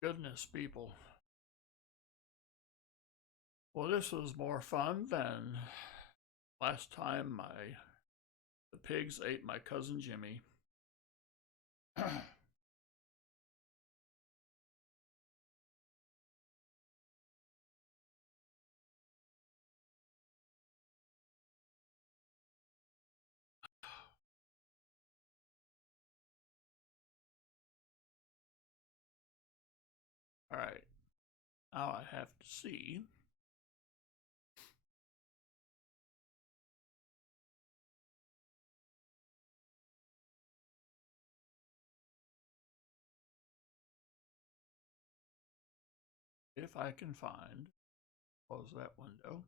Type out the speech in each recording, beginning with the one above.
Goodness, people. Well, this was more fun than last time the pigs ate my cousin Jimmy. All right, now I have to see. If I can find, close that window.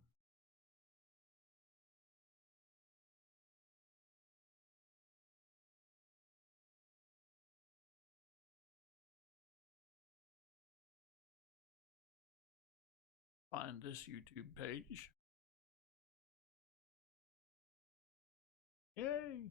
Find this YouTube page. Yay!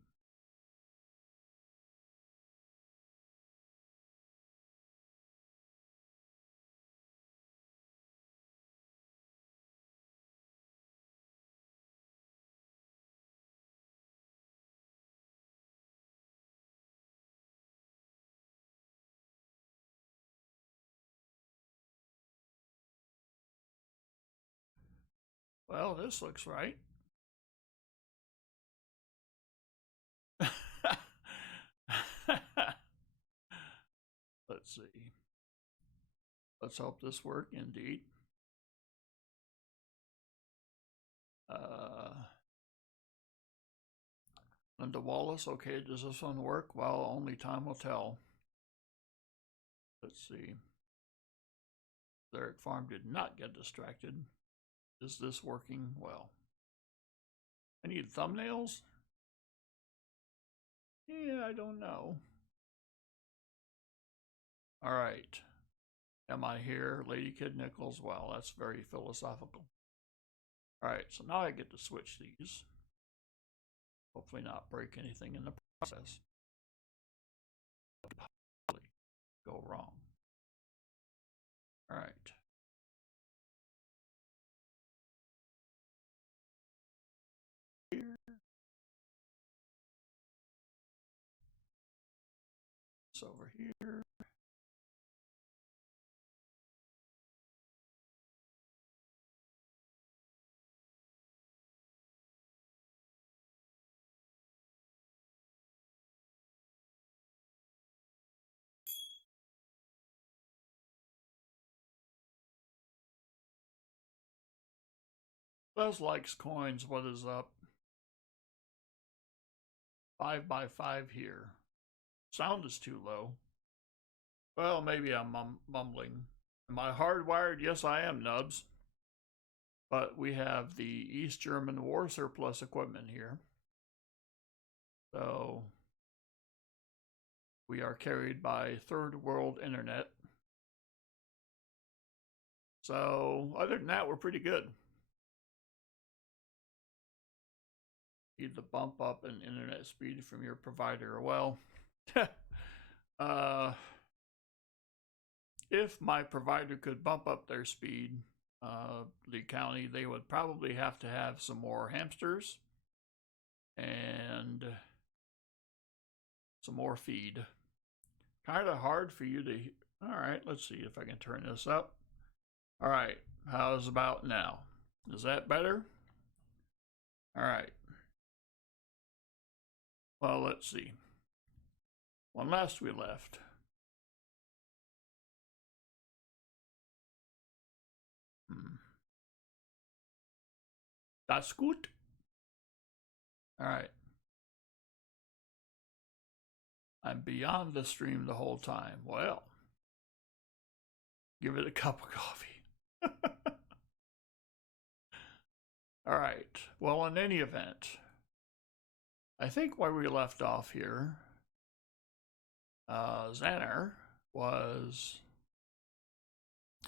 Well, this looks right. Let's see. Let's hope this works indeed. Linda Wallace, okay, does this one work? Well, only time will tell. Let's see. Eric Farm did not get distracted. Is this working well? I need thumbnails? Yeah, I don't know. All right. Am I here? Lady Kid Nichols? Well, that's very philosophical. All right, so now I get to switch these. Hopefully not break anything in the process. Go wrong. All right. Here. It's over here. Buzz likes coins. What is up? 5x5 here. Sound is too low. Well, maybe I'm mumbling. Am I hardwired? Yes, I am, Nubs. But we have the East German war surplus equipment here. So we are carried by third world internet. So other than that, we're pretty good. Need to bump up an internet speed from your provider. Well, if my provider could bump up their speed, the county, they would probably have to have some more hamsters and some more feed. Kind of hard for you to. All right, let's see if I can turn this up. All right, how's about now? Is that better? All right. Well, let's see. When last we left, that's good. All right. I'm beyond the stream the whole time. Well, give it a cup of coffee. All right. Well, in any event, I think where we left off here, Xanar was,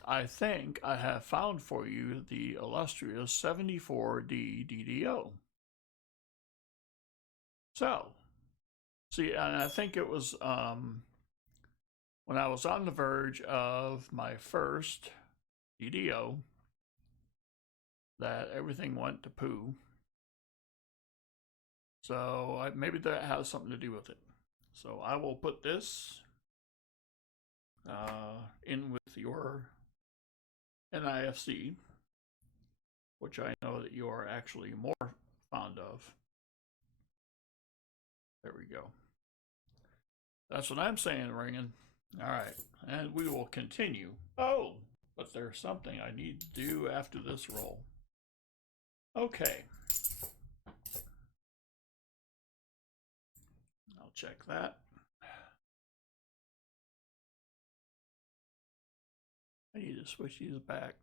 I think I have found for you the illustrious 74D DDO. So, see, and I think it was when I was on the verge of my first DDO, that everything went to poo. So maybe that has something to do with it. So I will put this in with your NIFC, which I know that you are actually more fond of. There we go. That's what I'm saying, ringing. All right, and we will continue. Oh, but there's something I need to do after this roll. Okay. I'll check that. I need to switch these back.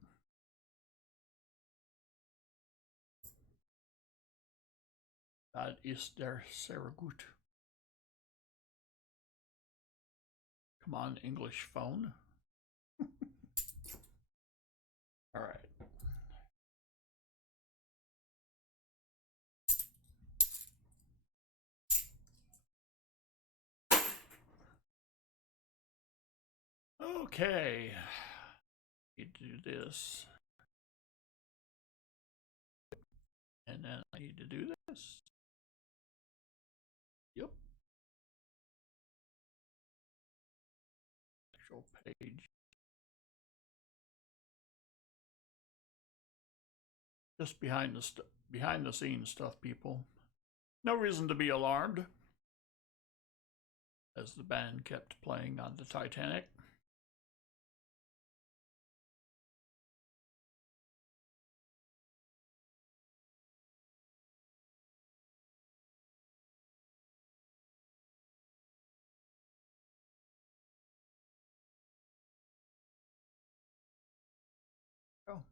Das ist der sehr gut. Come on, English phone. All right. Okay. Need to do this. And then I need to do this. Yep. Actual page. Just behind the scenes stuff, people. No reason to be alarmed. As the band kept playing on the Titanic. Oh.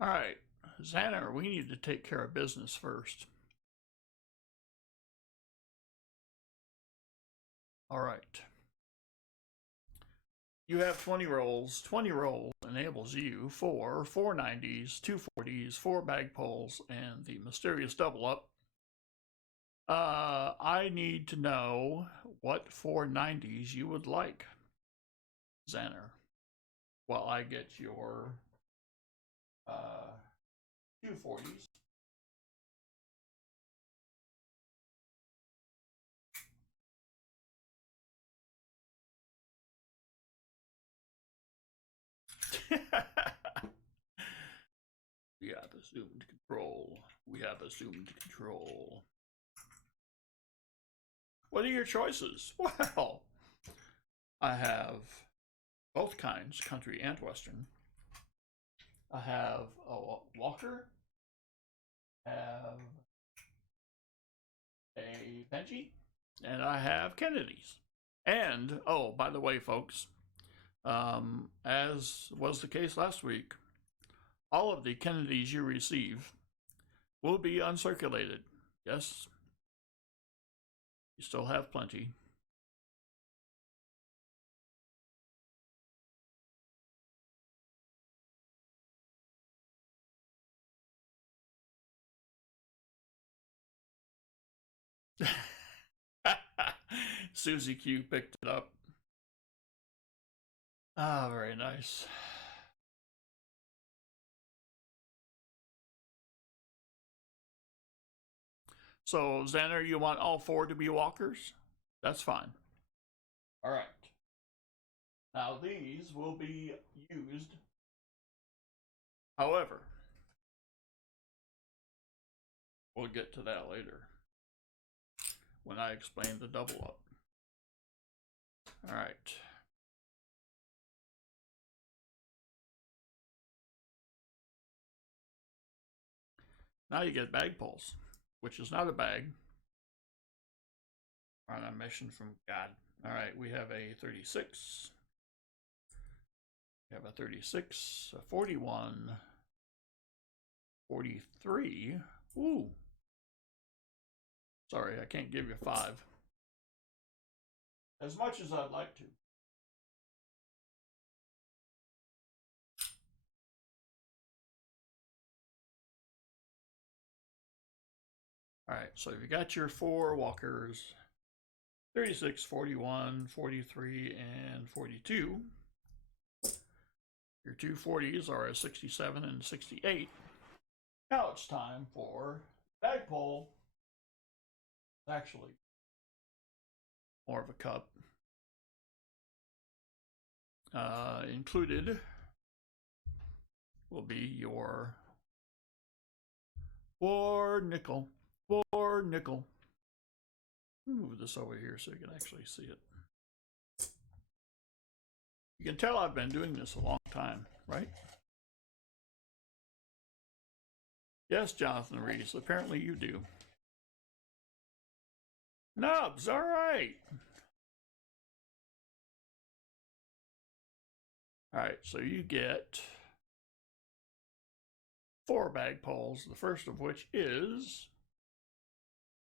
All right, Xander, we need to take care of business first. All right. You have 20 rolls. 20 rolls enables you for 490s, 240s, 4 bag pulls, and the mysterious double up. I need to know what 490s you would like, Xander, while I get your 240s. We have assumed control. We have assumed control. What are your choices? Well, I have both kinds, country and western. I have a Walker, have a Benji, and I have Kennedy's. And, oh, by the way, folks, as was the case last week, all of the Kennedys you receive will be uncirculated. Yes, you still have plenty. Susie Q picked it up. Ah, very nice. So, Xander, you want all 4 to be walkers? That's fine. All right. Now, these will be used. However, we'll get to that later when I explain the double up. All right. Now you get bag pulls, which is not a bag. On a mission from God. All right, we have a 36. We have a 36, a 41, 43. Ooh. Sorry, I can't give you 5. As much as I'd like to. All right, so you got your 4 walkers. 36, 41, 43, and 42. Your two 40s are a 67 and 68. Now it's time for bag pull. Actually, more of a cup. Included will be your four nickel. Move this over here so you can actually see it. You can tell I've been doing this a long time, right? Yes, Jonathan Reese, apparently you do. Nubs, all right. All right, so you get 4 bag pulls, the first of which is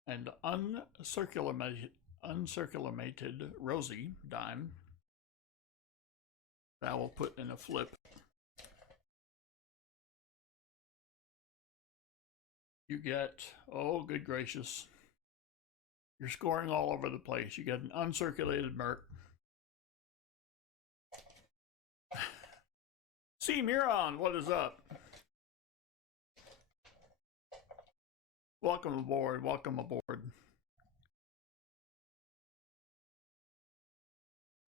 an uncirculated rosy dime that I will put in a flip. You get, oh good gracious, you're scoring all over the place. You get an uncirculated Merc. See Miron, what is up? Welcome aboard, welcome aboard.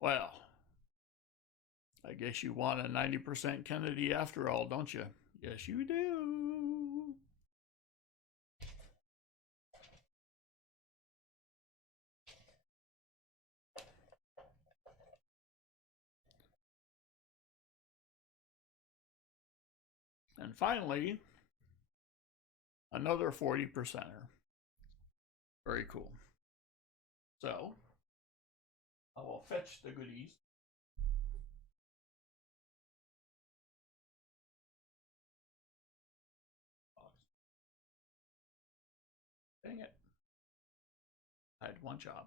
Well, I guess you want a 90% Kennedy after all, don't you? Yes, you do. And finally, another 40%er. Very cool. So, I will fetch the goodies. Dang it. I had one job.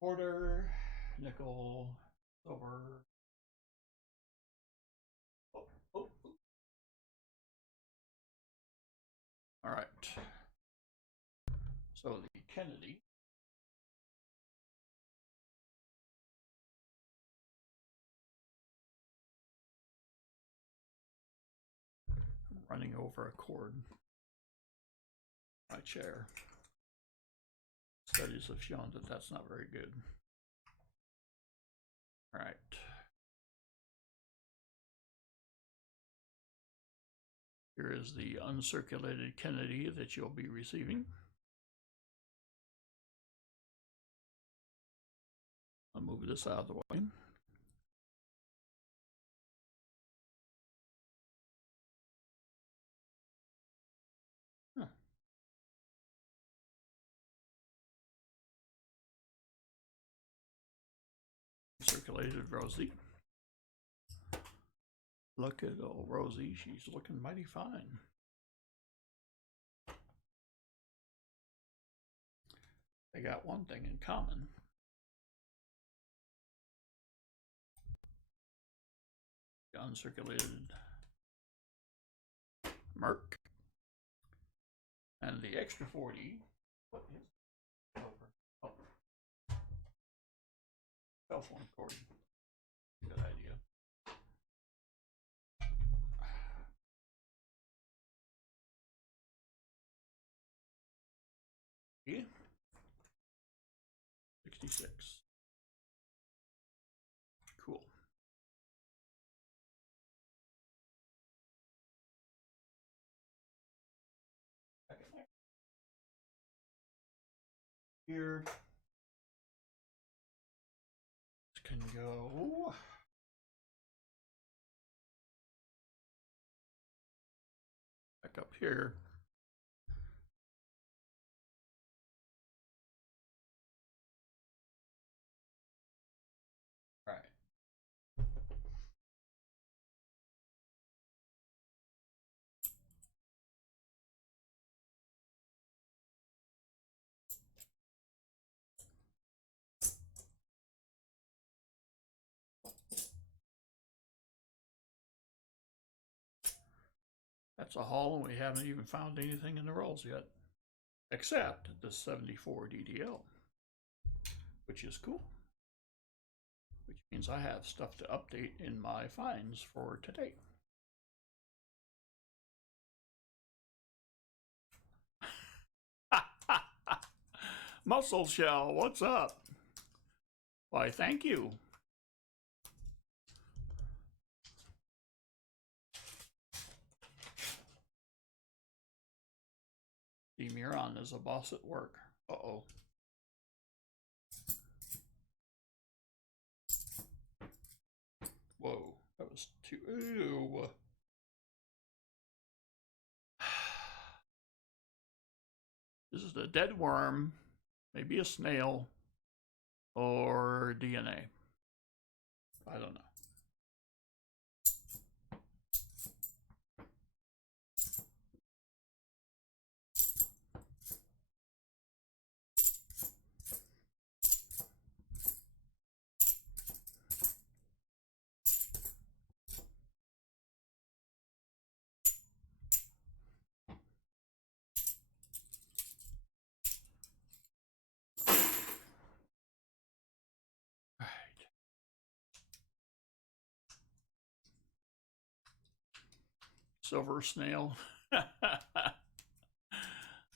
Quarter, nickel, silver. Oh. All right. So the Kennedy. I'm running over a cord. My chair. Studies have shown that that's not very good. All right. Here is the uncirculated Kennedy that you'll be receiving. I'll move this out of the way. Huh. Circulated Rosie. Look at old Rosie, she's looking mighty fine. They got one thing in common. The uncirculated Merc. And the extra 40. What is over? Oh. Cell phone cord. Good idea. Yeah. 66. Cool. Here. This can go. Back up here. All right. That's a haul, and we haven't even found anything in the rolls yet. except the 74 DDL, which is cool. Which means I have stuff to update in my finds for today. Muscle Shell, what's up? Why, thank you. Demiron is a boss at work. Uh-oh. Whoa, that was too... Ew. This is a dead worm, maybe a snail, or DNA. I don't know. Silver snail.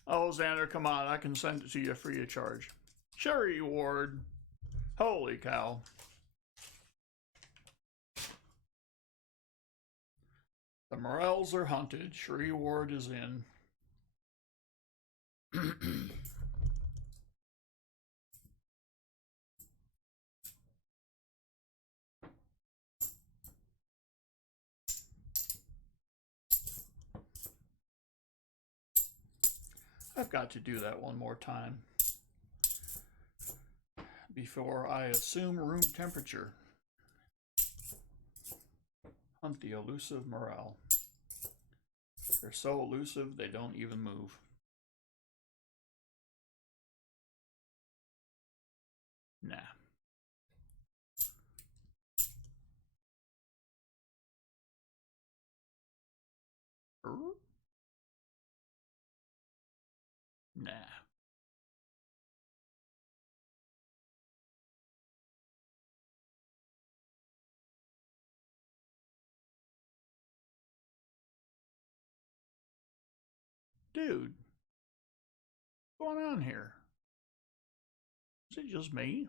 Oh, Xander, come on. I can send it to you free of charge. Sherry Ward. Holy cow. The morels are hunted. Sherry Ward is in. I've got to do that one more time before I assume room temperature. Hunt the elusive morel. They're so elusive they don't even move. Nah. Nah. Dude, what's going on here? Is it just me?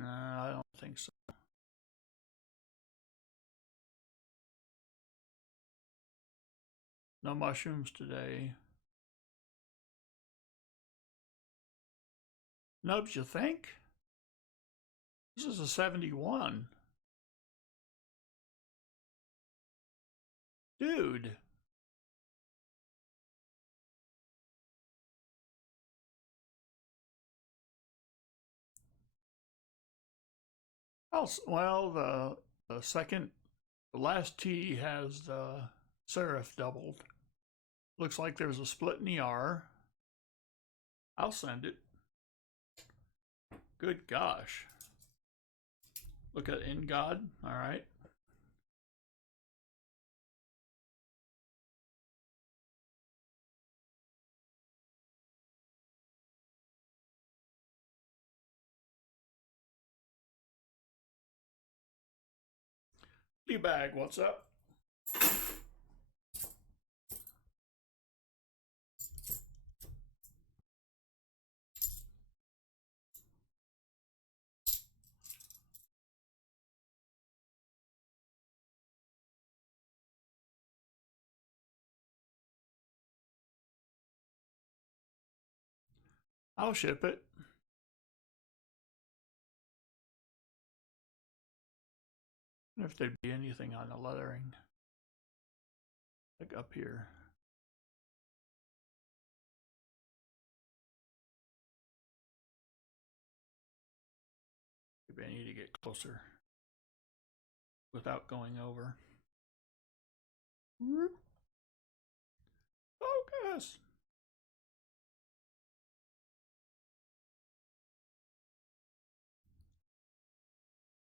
Nah, I don't think so. No mushrooms today. Nubs, you think? This is a 71. Dude. Well, the last T has the serif doubled. Looks like there's a split in the R. I'll send it. Good gosh. Look at In God. All right. Bag, what's up? I'll ship it. If there'd be anything on the lettering. Like up here. Maybe I need to get closer without going over. Yes.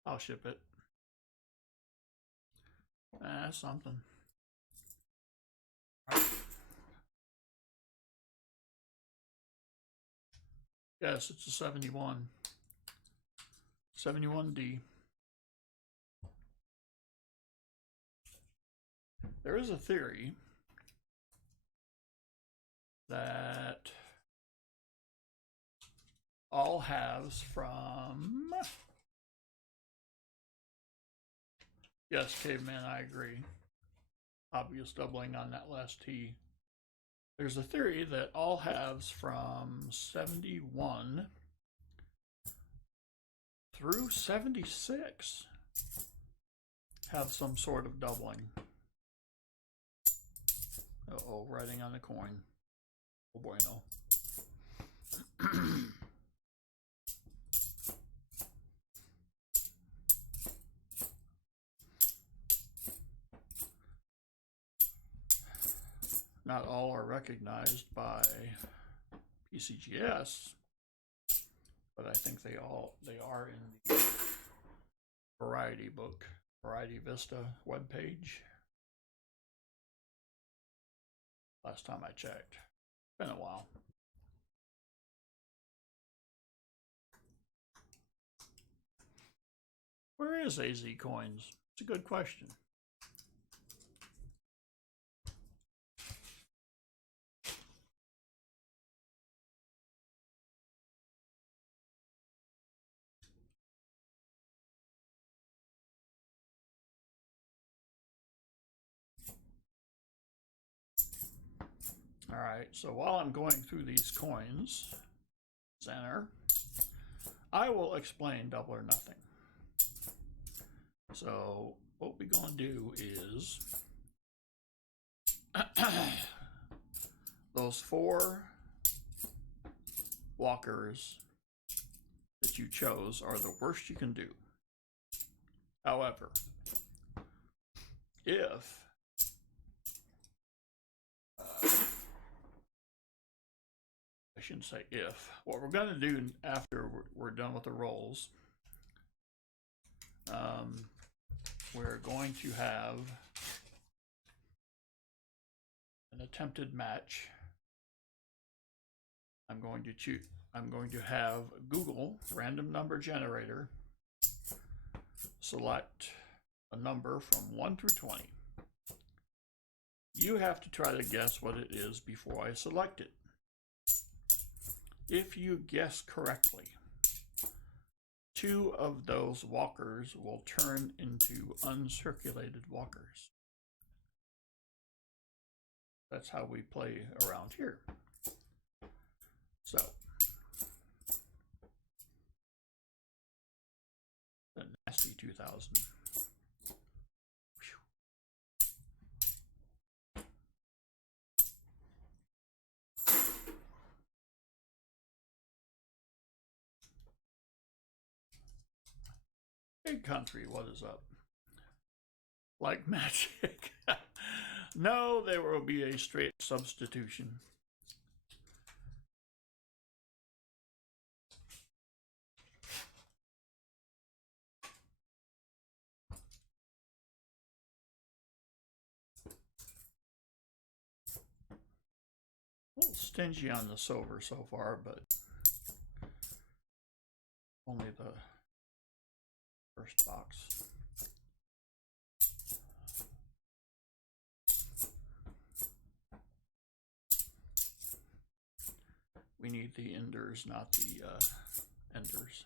I'll ship it. Something. Yes, it's a 71. 71D. There is a theory that all halves from... Yes, caveman, I agree. Obvious doubling on that last T. There's a theory that all halves from 71 through 76 have some sort of doubling. Uh-oh, writing on the coin. Oh boy, no. Not all are recognized by PCGS, but I think they are in the Variety book, Variety Vista webpage. Last time I checked. Been a while. Where is AZ Coins? It's a good question. All right, so while I'm going through these coins, center, I will explain double or nothing. So what we're going to do is those 4 walkers that you chose are the worst you can do. However, if I shouldn't say if. What we're going to do after we're done with the rolls, we're going to have an attempted match. I'm going to have Google random number generator select a number from 1 through 20. You have to try to guess what it is before I select it. If you guess correctly, 2 of those walkers will turn into uncirculated walkers. That's how we play around here. So, the nasty 2000. Big country, what is up? Like magic. No, there will be a straight substitution. A little stingy on the silver so far, but only the first box. We need the enders, not the enders.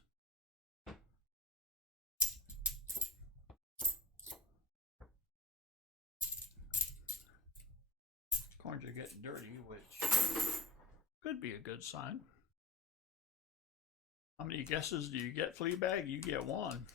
Coins are getting dirty, which could be a good sign. How many guesses do you get, Fleabag? You get 1.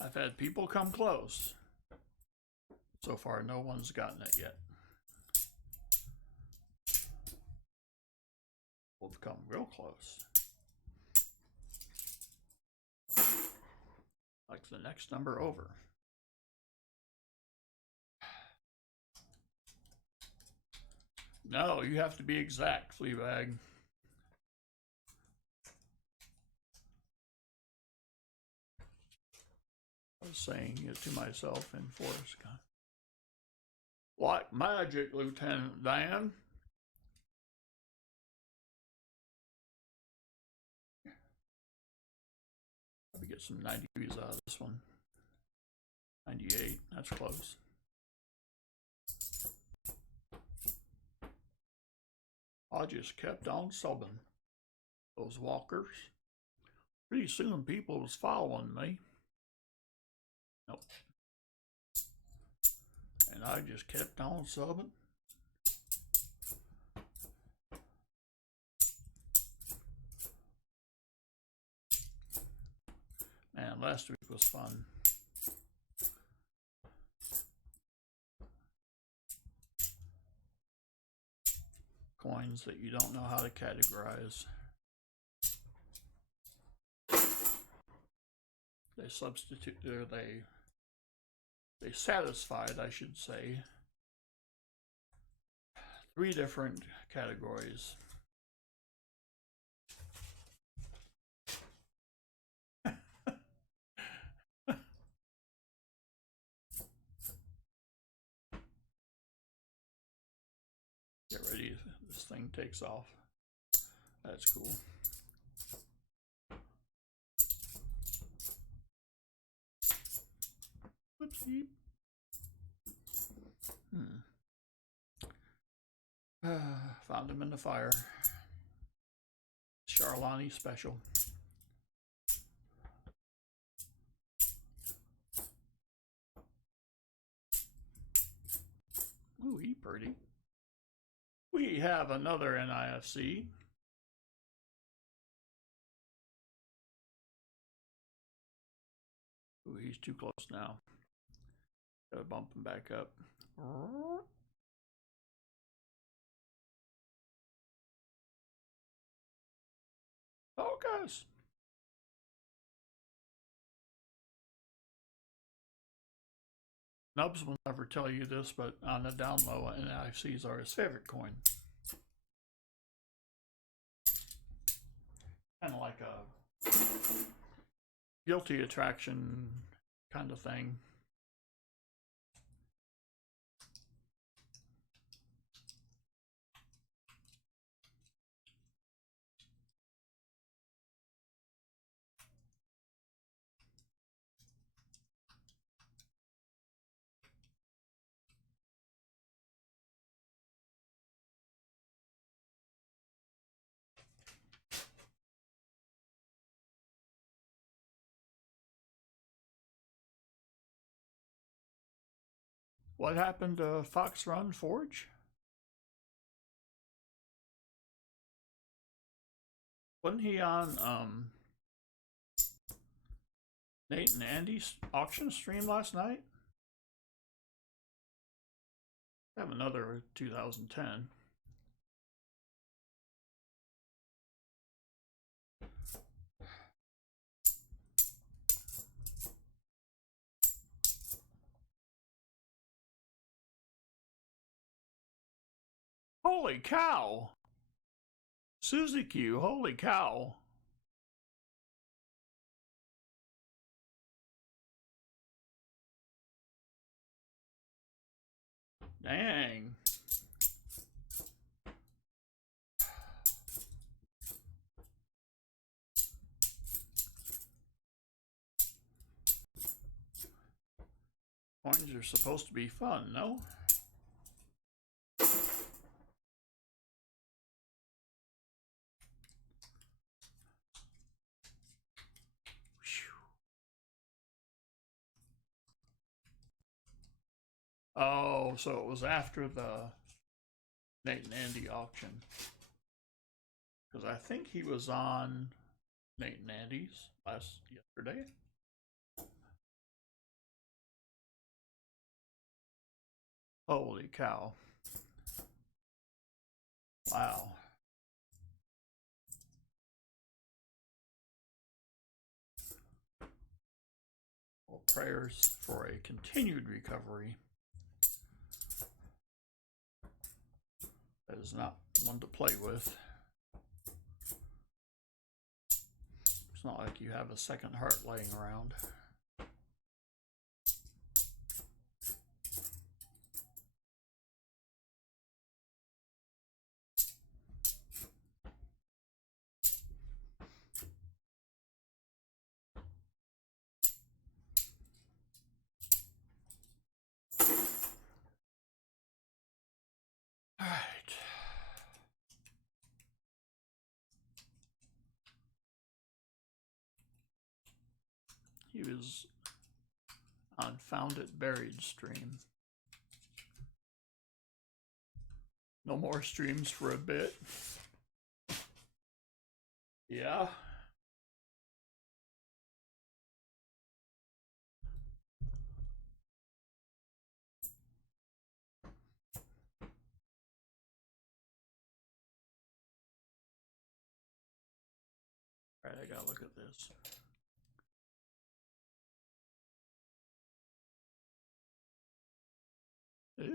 I've had people come close. So far, no one's gotten it yet. We'll come real close. Like the next number over. No, you have to be exact, Fleabag. I was saying it to myself in Forrest Gump. Like magic, Lieutenant Dan. Probably get some 90 degrees out of this one. 98, that's close. I just kept on subbing. Those walkers. Pretty soon people was following me. Nope. And I just kept on subbing. Man, last week was fun. Coins that you don't know how to categorize. They substitute, or they satisfied, I should say, 3 different categories. Get ready, this thing takes off. That's cool. Whoopsie. Found him in the fire. Charlani special. Ooh, he pretty. We have another NIFC. Ooh, he's too close now. Gotta bump him back up. Focus. Nubs will never tell you this, but on the down low, NIFCs are his favorite coin. Kind of like a guilty attraction kind of thing. What happened to Fox Run Forge? Wasn't he on Nate and Andy's auction stream last night? I have another 2010. Holy cow! Suzy Q, holy cow. Dang. Coins are supposed to be fun, no? Oh, so it was after the Nate and Andy auction. Because I think he was on Nate and Andy's yesterday. Holy cow. Wow. Well, prayers for a continued recovery. That is not one to play with. It's not like you have a second heart laying around. All right. He was on Found It Buried stream. No more streams for a bit. Yeah. All right, I gotta look at this. Ew.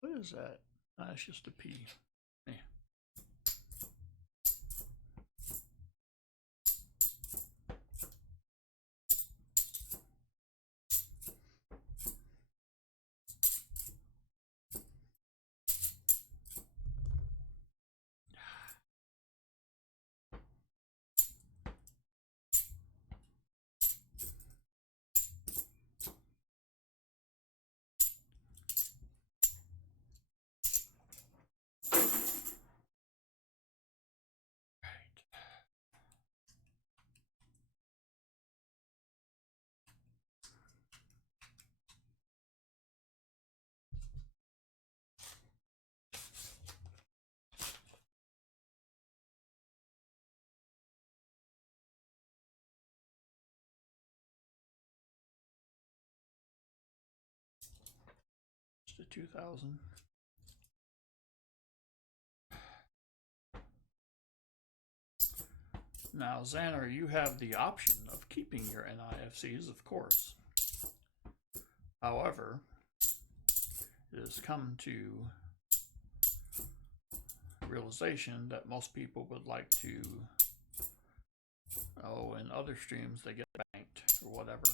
What is that? Ah, it's just a P. Eh. Just a 2000. Now, Xander, you have the option of keeping your NIFCs, of course. However, it has come to realization that most people would like to, in other streams they get banked or whatever.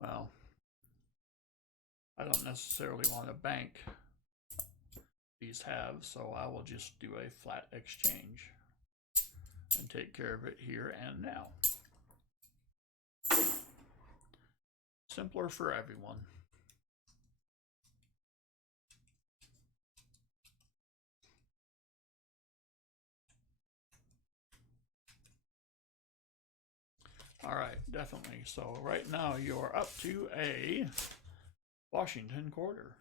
Well, I don't necessarily want to bank these halves, so I will just do a flat exchange and take care of it here and now. Simpler for everyone. All right, definitely. So right now you're up to a Washington quarter.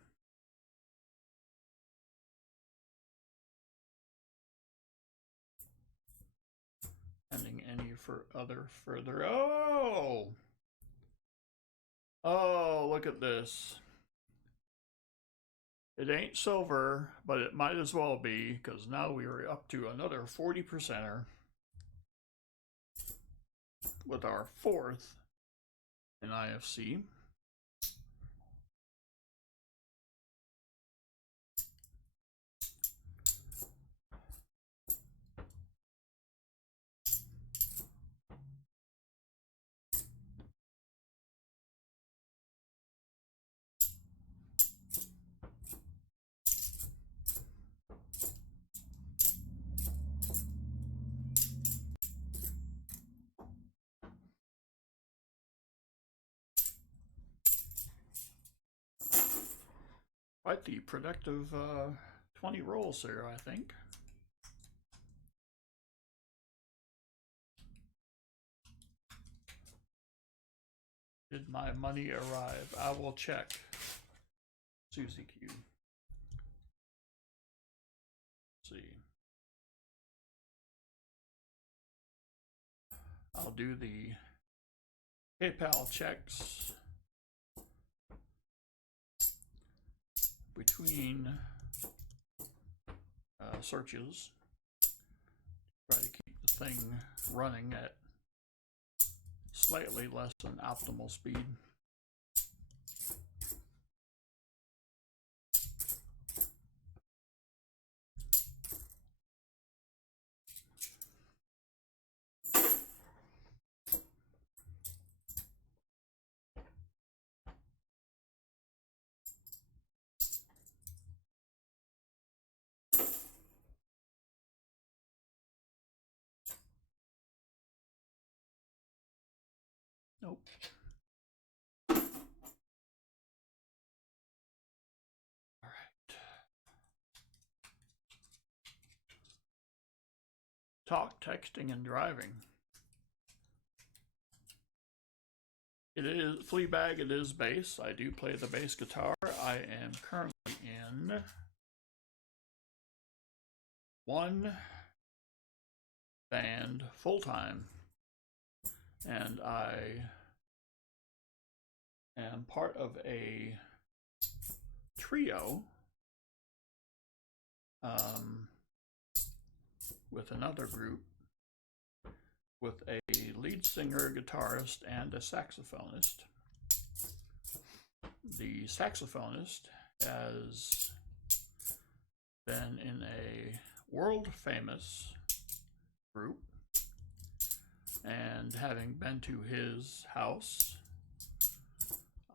Pending any for other further. Oh, look at this. It ain't silver, but it might as well be, because now we are up to another 40%er with our fourth in IFC. Quite the productive 20 rolls there, I think. Did my money arrive? I will check. Susie Q. Let's see. I'll do the PayPal checks between searches. Try to keep the thing running at slightly less than optimal speed. Nope. All right. Talk, texting, and driving. It is Fleabag. It is bass. I do play the bass guitar. I am currently in one band full time, and I am part of a trio with another group with a lead singer, guitarist, and a saxophonist. The saxophonist has been in a world famous group, and having been to his house,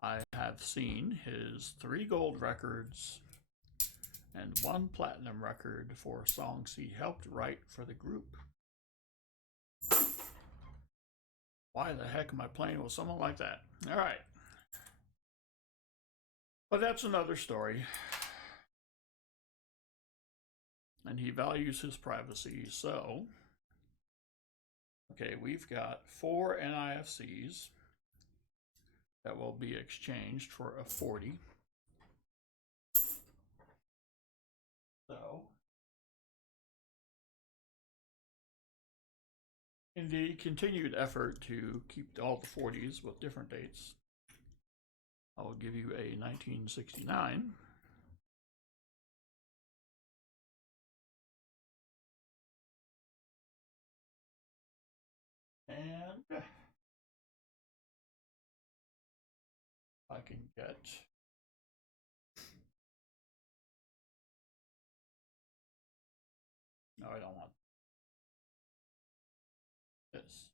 I have seen his 3 gold records and 1 platinum record for songs he helped write for the group. Why the heck am I playing with someone like that? All right. But that's another story. And he values his privacy, so okay, we've got 4 NIFCs that will be exchanged for a 40. So, in the continued effort to keep all the 40s with different dates, I will give you a 1969. And I can get no, I don't want this.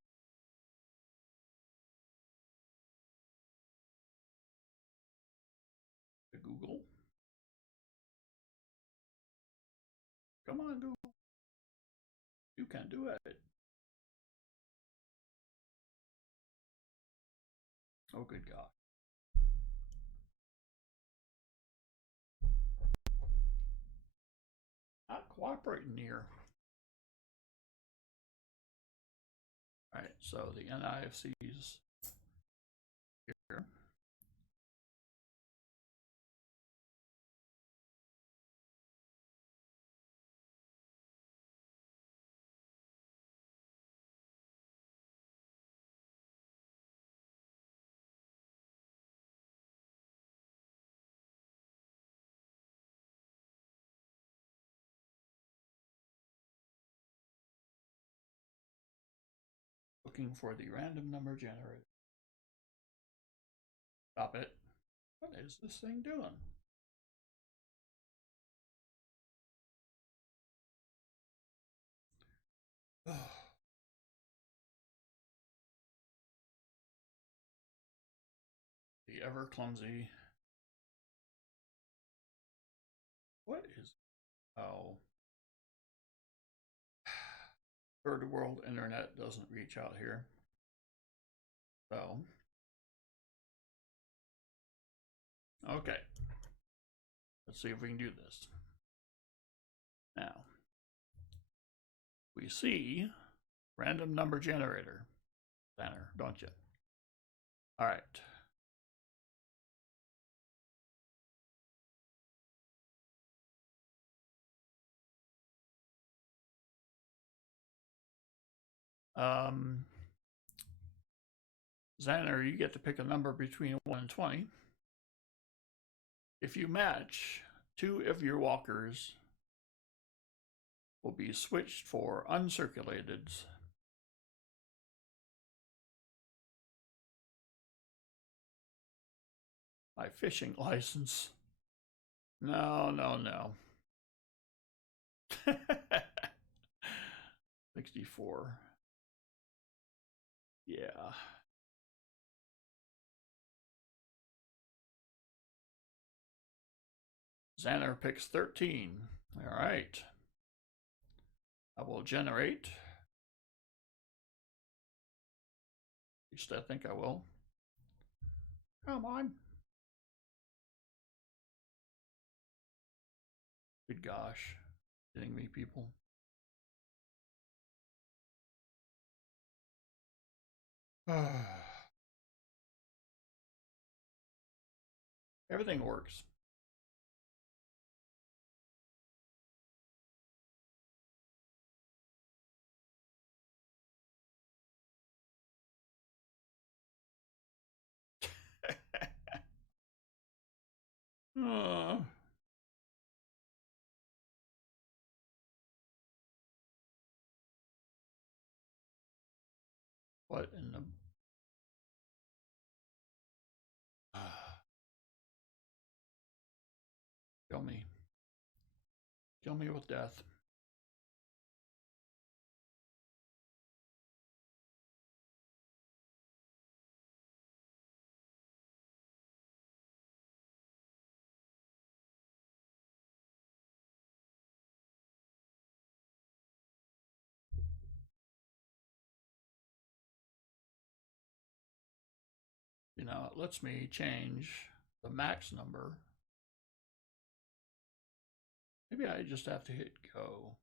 The Google. Come on, Google. You can do it. Oh, good God. Not cooperating here. All right, so the NIFCs here. Looking for the random number generator. Stop it. What is this thing doing? Oh. The ever clumsy. What is. Oh. Third world internet doesn't reach out here. So. Okay. Let's see if we can do this. Now. We see random number generator center, don't you? All right. Xander, you get to pick a number between 1 and 20. If you match 2 of your walkers will be switched for uncirculated. My fishing license. No, no, no. 64. Yeah. Xander picks 13. All right. I will generate. At least I think I will. Come on. Good gosh. Kidding me, people. Everything works. uh, what in the... Kill me. Kill me with death. You know, it lets me change the max number. Maybe I just have to hit go.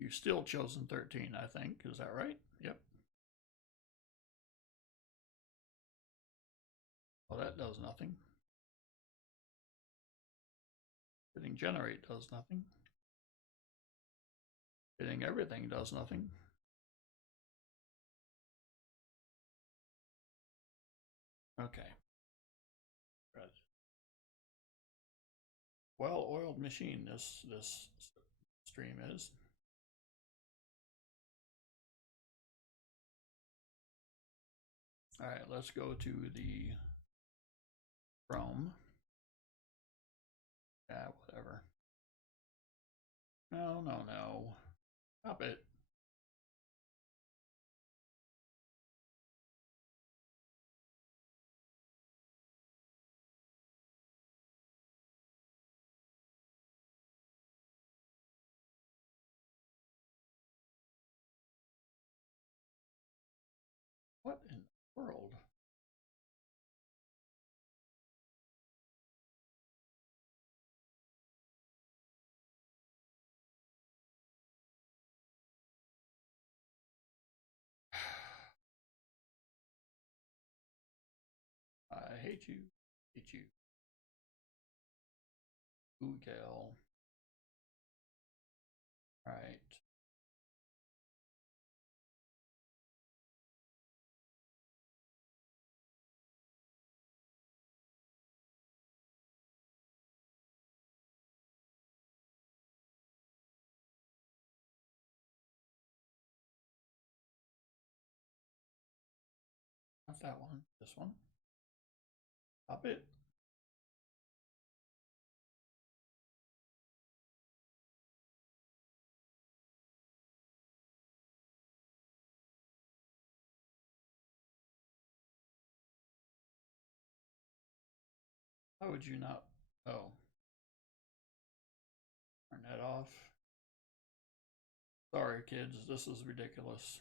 You've still chosen 13, I think. Is that right? Yep. Well, that does nothing. Hitting generate does nothing. Hitting everything does nothing. Okay. Well-oiled machine this stream is. All right, let's go to the Chrome. Yeah, whatever. No, no, no. Stop it. What in the world? I hate you. Hate you. Google. All right. Not that one. This one. Stop it. How would you not? Oh. Turn that off. Sorry, kids. This is ridiculous.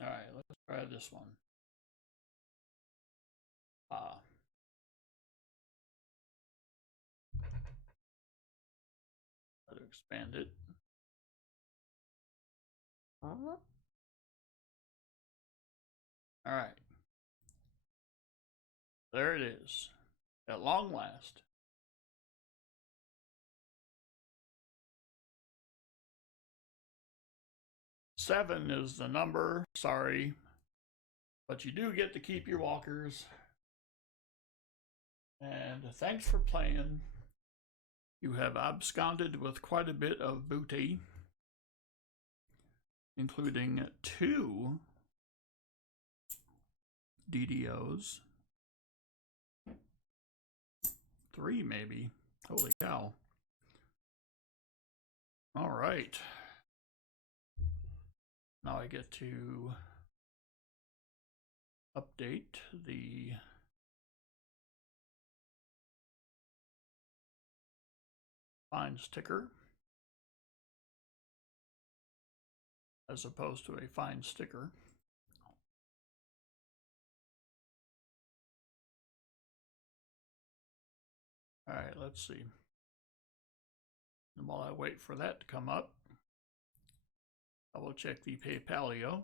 All right, let's try this one. Ah. expand it. All right. There it is. At long last. Seven is the number. Sorry. But you do get to keep your walkers. And thanks for playing. You have absconded with quite a bit of booty, including 2 DDOs. 3 maybe. Holy cow. All right. Now I get to update the fines ticker as opposed to a fine sticker. All right, let's see. And while I wait for that to come up, I will check the PayPalio.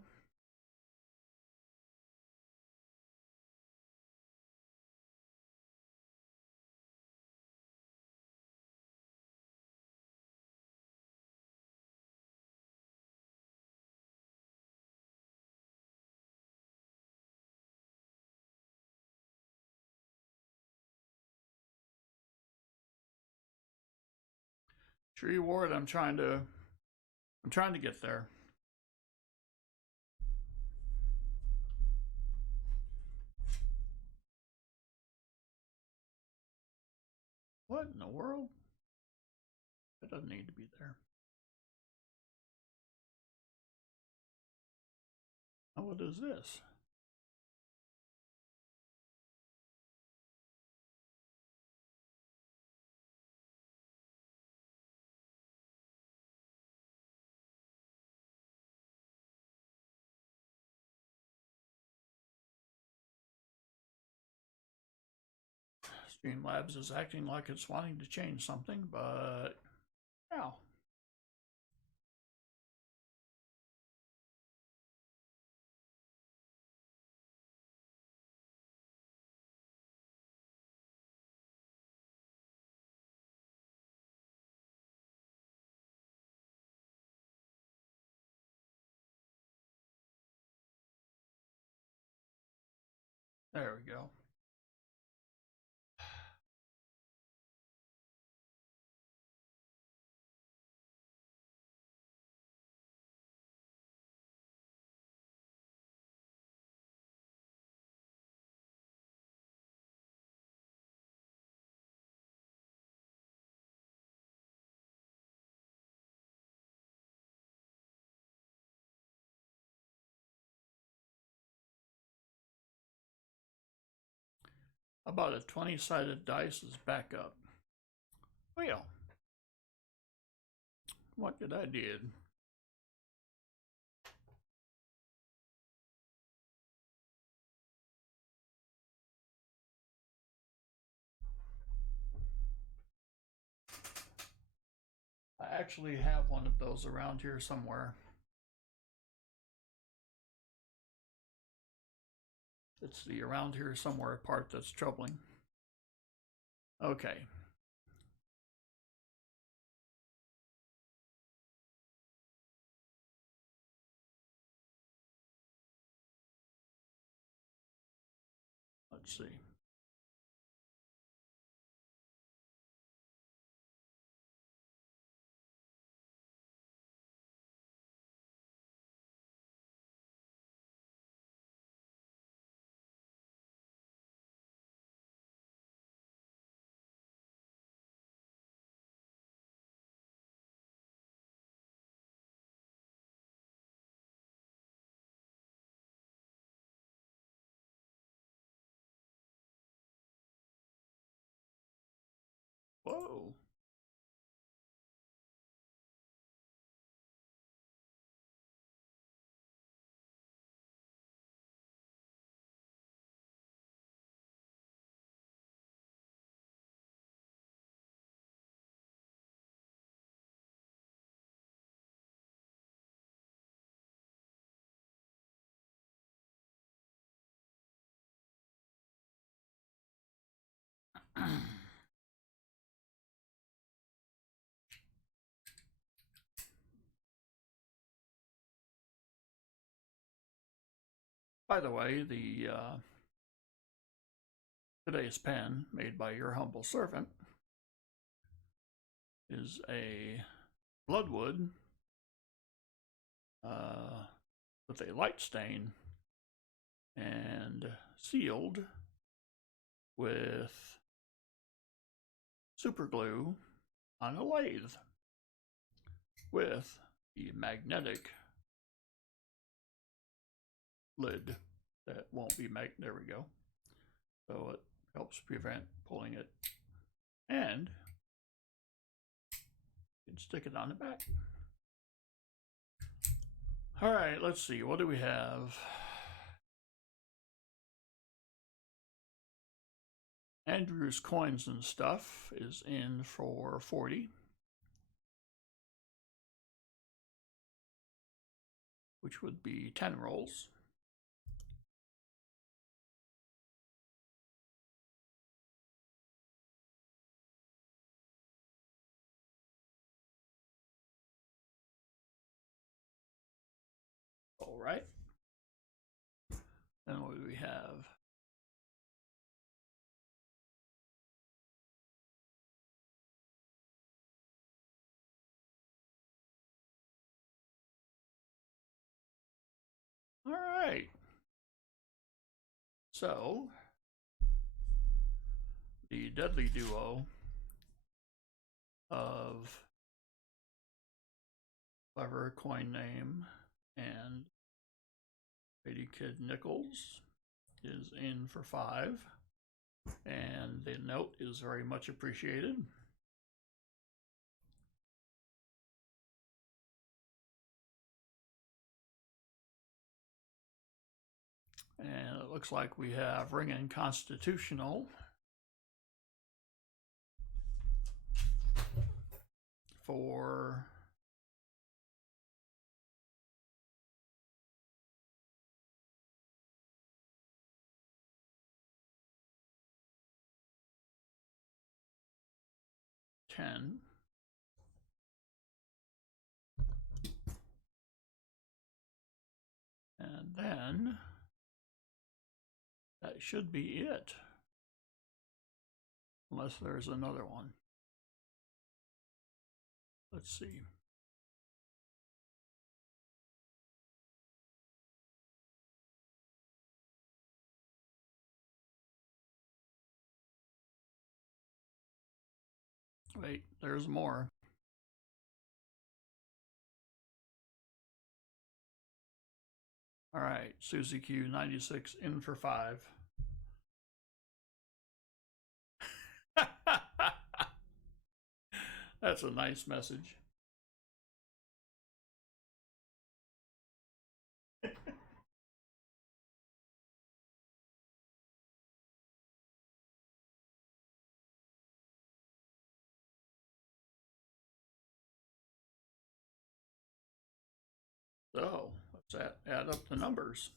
Tree Ward, I'm trying to get there. What in the world? It doesn't need to be there. Oh, what is this? Streamlabs is acting like it's wanting to change something, but yeah. There we go. About a 20-sided dice is back up. Well, what did I did? I actually have one of those around here somewhere. It's the around here somewhere part that's troubling. Okay. Let's see. Whoa. By the way, the today's pen, made by your humble servant, is a bloodwood with a light stain and sealed with super glue on a lathe with the magnetic lid that won't be there we go. So it helps prevent pulling it, and you can stick it on the back. All right, let's see, what do we have? Andrew's Coins and Stuff is in for 40, which would be 10 rolls. All right. Then what do we have? All right. So, the deadly duo of clever coin name and Lady Kid Nichols is in for 5, and the note is very much appreciated. And it looks like we have Ringin' Constitutional for $10. And then that should be it, unless there's another one. Let's see. Wait, there's more. All right, Susie Q 96 in for 5. That's a nice message. So let's add up the numbers.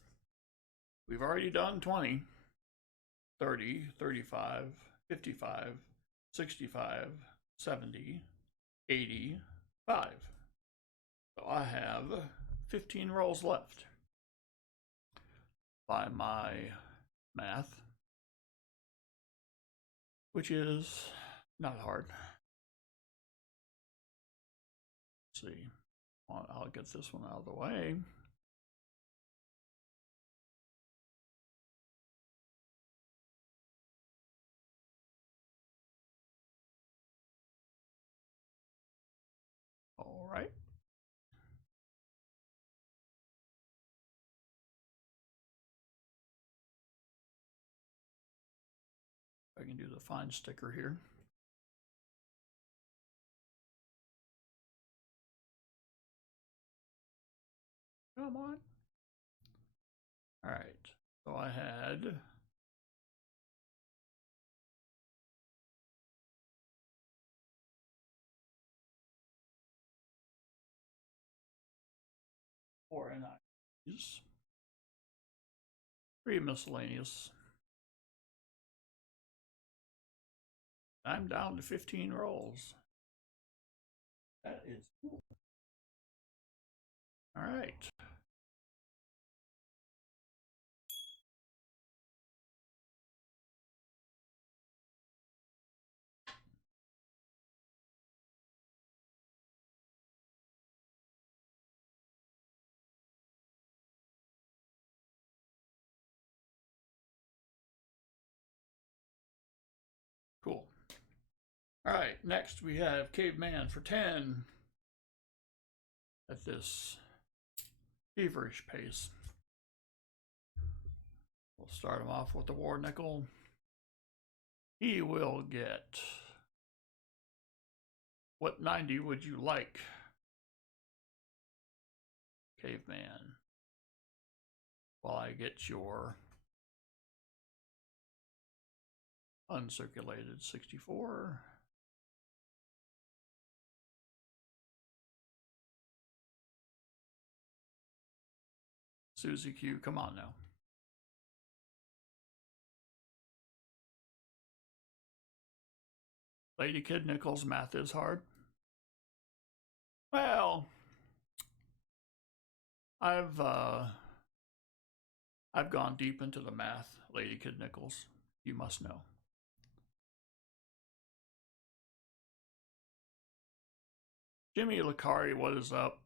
We've already done 20, 30, 35, 55, 65, 70, 85. So I have 15 rolls left by my math, which is not hard. Let's see. I'll get this one out of the way. All right. I can do the fine sticker here. Come on. All right. So I had four NIs, 3 miscellaneous. I'm down to 15 rolls. That is cool. All right. Alright, next we have Caveman for 10 at this feverish pace. We'll start him off with the war nickel. He will get... What 90 would you like, Caveman? While I get your uncirculated 64. Susie Q, come on now. Lady Kid Nichols, math is hard. Well, I've gone deep into the math, Lady Kid Nichols. You must know. Jimmy Licari, what is up?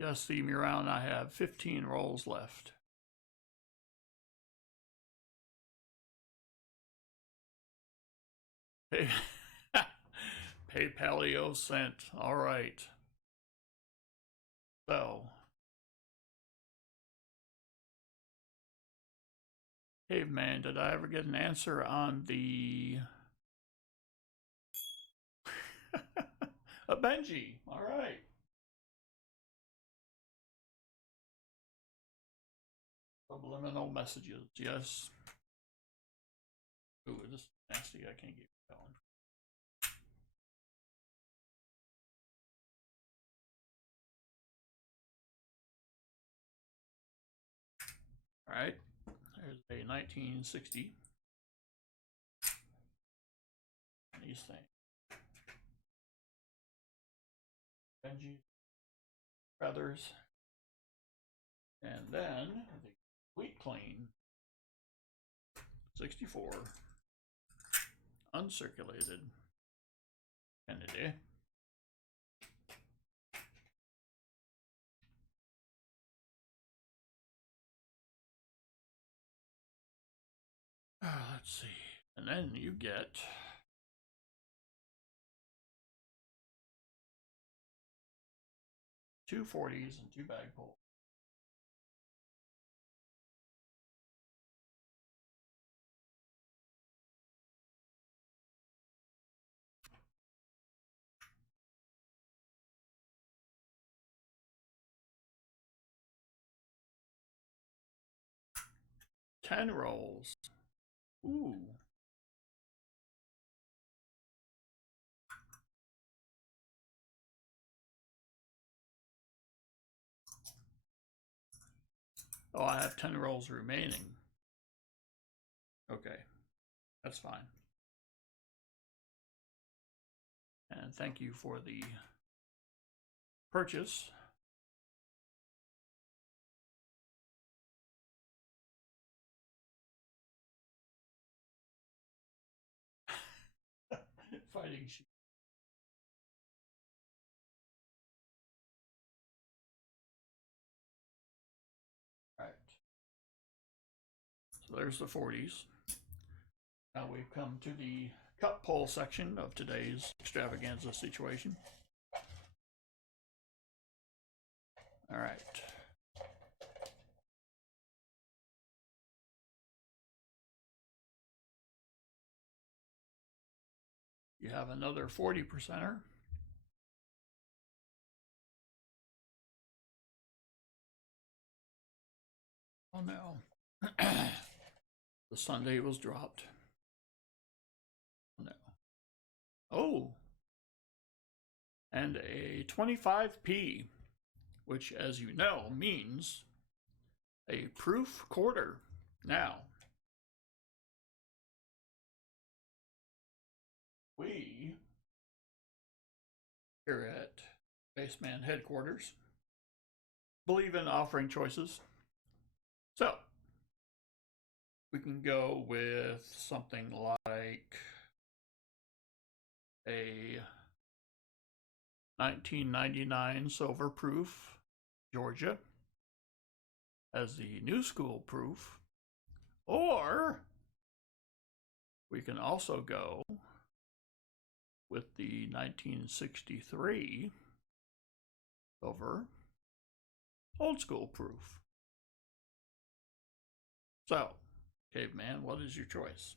Just see me around. I have 15 rolls left. Pay Paleo cent. All right. So, Caveman, did I ever get an answer on the a Benji? All right. Subliminal messages, yes. Ooh, this is nasty. I can't get it going. All right. There's a 1960. These things. Benji feathers. And then the Wheat Clean 64 uncirculated Kennedy. Let's see. And then you get two 40s and two bag pulls. Ten rolls. Ooh. Oh, I have 10 rolls remaining. Okay, that's fine. And thank you for the purchase. Fighting sheep. All right. So there's the 40s. Now we've come to the cup pull section of today's extravaganza situation. All right. You have another 40%er. Oh no. The Sunday was dropped. No. Oh. And a 25p, which, as you know, means a proof quarter. Now, we here at Baseman Headquarters believe in offering choices. So, we can go with something like a 1999 silver proof Georgia. as the new school proof, or we can also go with the 1963 over old school proof. So, caveman, what is your choice?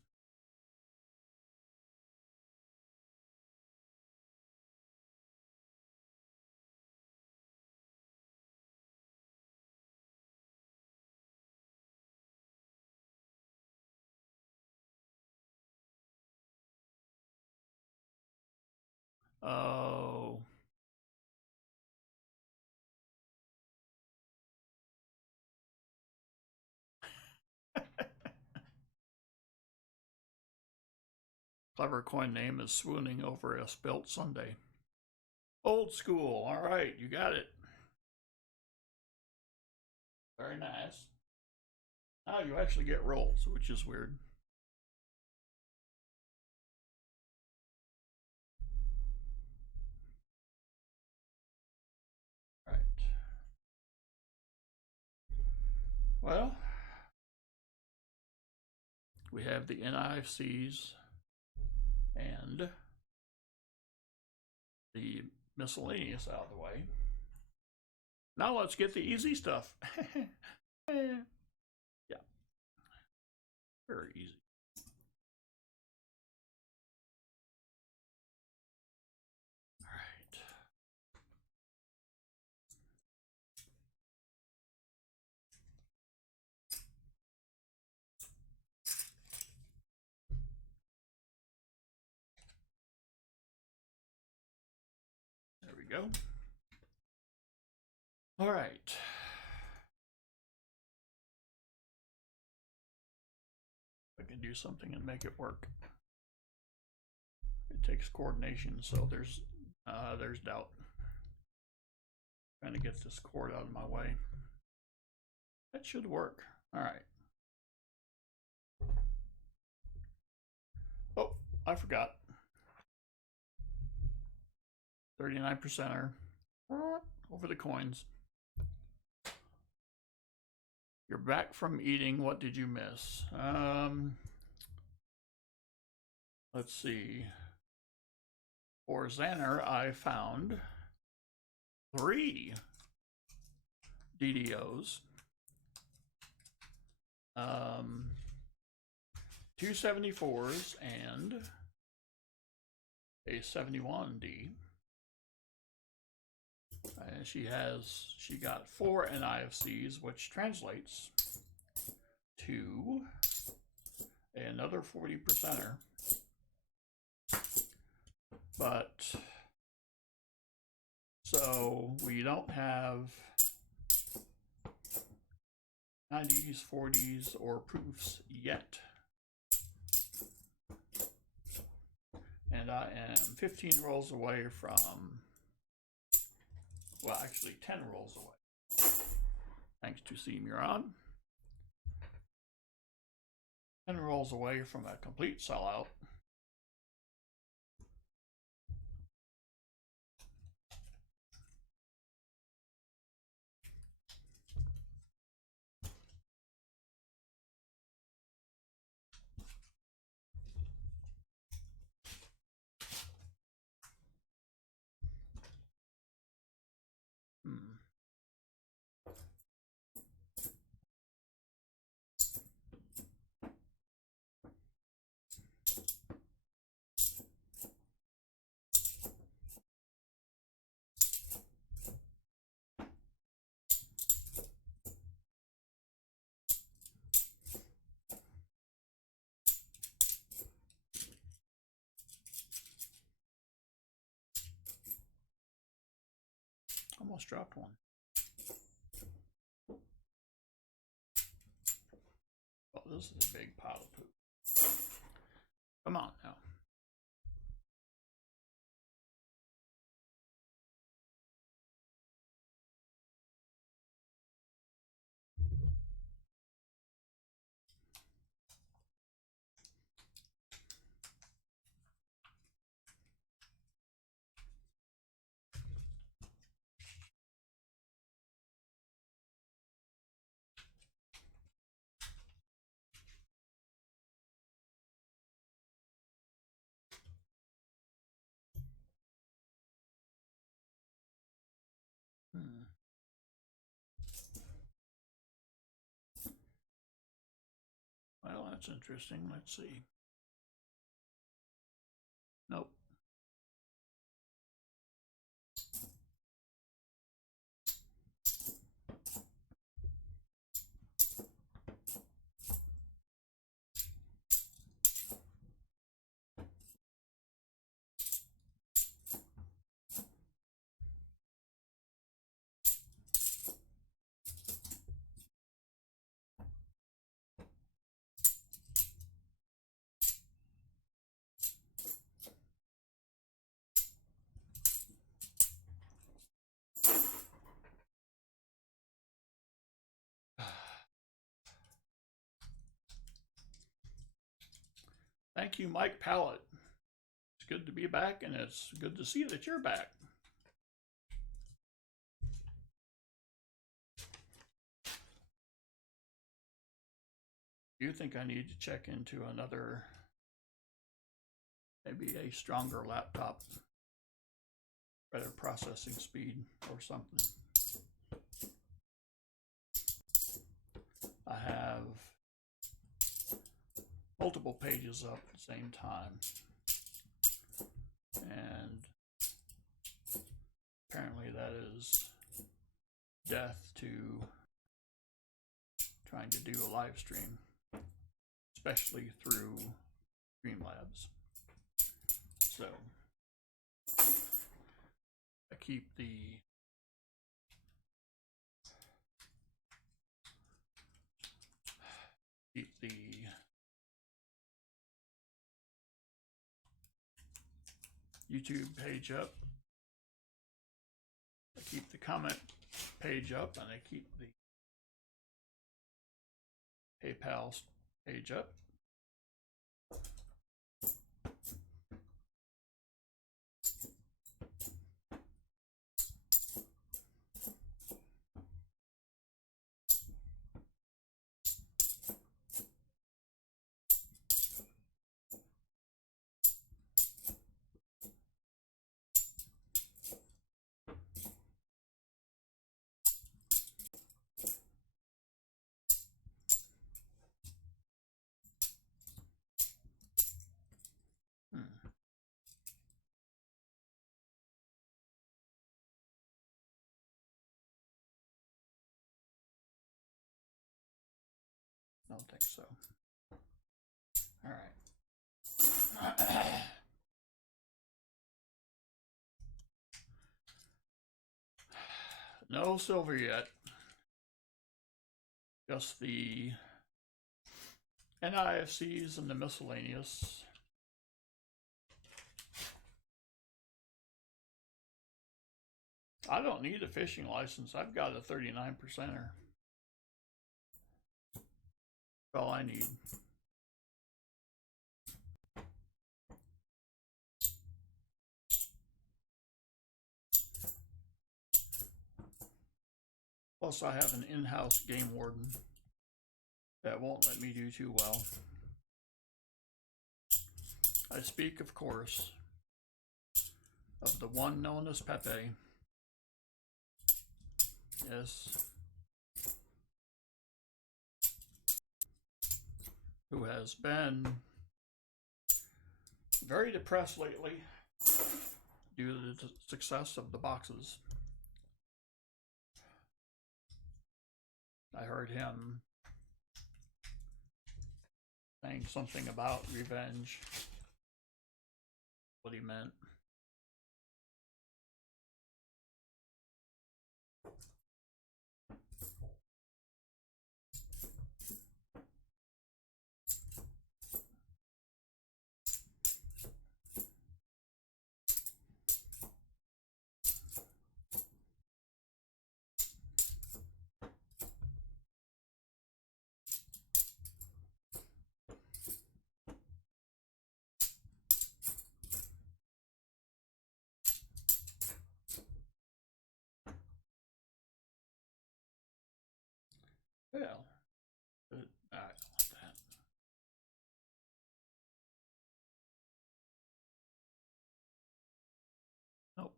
Oh. Clever coin name is swooning over a spilt sundae. Old school. All right, you got it. Very nice. Now you actually get rolls, which is weird. All right. Well, we have the NIFCs and the miscellaneous out of the way. Now let's get the easy stuff. Yeah, very easy. All right. There we go. All right. I can do something and make it work. It takes coordination, so there's doubt. Trying to get this cord out of my way. That should work. All right. Oh, I forgot. 39%er over the coins. You're back from eating. What did you miss? Let's see. For Xander, I found 3 DDOs, 2 74s, and a 71D. And she got 4 NIFCs, which translates to another 40%er. But so we don't have 90s, 40s, or proofs yet. And I am 15 rolls away from, well, actually 10 rolls away. Thanks to C. Muron. 10 rolls away from a complete sellout. Almost dropped one. Oh, this is a big pile of poop. Come on now. that's interesting. Let's see. Nope. Thank you, Mike Pallett. It's good to be back, and it's good to see that you're back. Do you think I need to check into another, maybe a stronger laptop, better processing speed or something? I have multiple pages up at the same time, and apparently that is death to trying to do a live stream, especially through Streamlabs. So I keep the YouTube page up. I keep the comment page up, and I keep the PayPal page up. I don't think so. All right. No silver yet. Just the NIFCs and the miscellaneous. I don't need a fishing license. I've got a 39%er. All I need. Plus, I have an in-house game warden that won't let me do too well. I speak, of course, of the one known as Pepe. Yes. Who has been very depressed lately due to the success of the boxes. I heard him saying something about revenge, what he meant. Well, I don't want that. Nope.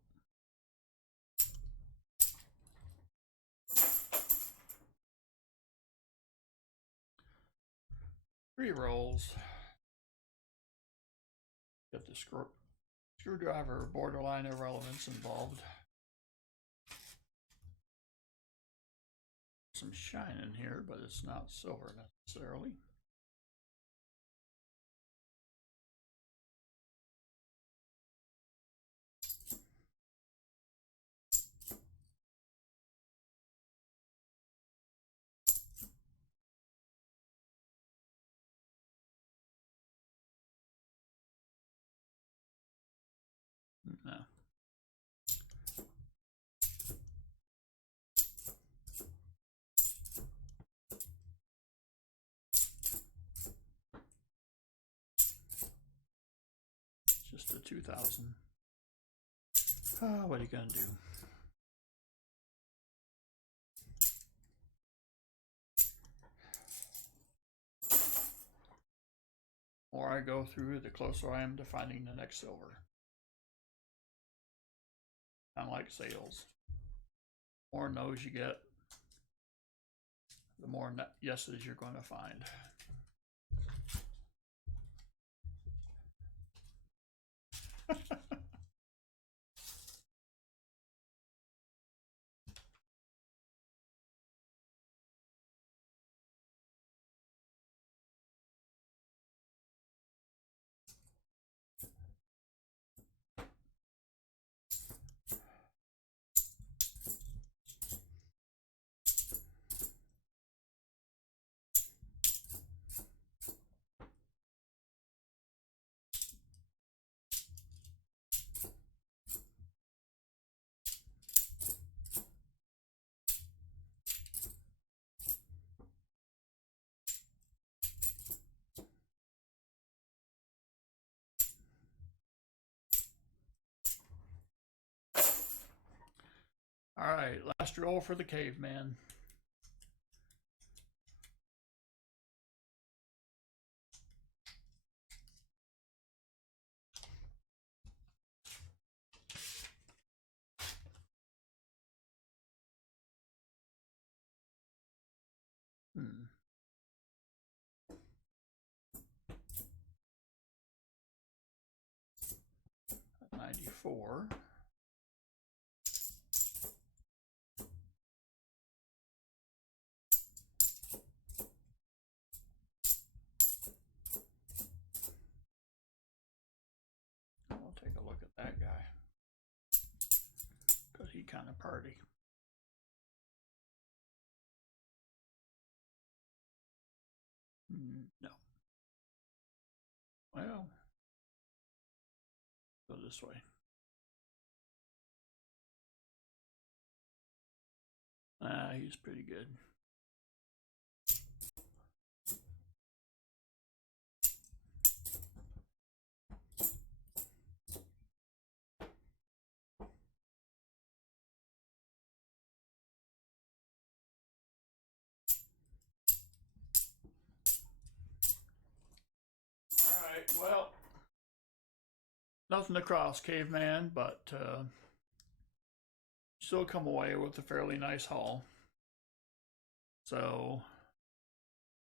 3 rolls. Get the screwdriver borderline irrelevance involved. Some shine in here, but it's not silver necessarily. No. Just a 2,000. What are you gonna do? The more I go through, the closer I am to finding the next silver. Kind of like sales. The more no's you get, the more yeses you're going to find. All right, last roll for the caveman. Hmm. 94. I'll take a look at that guy, because he kind of party. No. Well, go this way. He's pretty good. All right, well, nothing to cross, caveman, but still come away with a fairly nice haul. So,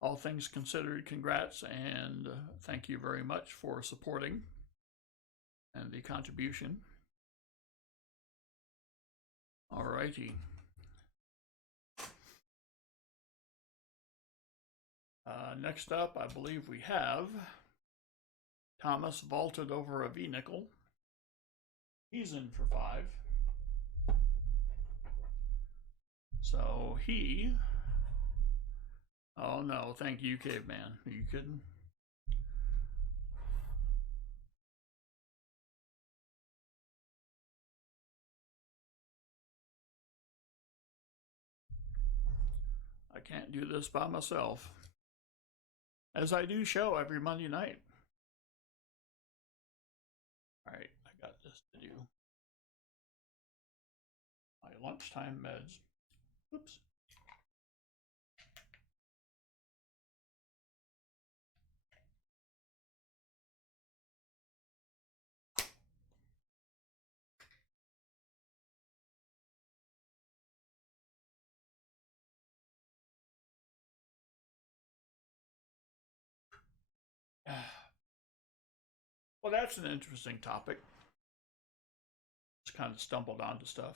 all things considered, congrats, and thank you very much for supporting and the contribution. All righty. Next up, I believe we have Thomas vaulted over a V-nickel. He's in for 5. So he... Oh no, thank you, caveman. Are you kidding? I can't do this by myself, as I do show every Monday night. All right, I got this to do. My lunchtime meds. Oops. Well, that's an interesting topic. Just kind of stumbled onto stuff.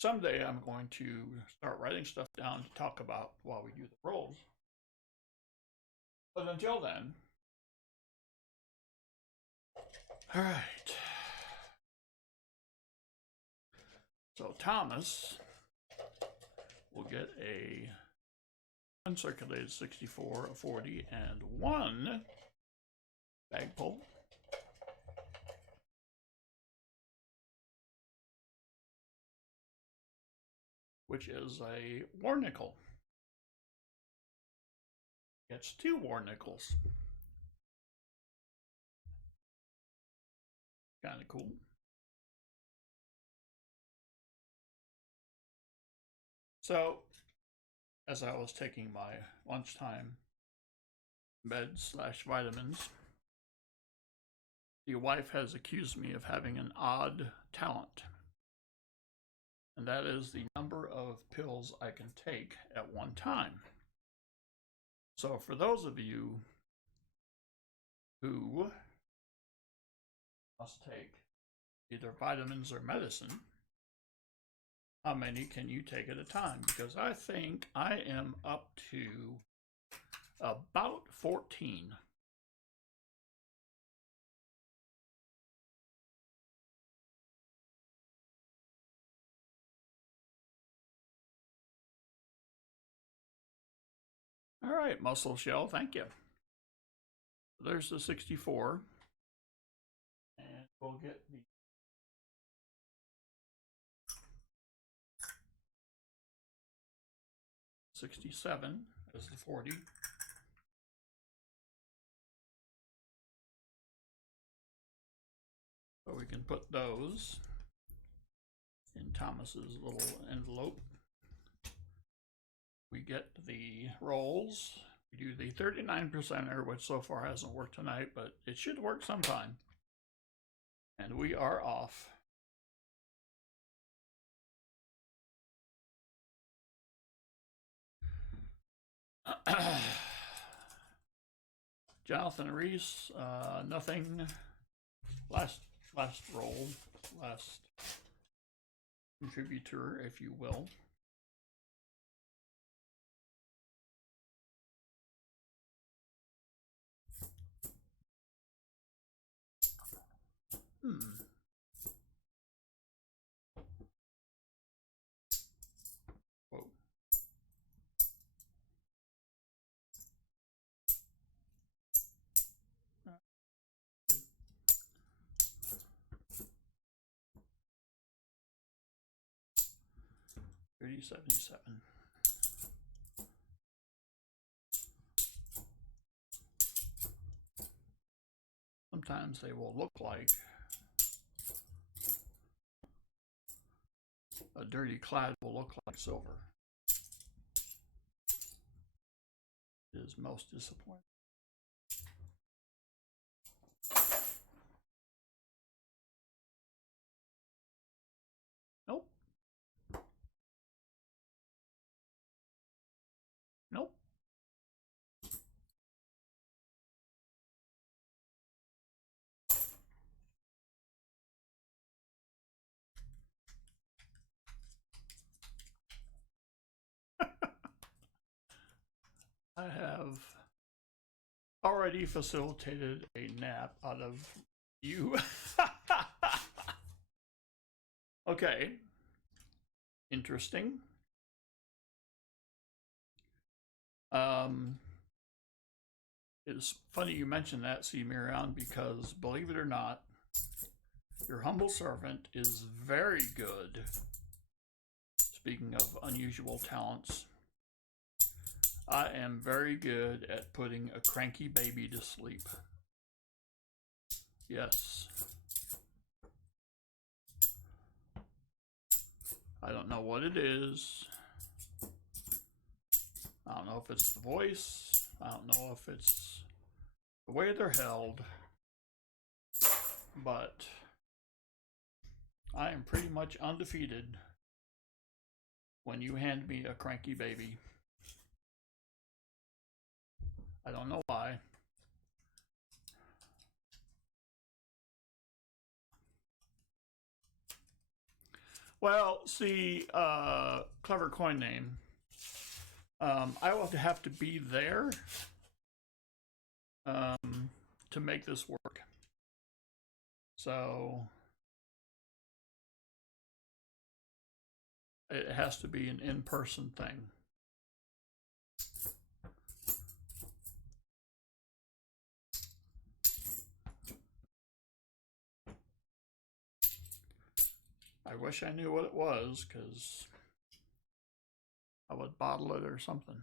Someday I'm going to start writing stuff down to talk about while we do the rolls. But until then, all right. So Thomas will get a uncirculated 64, a 40, and one bag pull. Which is a war nickel. Gets 2 war nickels. Kind of cool. So, as I was taking my lunchtime meds/vitamins, the wife has accused me of having an odd talent. And that is the number of pills I can take at one time. So for those of you who must take either vitamins or medicine, how many can you take at a time? Because I think I am up to about 14. All right, Muscle Shell, thank you. There's the 64. And we'll get the $67 as the 40. So we can put those in Thomas's little envelope. We get the rolls. We do the 39%er, which so far hasn't worked tonight, but it should work sometime. And we are off. Jonathan Reese, nothing. Last roll, last contributor, if you will. Whoa. $30.77. Sometimes they will look like a dirty clad will look like silver. It is most disappointing. Nope. Nope. I have already facilitated a nap out of you. Okay. Interesting. It's funny you mentioned that, C. Miriam, because believe it or not, your humble servant is very good. Speaking of unusual talents, I am very good at putting a cranky baby to sleep. Yes. I don't know what it is. I don't know if it's the voice. I don't know if it's the way they're held. But I am pretty much undefeated when you hand me a cranky baby. I don't know why. Well, see, clever coin name. I will have to be there to make this work. So it has to be an in-person thing. I wish I knew what it was, because I would bottle it or something.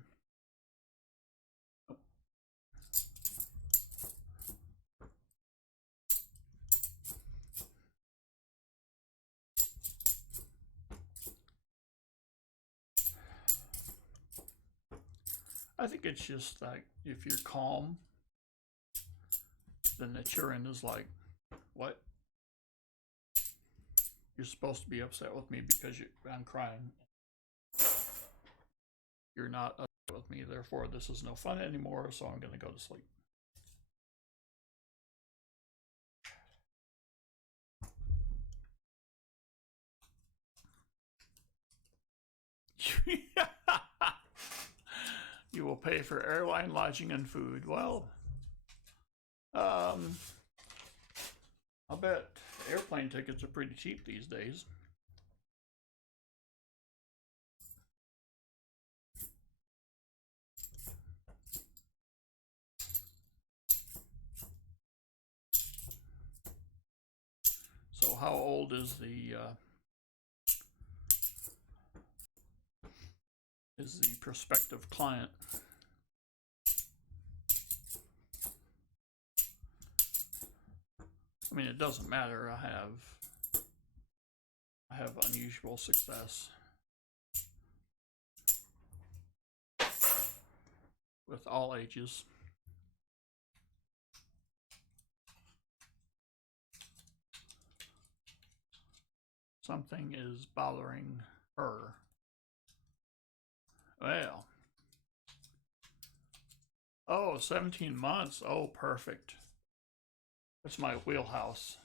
I think it's just like, if you're calm, then the Turin is like, what? You're supposed to be upset with me because I'm crying. You're not upset with me, therefore this is no fun anymore, so I'm going to go to sleep. You will pay for airline, lodging, and food. Well, I'll bet airplane tickets are pretty cheap these days. So how old is the prospective client? I mean, it doesn't matter. I have unusual success with all ages. Something is bothering her. Well, oh, 17 months. Oh, perfect. That's my wheelhouse.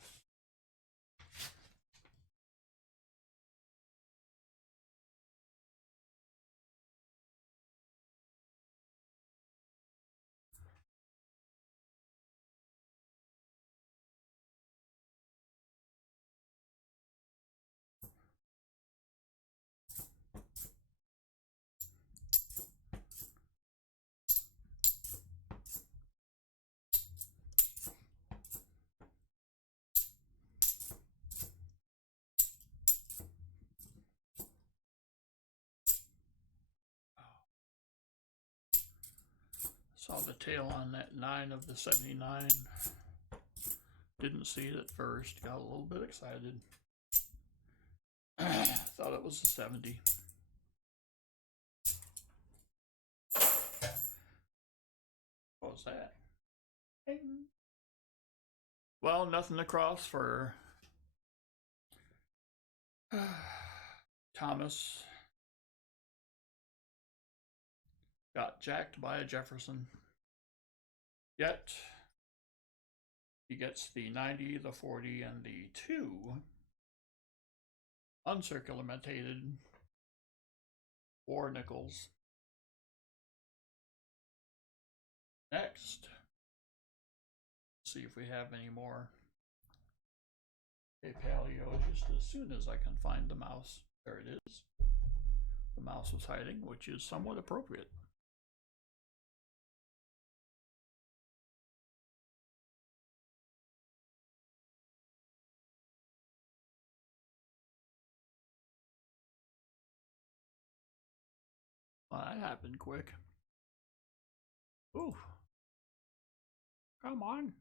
Saw the tail on that 9 of the 79. Didn't see it at first. Got a little bit excited. Thought it was a 70. What was that? Ding. Well, nothing across for Thomas. Got jacked by a Jefferson. Yet he gets the 90, the 40, and the 2 uncircumvented war nickels. Next, see if we have any more paleo just as soon as I can find the mouse. There it is. The mouse was hiding, which is somewhat appropriate. Well, that happened quick. Ooh. Come on.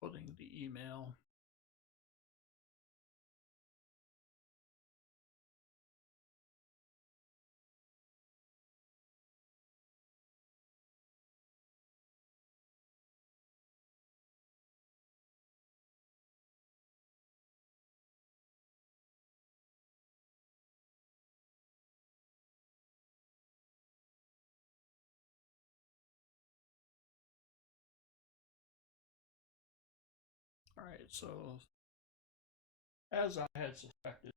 Putting the email. Alright, so as I had suspected,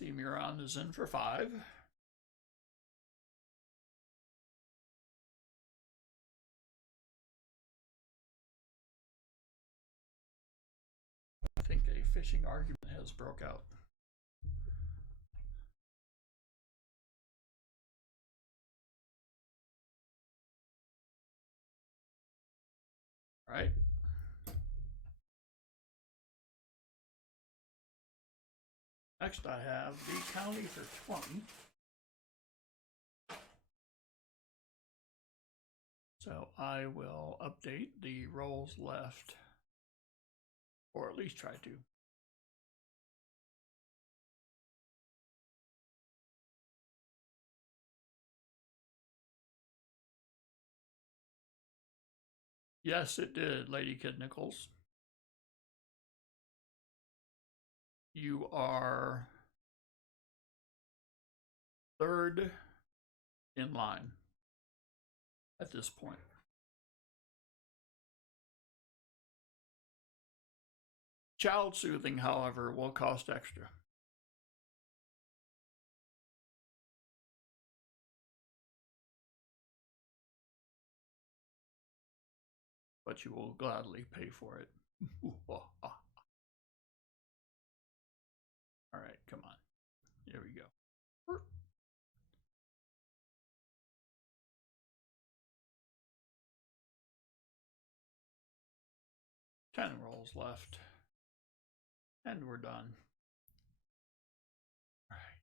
Muron is in for 5. I think a fishing argument has broke out. Right. Next I have the county for 20. So I will update the rolls left, or at least try to. Yes, it did, Lady Kid Nichols. You are 3rd in line at this point. Child soothing, however, will cost extra. But you will gladly pay for it. All right, come on. Here we go. 10 rolls left. And we're done. All right.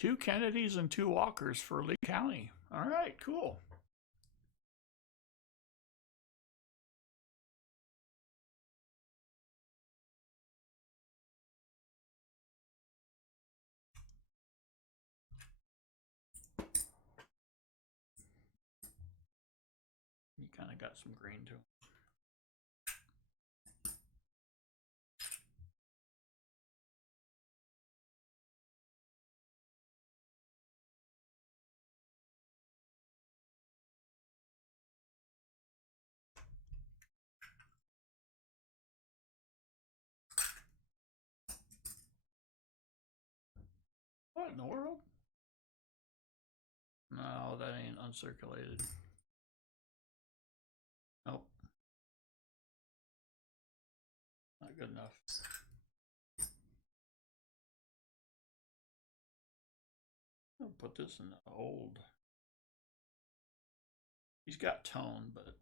Two Kennedys and 2 Walkers for Lee County. All right, cool. You kind of got some green too. What in the world? No, that ain't uncirculated. Nope. Not good enough. I'll put this in the old. He's got tone, but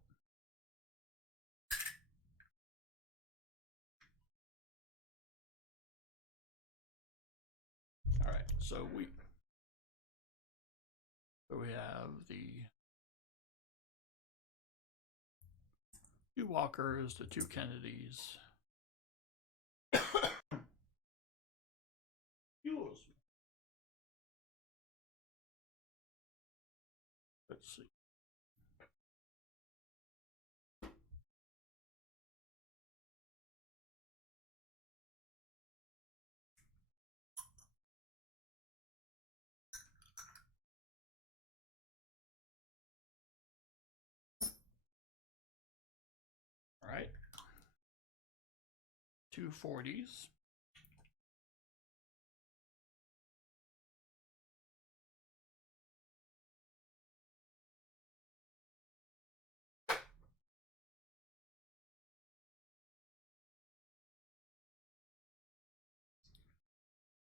all right. So we have the 2 Walkers, the 2 Kennedys. Let's see. All right. 2 40s.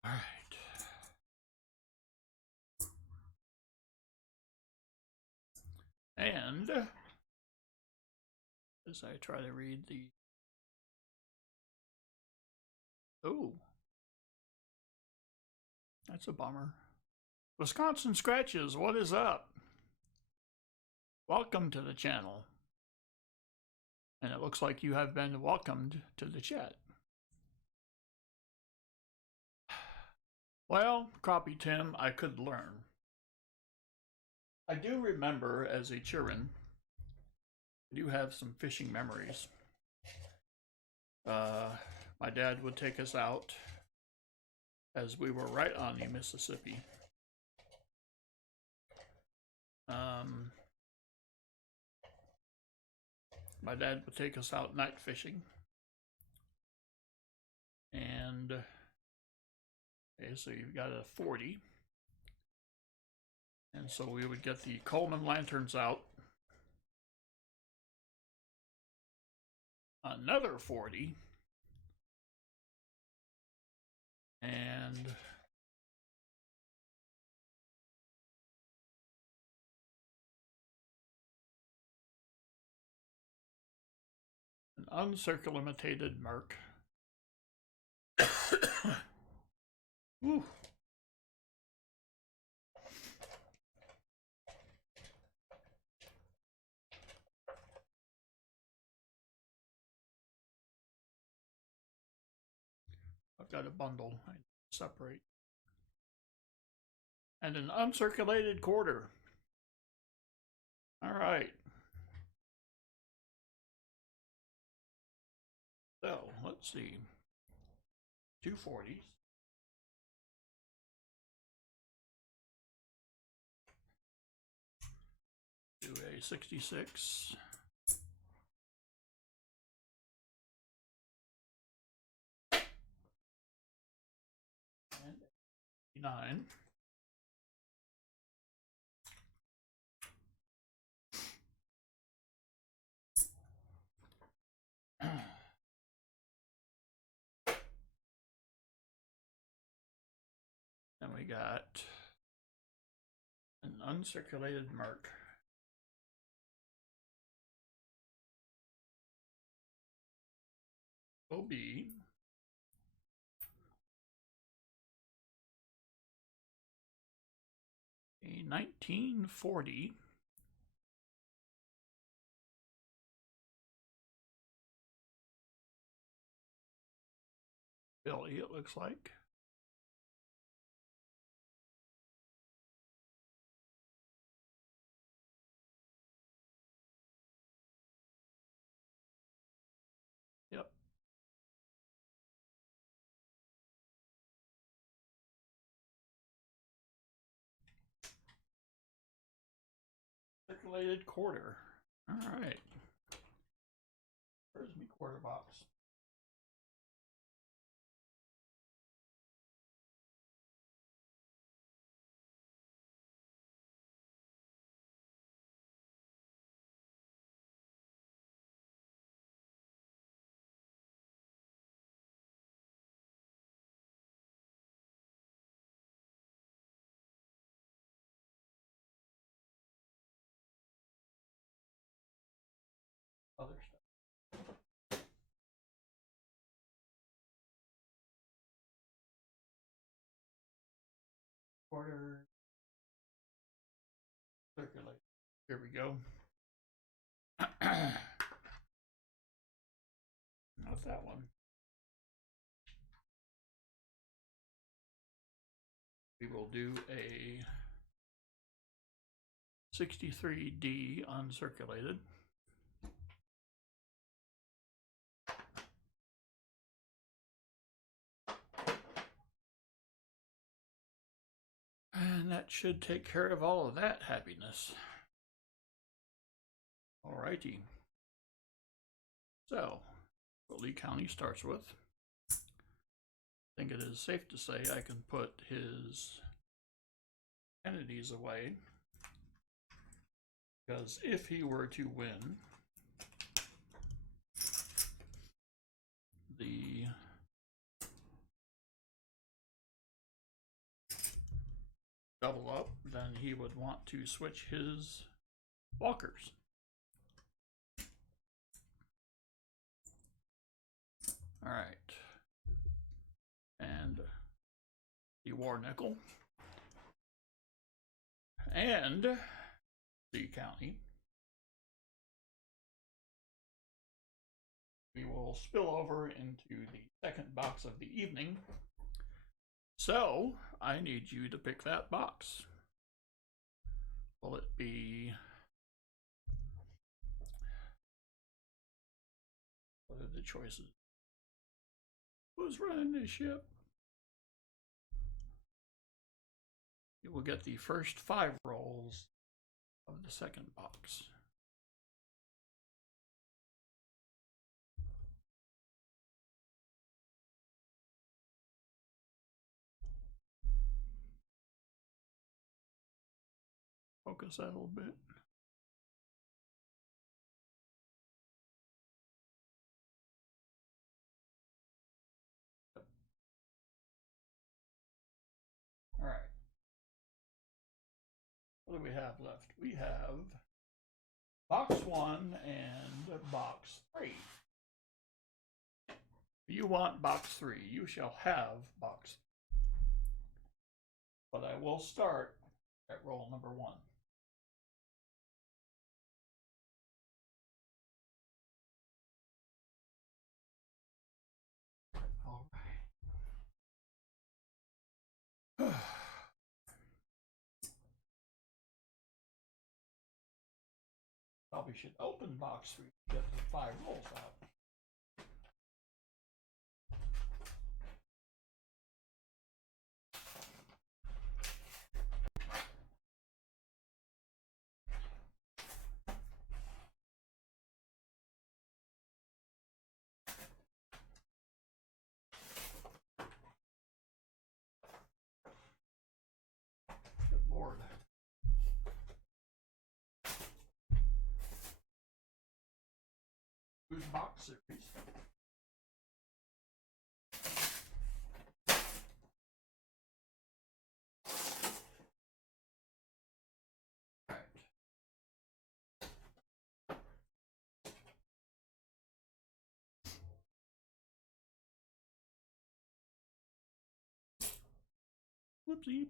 All right. And as I try to read the... Oh. That's a bummer. Wisconsin Scratches, what is up? Welcome to the channel. And it looks like you have been welcomed to the chat. Well, Crappie Tim, I could learn. I do remember as a children, I do have some fishing memories. My dad would take us out as we were right on the Mississippi. My dad would take us out night fishing. And okay, so you've got a 40. And so we would get the Coleman lanterns out. Another 40. And an uncirculated Merc. Ooh. I've got a bundle I separate. And an uncirculated quarter. All right. So let's see. 240s. Do a 66. And 89. Then we got an uncirculated Merc. OB. A 1940. Billy, it looks like. Yep. Circulated quarter. All right. Where's my quarter box? Other stuff. Quarter. Circulate. Here we go. Not that one. We will do a 63D uncirculated. And that should take care of all of that happiness. Alrighty. So, what Lee County starts with. I think it is safe to say I can put his entities away. Because if he were to win, the double up, then he would want to switch his walkers. All right. And the war nickel. And the county. We will spill over into the second box of the evening. So, I need you to pick that box. Will it be... What are the choices? Who's running this ship? You will get the first 5 rolls of the second box. Focus that a little bit. All right. What do we have left? We have box 1 and box 3. If you want box 3, you shall have box 3. But I will start at roll number 1. All right. Probably should open box 3 to get the 5 rolls out. Good Lord. Who's box series? All right. Whoopsie.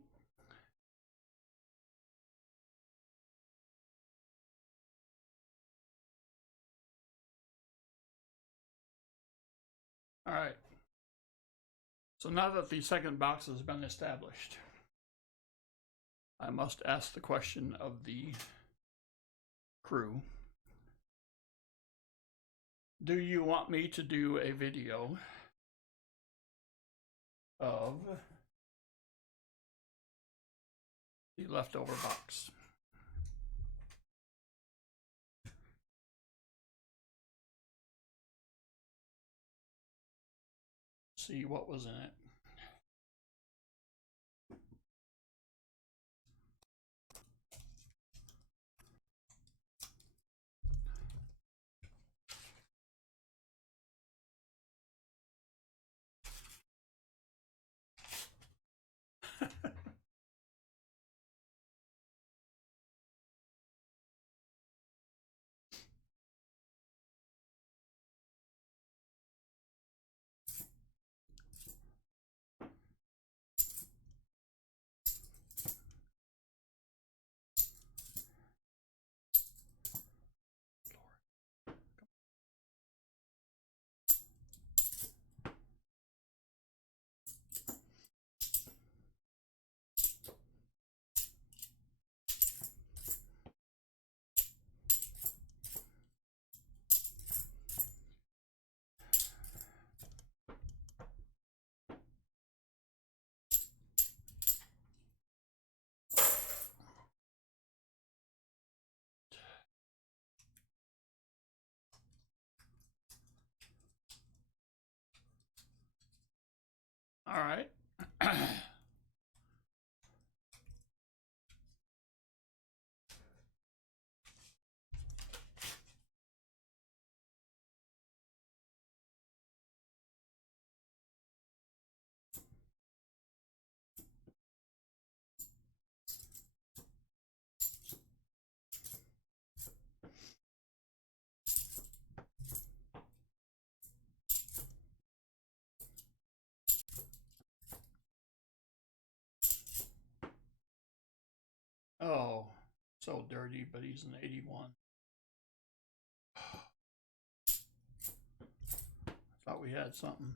All right. So now that the second box has been established, I must ask the question of the crew. Do you want me to do a video of the leftover box? See what was in it. All right. Oh, so dirty, but he's an 81. Thought we had something.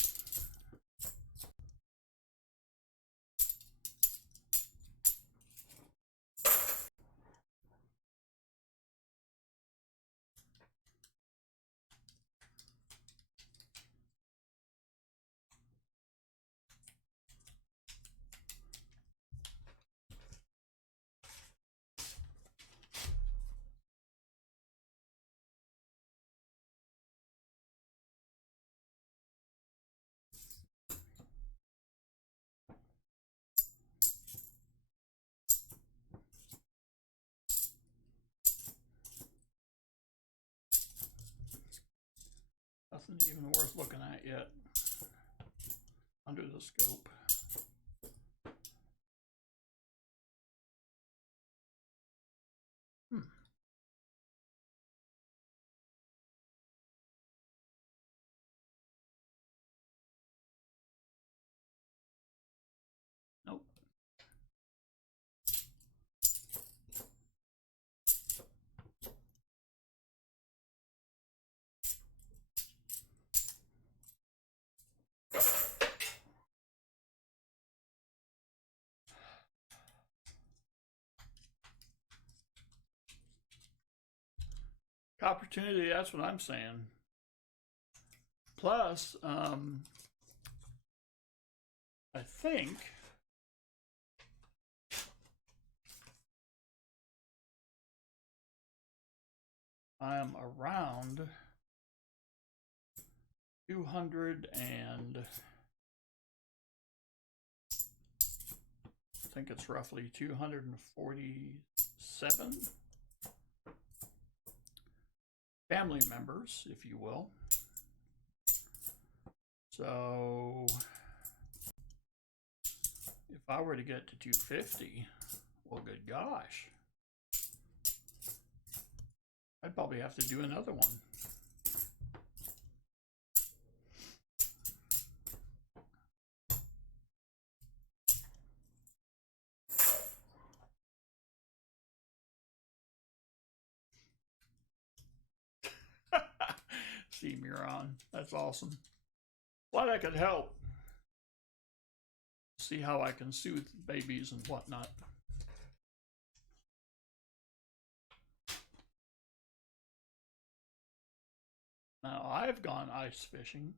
nothing even worth looking at yet under the scope. Nope. Opportunity, that's what I'm saying. Plus, I think I am around 200 and I think it's roughly 247 family members, if you will. So if I were to get to 250, well, good gosh, I'd probably have to do another one. See, Miron, that's awesome. Glad I could help. See how I can soothe babies and whatnot. Now, I've gone ice fishing,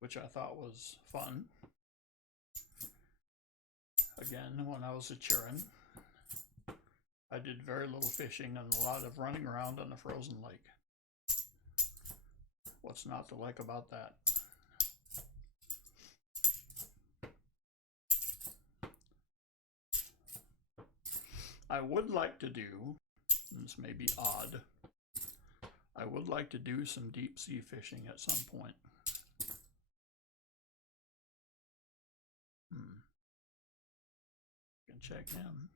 which I thought was fun. Again, when I was a children, I did very little fishing and a lot of running around on the frozen lake. What's not to like about that? I would like to do, this may be odd, I would like to do some deep sea fishing at some point. Can check him.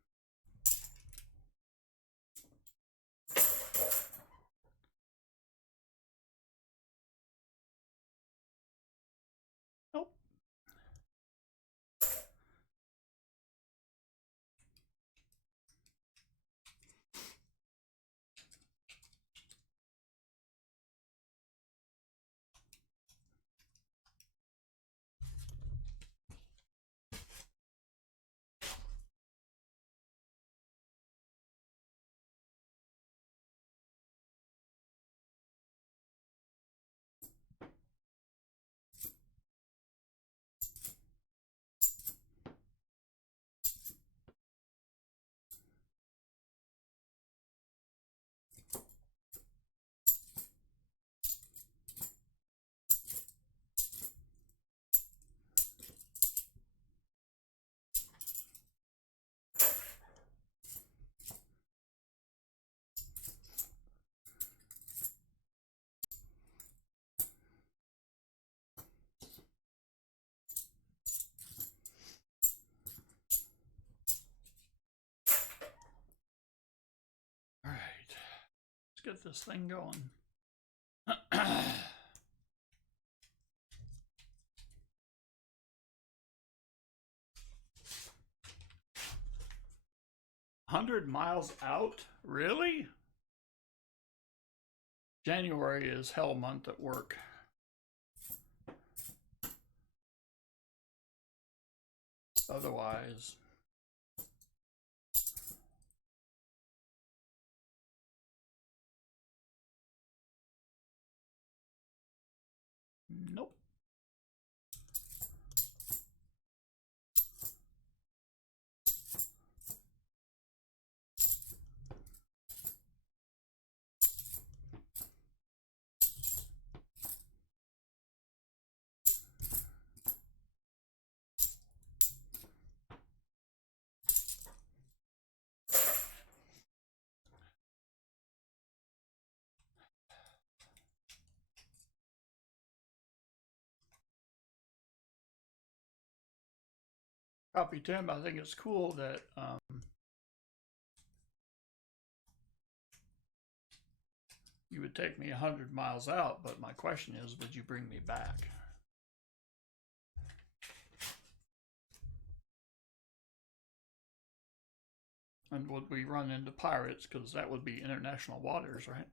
Nope. All right, let's get this thing going. 100 miles out? Really? January is hell month at work. Otherwise, nope. Copy Tim, I think it's cool that you would take me 100 miles out, but my question is, would you bring me back? And would we run into pirates? Because that would be international waters, right?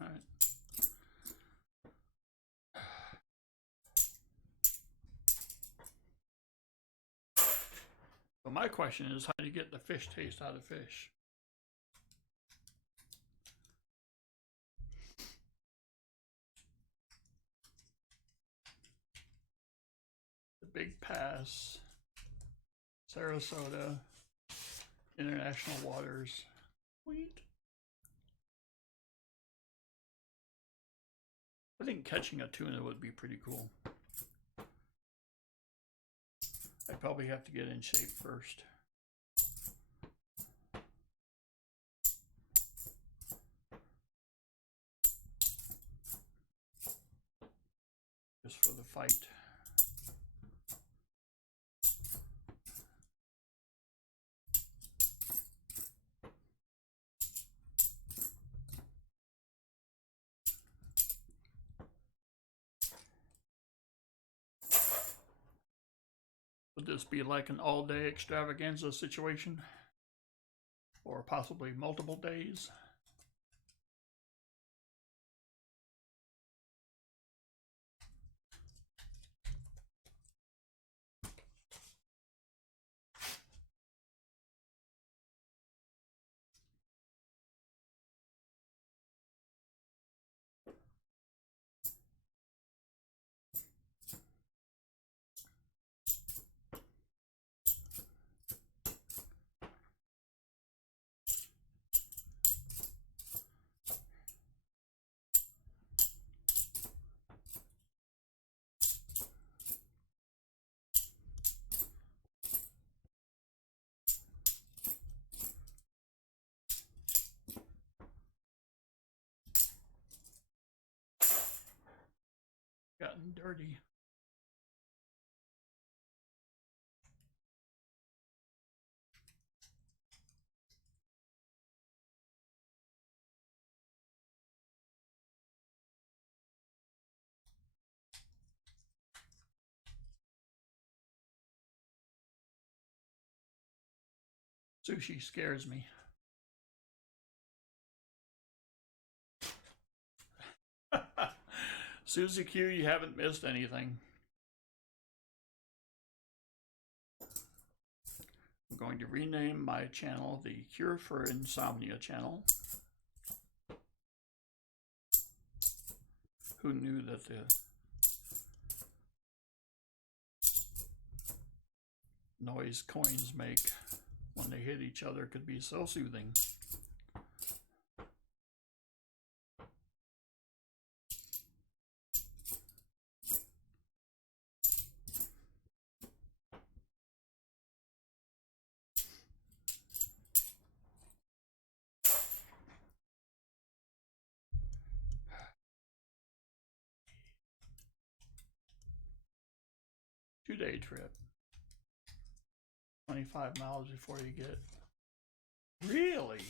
All right. So my question is, how do you get the fish taste out of fish? The Big Pass, Sarasota, international waters. Sweet. I think catching a tuna would be pretty cool. I probably have to get in shape first. Just for the fight. Would this be like an all-day extravaganza situation? Or possibly multiple days? Gotten dirty. Sushi scares me. Susie Q, you haven't missed anything. I'm going to rename my channel the Cure for Insomnia channel. Who knew that the noise coins make when they hit each other could be so soothing? Two-day trip. 25 miles before you get... Really?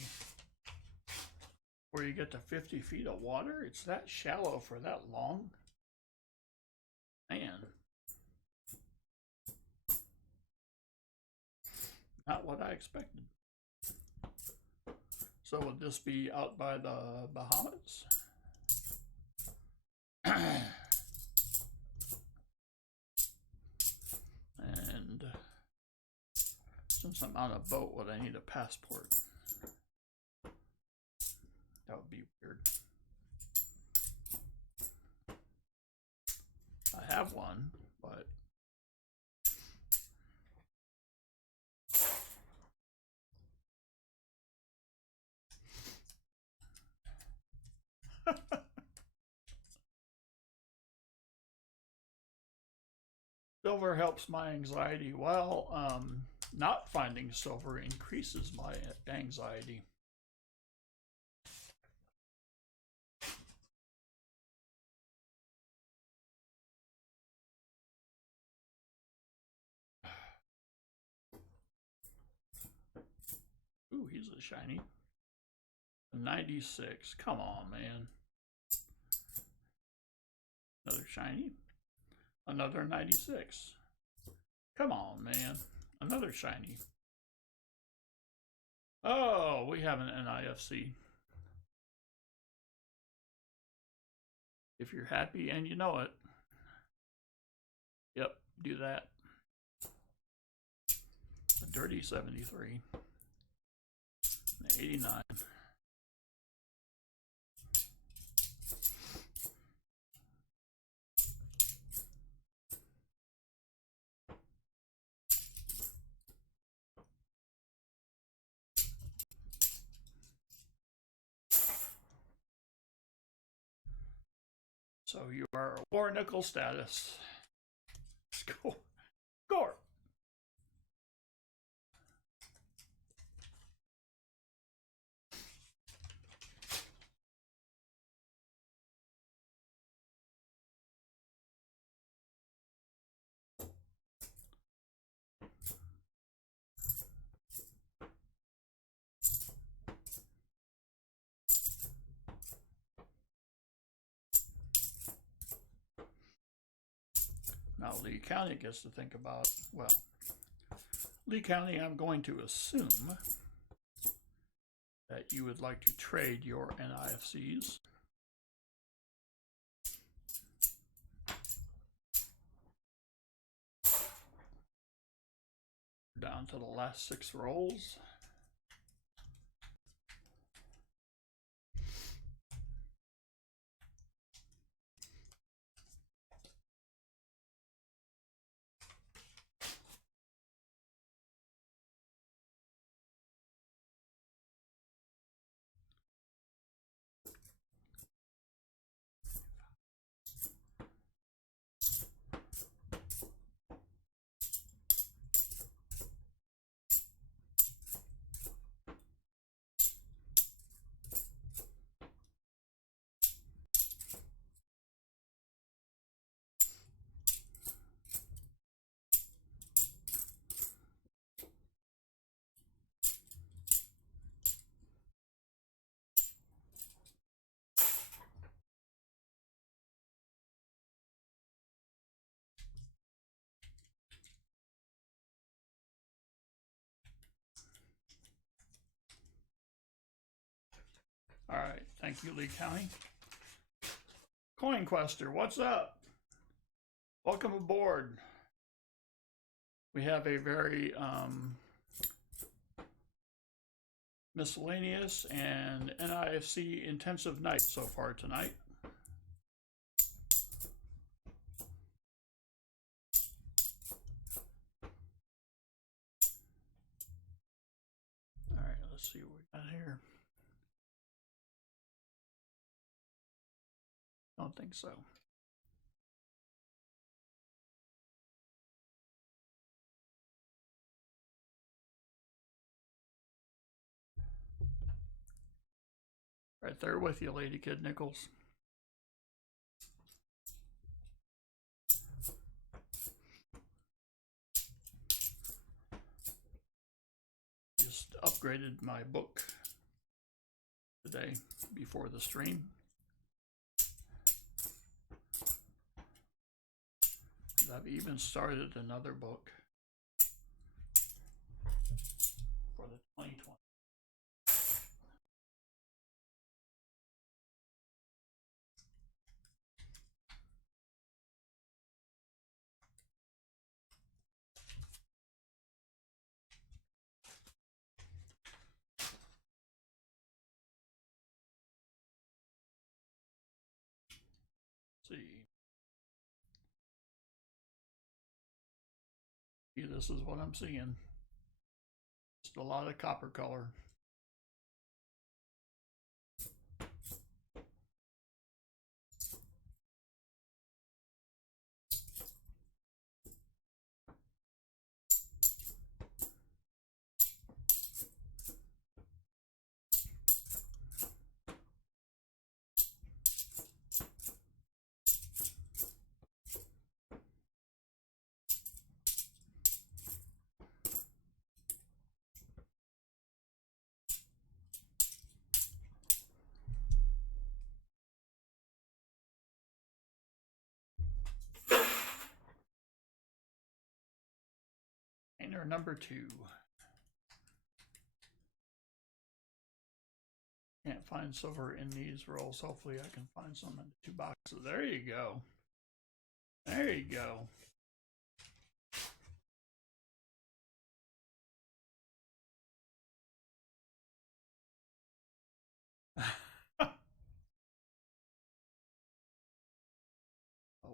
Where you get to 50 feet of water? It's that shallow for that long? Man. Not what I expected. So would this be out by the Bahamas? And since I'm on a boat, would I need a passport? That would be weird. have one, but silver helps my anxiety. Well, not finding silver increases my anxiety. Ooh, he's a shiny. 96. Come on, man. Another shiny. Another 96. Come on, man. Another shiny. Oh, we have an NIFC. If you're happy and you know it. Yep, do that. A dirty 73. An 89. So you are a war nickel status. Score. Score. Now Lee County gets to think about, well, Lee County, I'm going to assume that you would like to trade your NIFCs. Down to the last 6 rolls. All right, thank you, Lee County. Coin Quester, what's up? Welcome aboard. We have a very miscellaneous and NIFC intensive night so far tonight. All right, let's see what we got here. Don't think so. Right there with you, Lady Kid Nichols. Just upgraded my book today before the stream. I've even started another book for the 2020. Let's see. this is what I'm seeing. Just a lot of copper color. Painter number 2. Can't find silver in these rolls. Hopefully I can find some in the 2 boxes. There you go. There you go.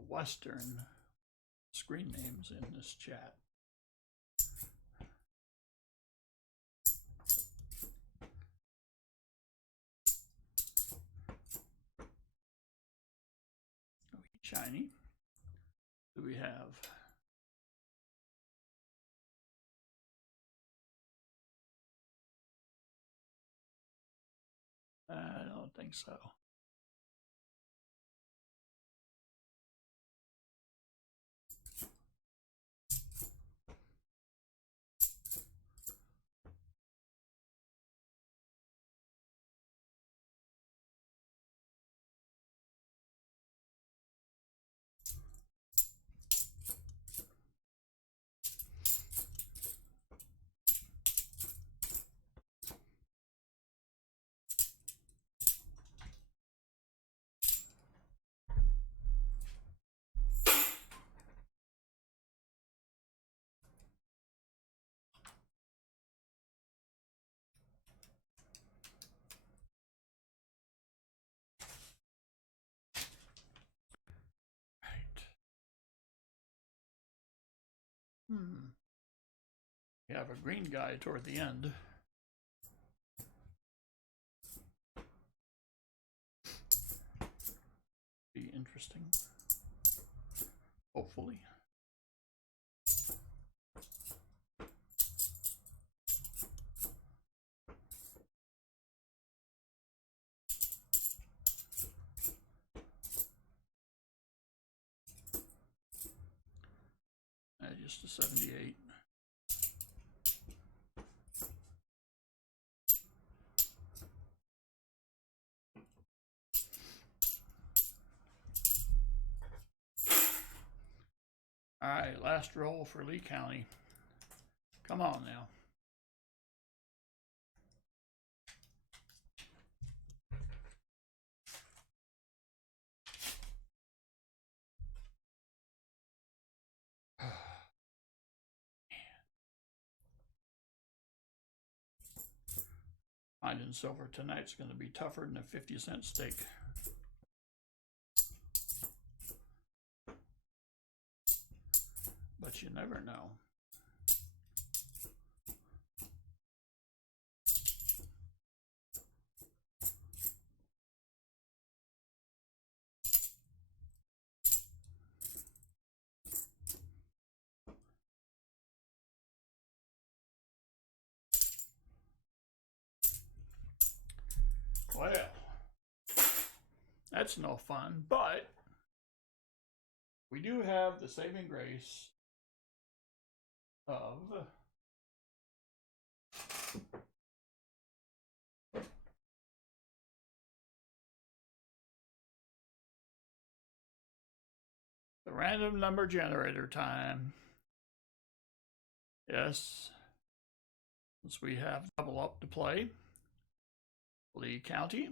Western screen names in this chat. Shiny. Do we have? I don't think so. We have a green guy toward the end. Be interesting. Hopefully. Just a 78. All right, last roll for Lee County. Come on now. Finding silver tonight's going to be tougher than a 50-cent steak. But you never know. Well, that's no fun, but we do have the saving grace of the random number generator time. Yes, since we have double up to play, Lee County.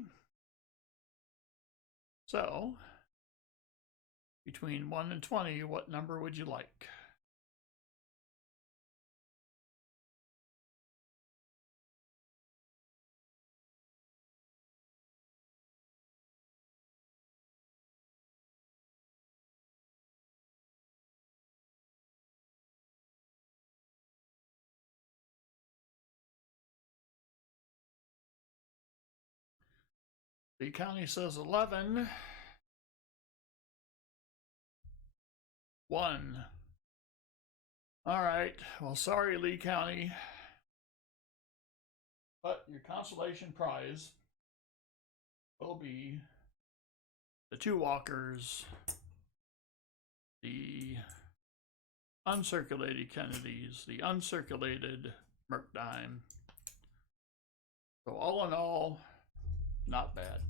So, between 1 and 20, what number would you like? Lee County says 11. 1. All right. Well, sorry, Lee County. But your consolation prize will be the 2 walkers, the uncirculated Kennedys, the uncirculated Merkdime. So all in all, not bad.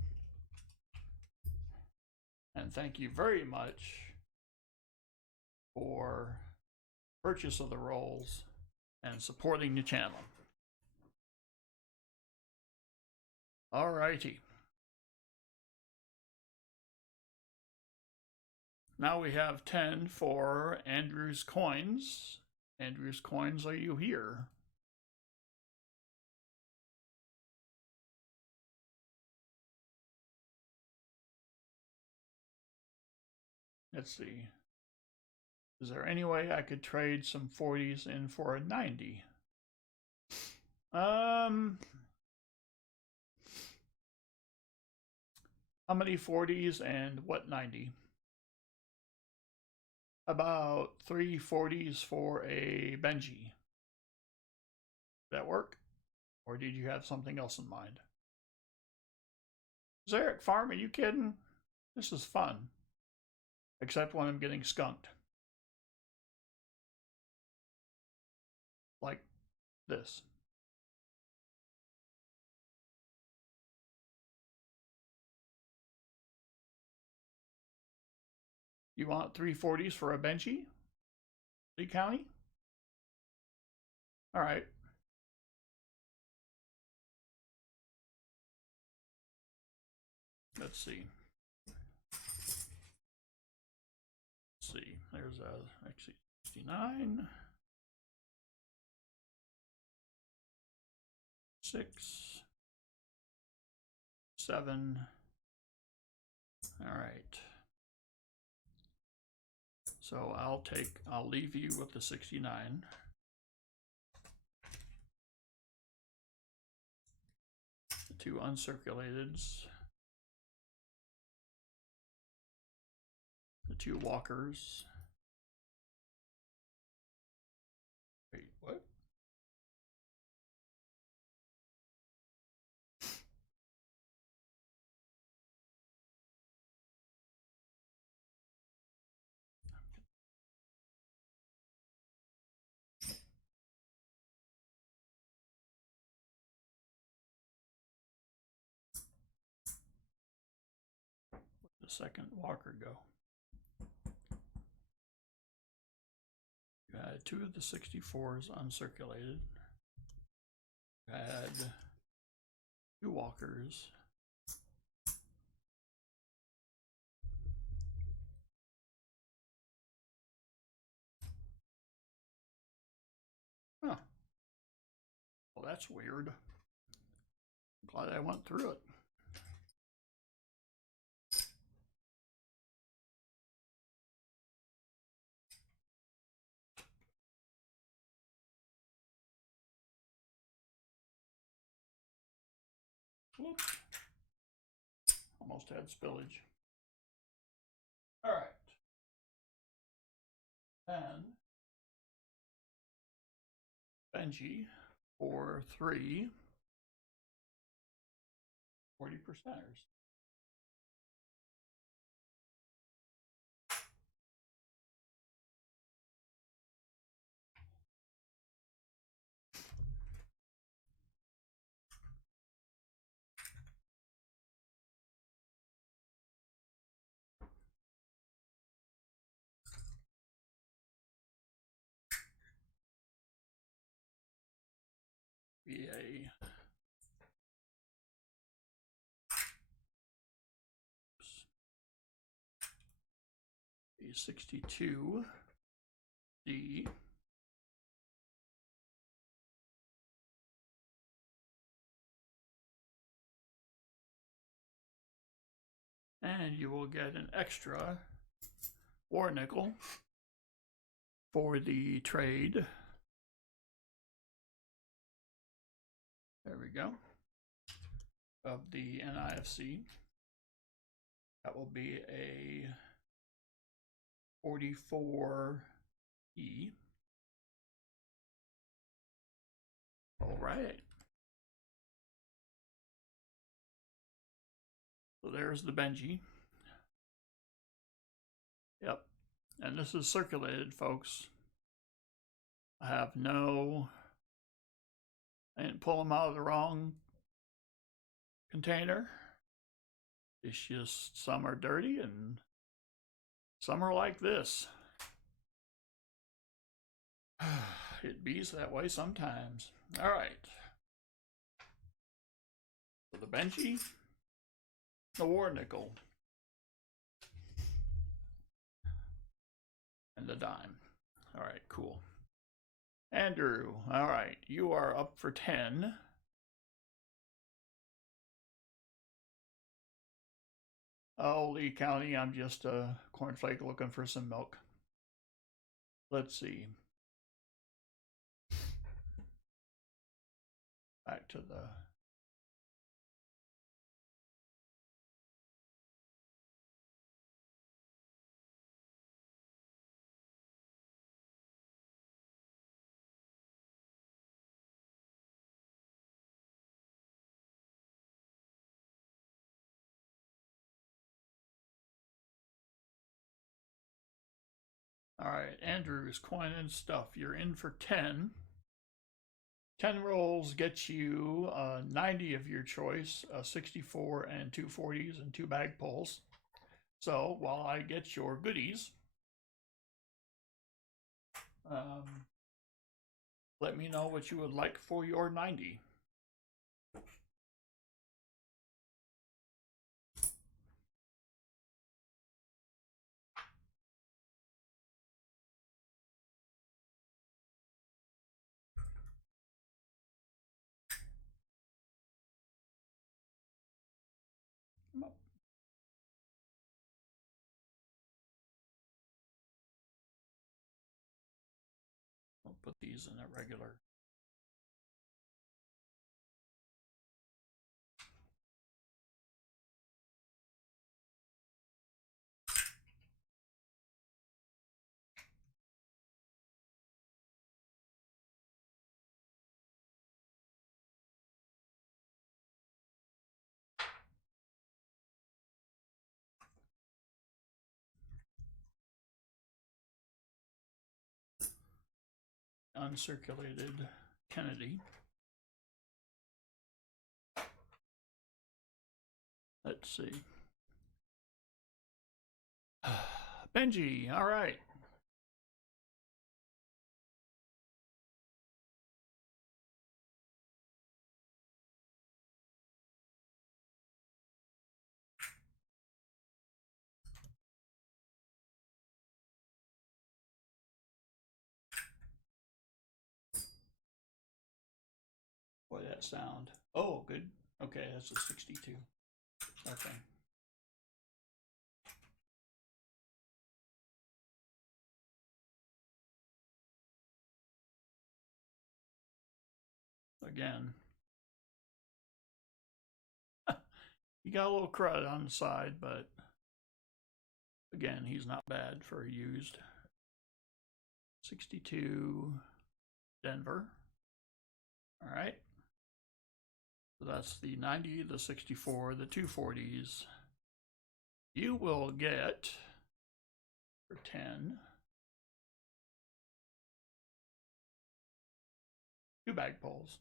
And thank you very much for purchase of the rolls and supporting the channel. Alrighty. Now we have 10 for Andrew's coins. Andrew's coins, are you here? Let's see. Is there any way I could trade some 40s in for a 90? How many 40s and what 90? About 3 40s for a Benji. Did that work? Or did you have something else in mind? Zarek Farm, are you kidding? This is fun. Except when I'm getting skunked. Like this. You want 3 40s for a Benji? Lee County? All right. Let's see. Let's see. There's a actually 69. 6. 7. All right. So I'll leave you with the 69. The 2 uncirculateds. The 2 walkers. Wait, what? The second walker go. You had 2 of the 64s uncirculated. You had 2 walkers. Huh. Well, that's weird. I'm glad I went through it. Whoops. Almost had spillage. All right. And Benji for 3 40%ers. Be a 62 D. And you will get an extra war nickel for the trade. There we go. of the NIFC. That will be a 44E. All right. So there's the Benji. Yep. And this is circulated, folks. I have no... I didn't pull them out of the wrong container. It's just some are dirty and some are like this. It bees that way sometimes. All right. So the Benji, the War Nickel, and the dime. All right, cool. Andrew, all right, you are up for 10. Oh, Lee County, I'm just a cornflake looking for some milk. Let's see. Back to the... All right, Andrew's coin and stuff. You're in for 10. 10 rolls get you 90 of your choice, 64 and 240s and 2 bag pulls. So while I get your goodies, let me know what you would like for your 90. I'll put these in a regular. Uncirculated Kennedy. Let's see. Benji, all right. Boy, that sound. Oh, good. Okay, that's a 62. Okay. Again. He got a little crud on the side, but again, he's not bad for a used. 62 Denver. All right. So that's the 90, the 64, the 240s. You will get for 10 2 bag pulls.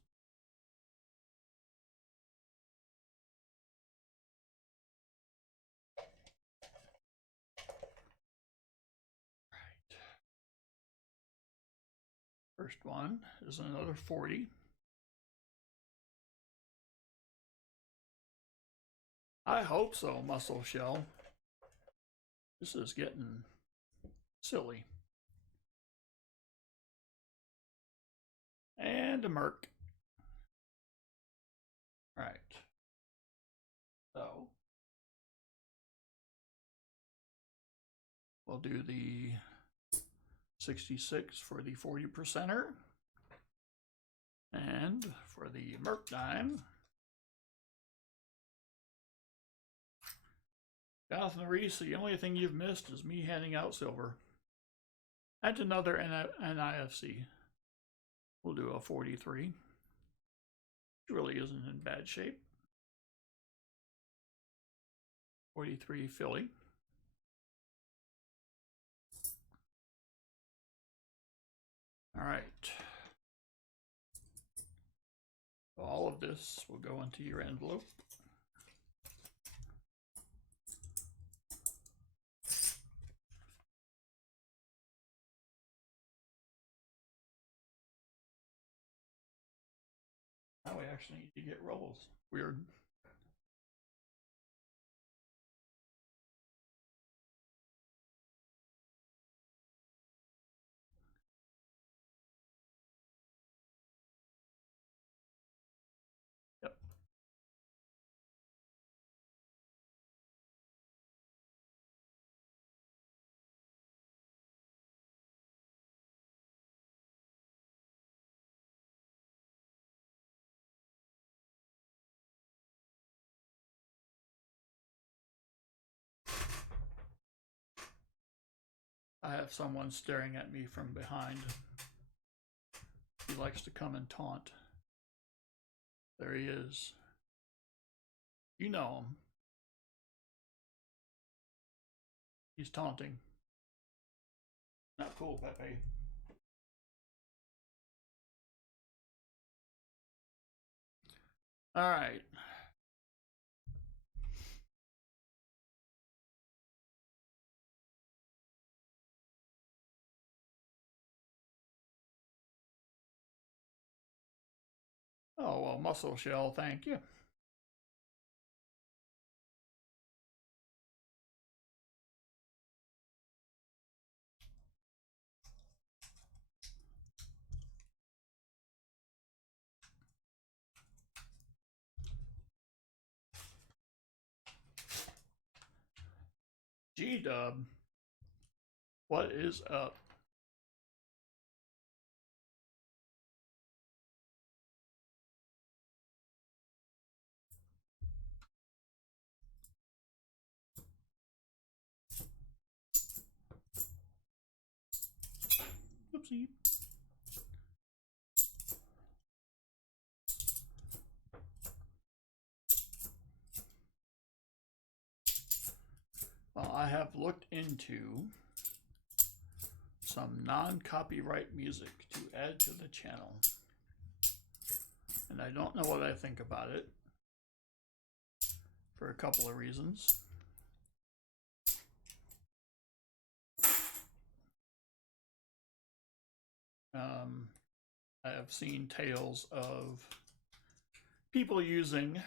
Right. First one is another 40. I hope so, Muscle Shell. This is getting silly. And a Merc. Right. So we'll do the 66 for the 40%er. And for the Merc dime, Jonathan Reese, the only thing you've missed is me handing out silver. And another NIFC. We'll do a 43. It really isn't in bad shape. 43 Philly. All right. All of this will go into your envelope. Now we actually need to get rolls. Weird. Yep. I have someone staring at me from behind. He likes to come and taunt. There he is. You know him. He's taunting. Not cool, Pepe. All right. Oh, well, Muscle Shell, thank you. G-Dub, what is up? Oopsie. Well, I have looked into some non-copyright music to add to the channel. And I don't know what I think about it for a couple of reasons. I have seen tales of people using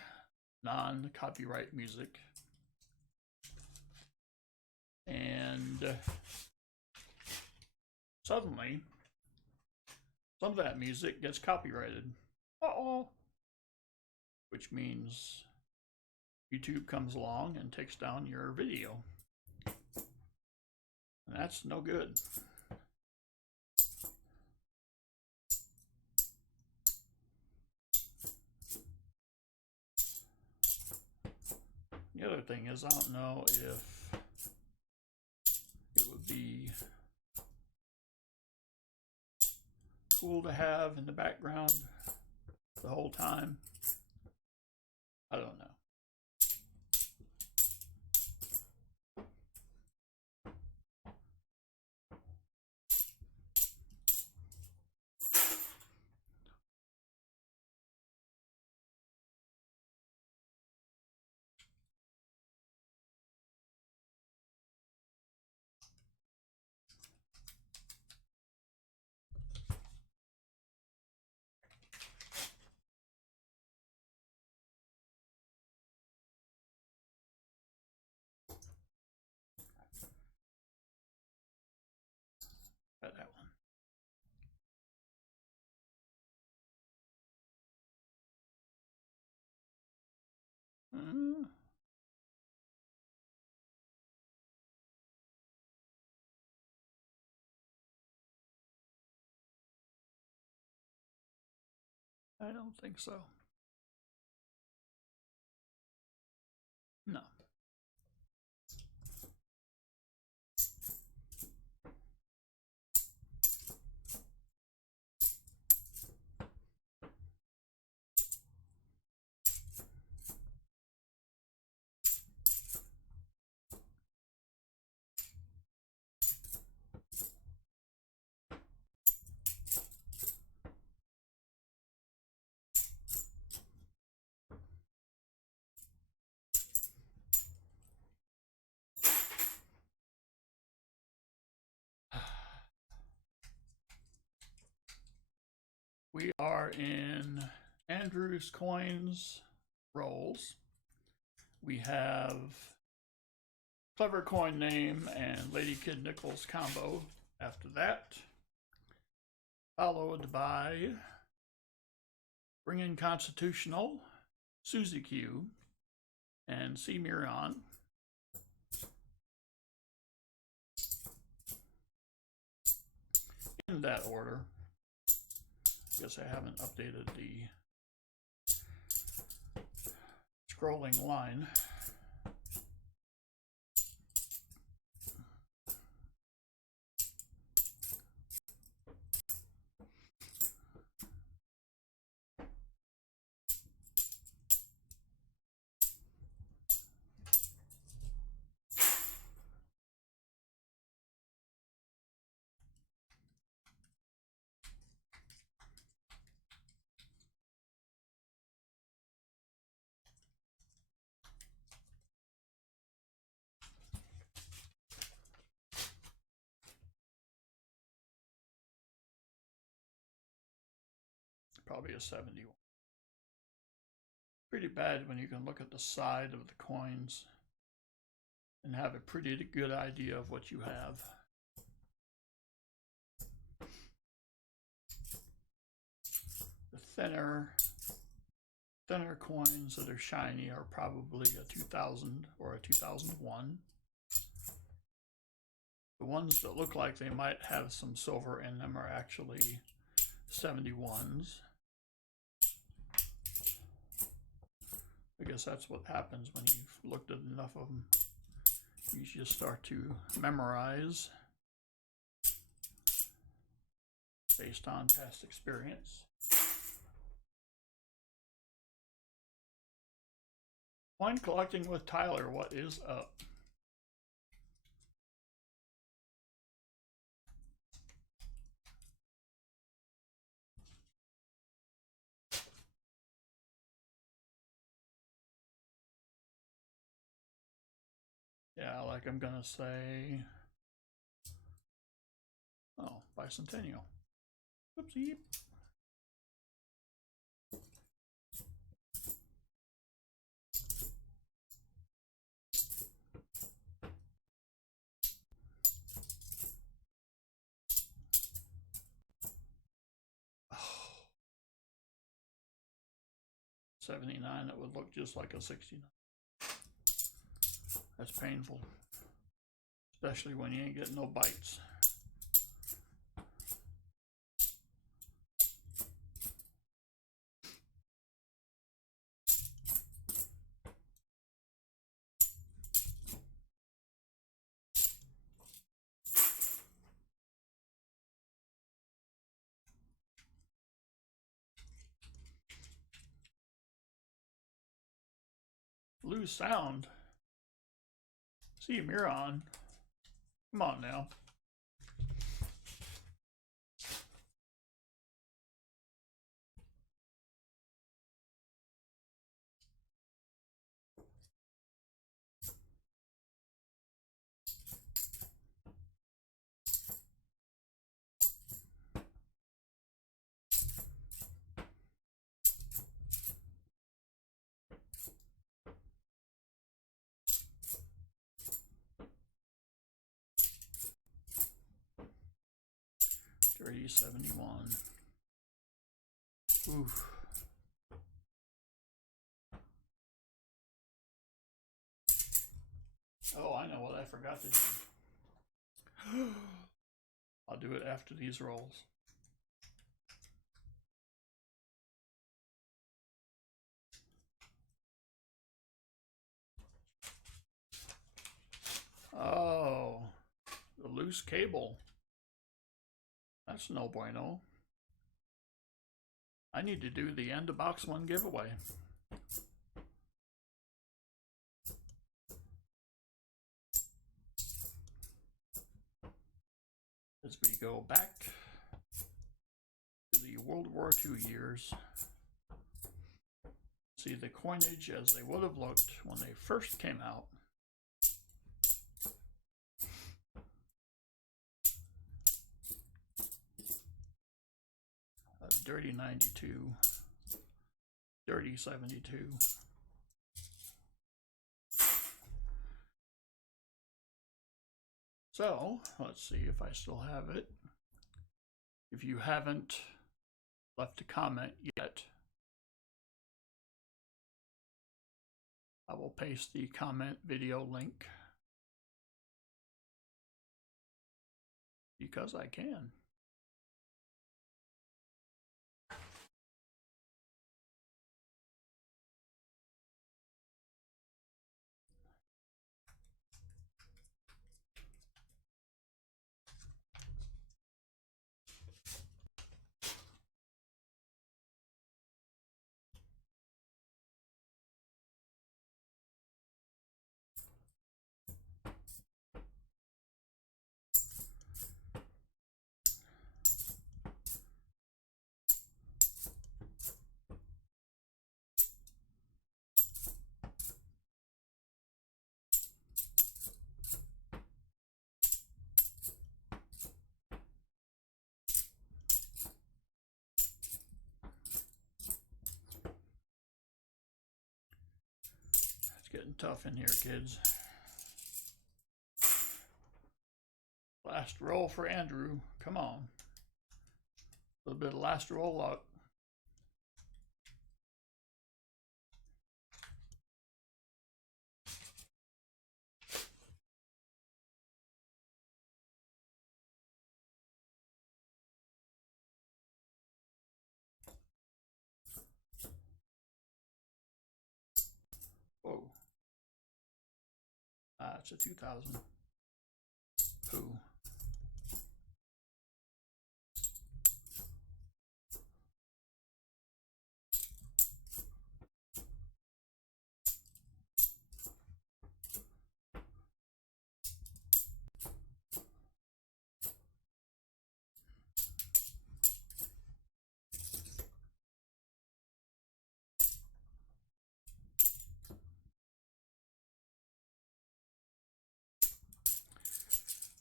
non-copyright music, and suddenly some of that music gets copyrighted. Uh-oh. Which means YouTube comes along and takes down your video. And that's no good. The other thing is, I don't know if it would be cool to have in the background the whole time. I don't know. Got that one. I don't think so. No. We are in Andrew's Coins rolls. We have Clever Coin Name and Lady Kid Nichols combo after that, followed by Bring in Constitutional, Suzy Q, and C. Miron. In that order. I guess I haven't updated the scrolling line. Probably a 71. Pretty bad when you can look at the side of the coins and have a pretty good idea of what you have. The thinner coins that are shiny are probably a 2000 or a 2001. The ones that look like they might have some silver in them are actually 71s. I guess that's what happens when you've looked at enough of them. You just start to memorize based on past experience. Coin collecting with Tyler, what is up? Yeah, like I'm gonna say, oh, bicentennial. Oopsie. Oh. 79, that would look just like a 69. That's painful, especially when you ain't getting no bites. Lose sound. See, Miron. Come on now. Dirty 71. Oof. Oh, I know what I forgot to do. I'll do it after these rolls. Oh, the loose cable. That's no bueno. I need to do the end of box one giveaway. As we go back to the World War II years, see the coinage as they would have looked when they first came out. dirty 92, dirty 72. So let's see if I still have it. If you haven't left a comment yet, I will paste the comment video link because I can. It's getting tough in here, kids. Last roll for Andrew. Come on. A little bit of last roll luck. Whoa. It's a 2000. Pooh.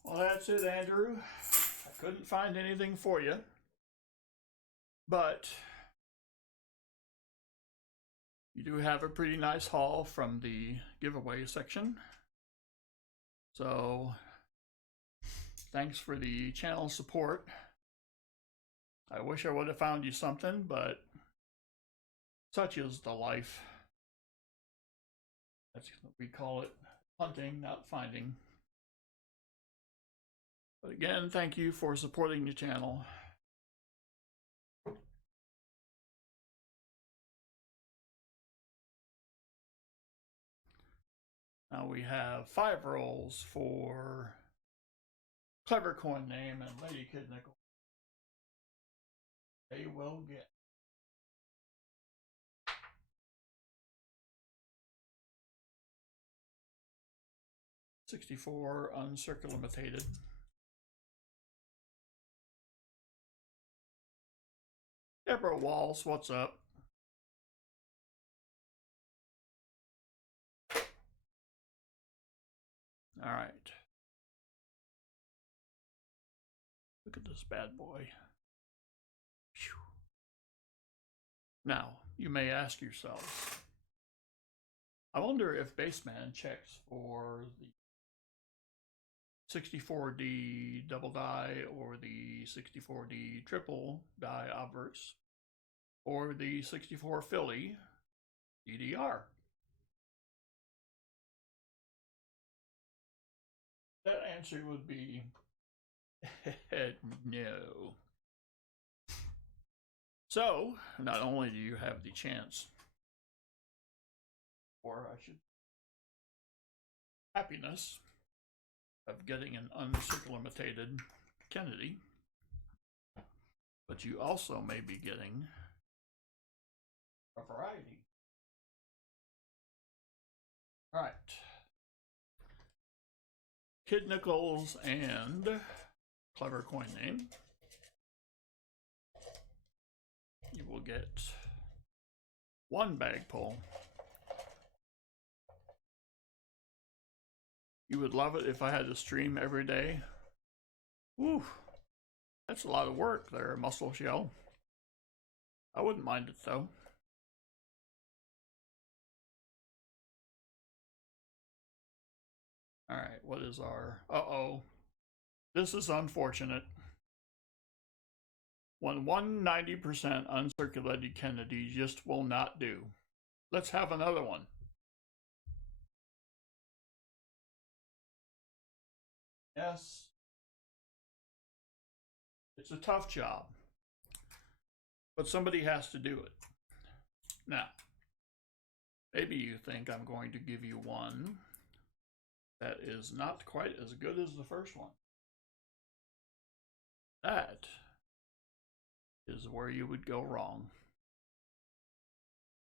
Well, that's it, Andrew. I couldn't find anything for you, but you do have a pretty nice haul from the giveaway section. So thanks for the channel support. I wish I would have found you something, but such is the life. That's what we call it, hunting, not finding. But again, thank you for supporting the channel. Now we have 5 rolls for Clever Coin Name and Lady Kid Nickel. They will get $64 uncirculated. Deborah Walls, what's up? All right. Look at this bad boy. Whew. Now, you may ask yourselves, I wonder if Baseman checks for the 64D double die or the 64D triple die obverse or the 64 Philly DDR. That answer would be no. So, not only do you have the chance, or I should, happiness of getting an uncirculated Kennedy, but you also may be getting a variety. All right. Kid Nichols and Clever Coin Name. You will get 1 bag pull. You would love it if I had to stream every day. Woo, that's a lot of work there, Muscle Shell. I wouldn't mind it though. All right, what is our... Uh-oh. This is unfortunate. When 190% uncirculated Kennedy just will not do. Let's have another one. Yes. It's a tough job, but somebody has to do it. Now, maybe you think I'm going to give you one that is not quite as good as the first one. That is where you would go wrong.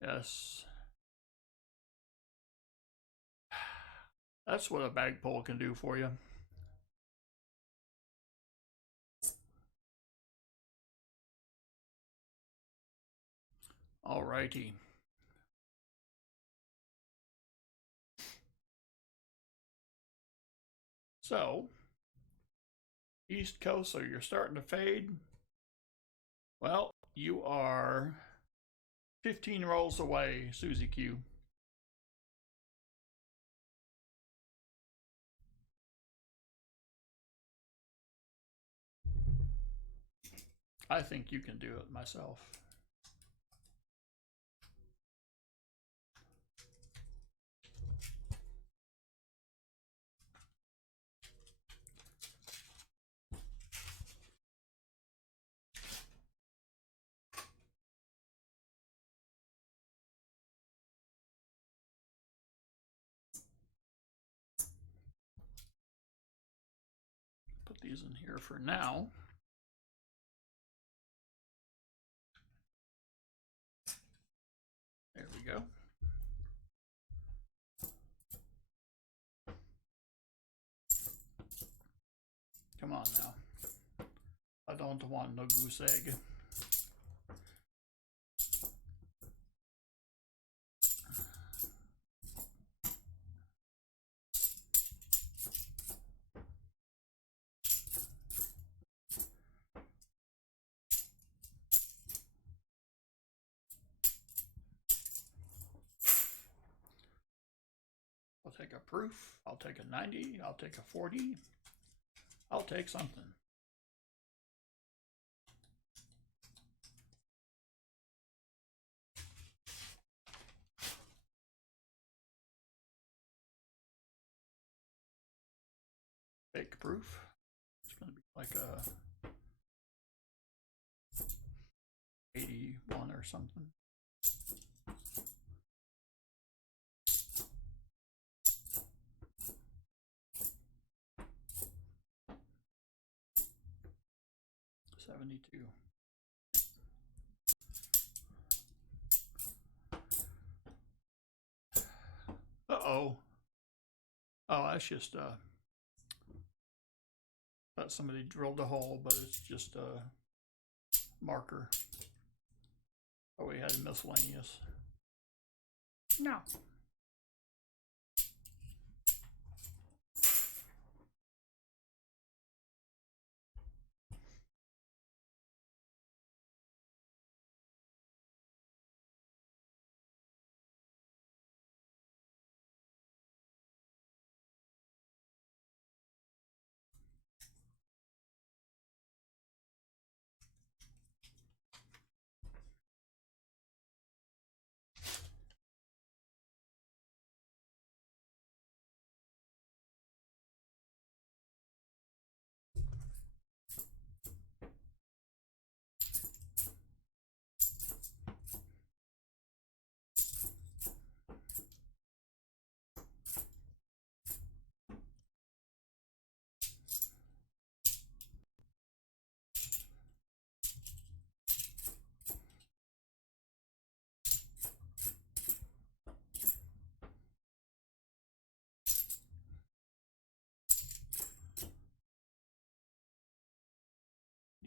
Yes. That's what a bagpole can do for you. Alrighty. So, East Coast, so you're starting to fade. Well, you are 15 rolls away, Susie Q. I think you can do it myself. Put these in here for now. There we go. Come on now. I don't want no goose egg. I'll take a proof. I'll take a 90. I'll take a 40. I'll take something. Fake proof. It's going to be like a 81 or something. $72. Uh-oh. Oh, that's just thought somebody drilled a hole, but it's just a marker. Oh, we had miscellaneous. No.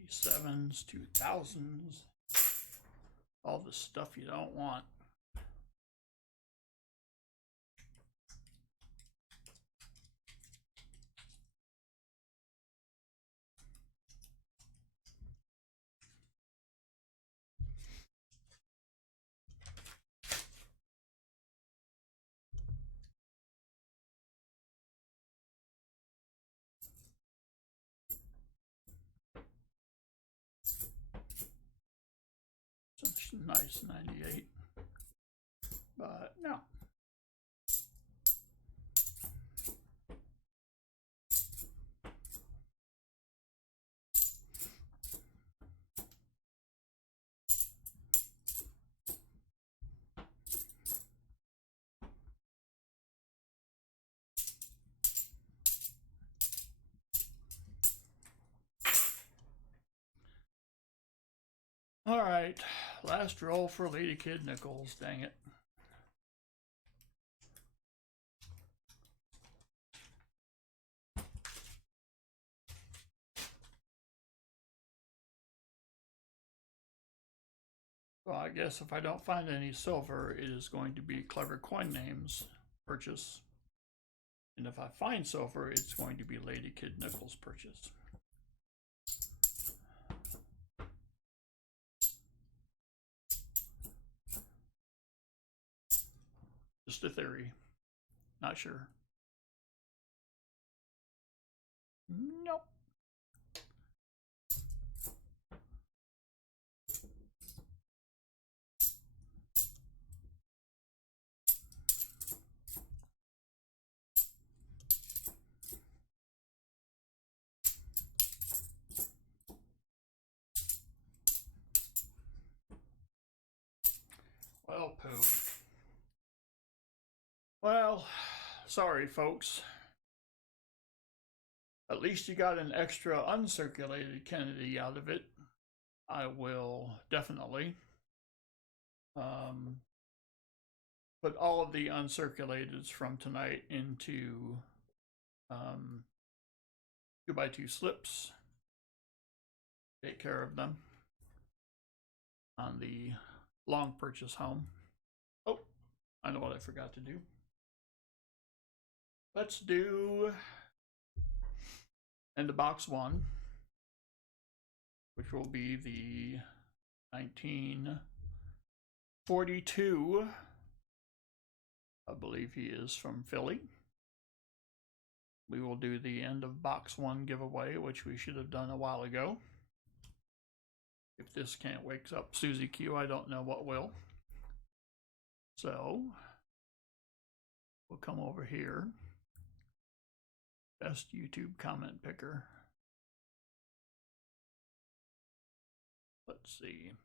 Sevens, 2000s, all the stuff you don't want. nice 98, but no. All right, last roll for Lady Kid Nichols, dang it. Well, I guess if I don't find any silver, it is going to be Clever Coin Names purchase. And if I find silver, it's going to be Lady Kid Nichols purchase. Just a theory. Not sure. Nope. Well, poo. Well, sorry, folks. At least you got an extra uncirculated Kennedy out of it. I will definitely put all of the uncirculateds from tonight into 2x2 slips. Take care of them on the long purchase home. Oh, I know what I forgot to do. Let's do end of box 1, which will be the 1942. I believe he is from Philly. We will do the end of box 1 giveaway, which we should have done a while ago. If this can't wake up Susie Q, I don't know what will. So we'll come over here. Best YouTube comment picker. Let's see.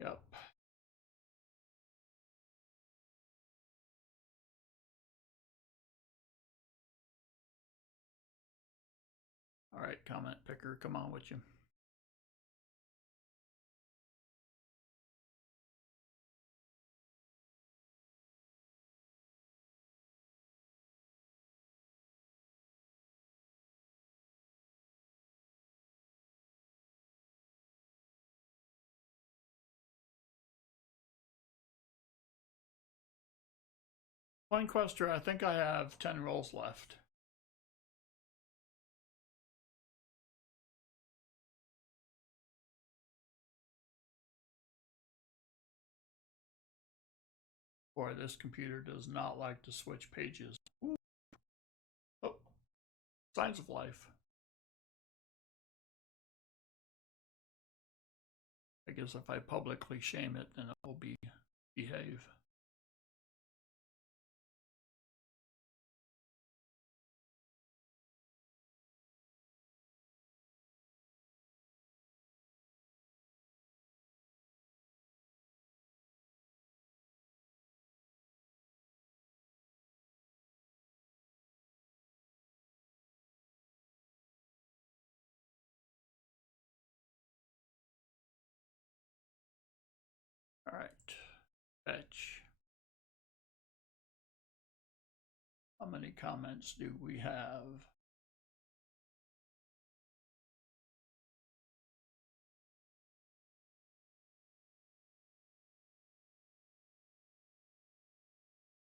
Yep. All right, comment picker, come on with you. Coin Quester, I think I have 10 rolls left. Boy, this computer does not like to switch pages. Ooh. Oh, signs of life. I guess if I publicly shame it, then it will behave. All right, fetch. How many comments do we have?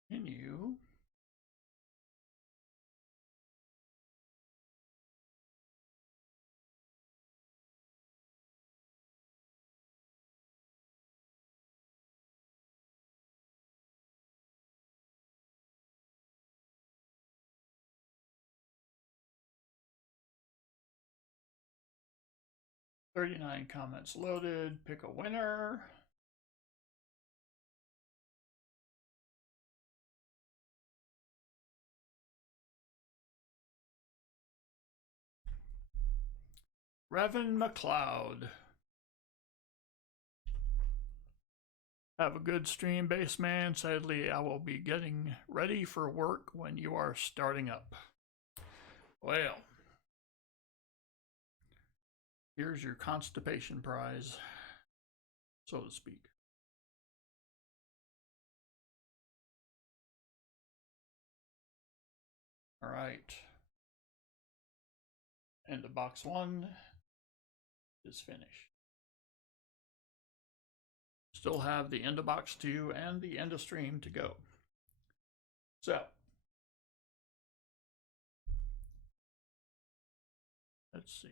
Continue. 39 comments loaded. Pick a winner. Revan McLeod. Have a good stream, Baseman. Sadly, I will be getting ready for work when you are starting up. Well, here's your constipation prize, so to speak. All right. End of box 1 is finished. Still have the end of box 2 and the end of stream to go. So, let's see.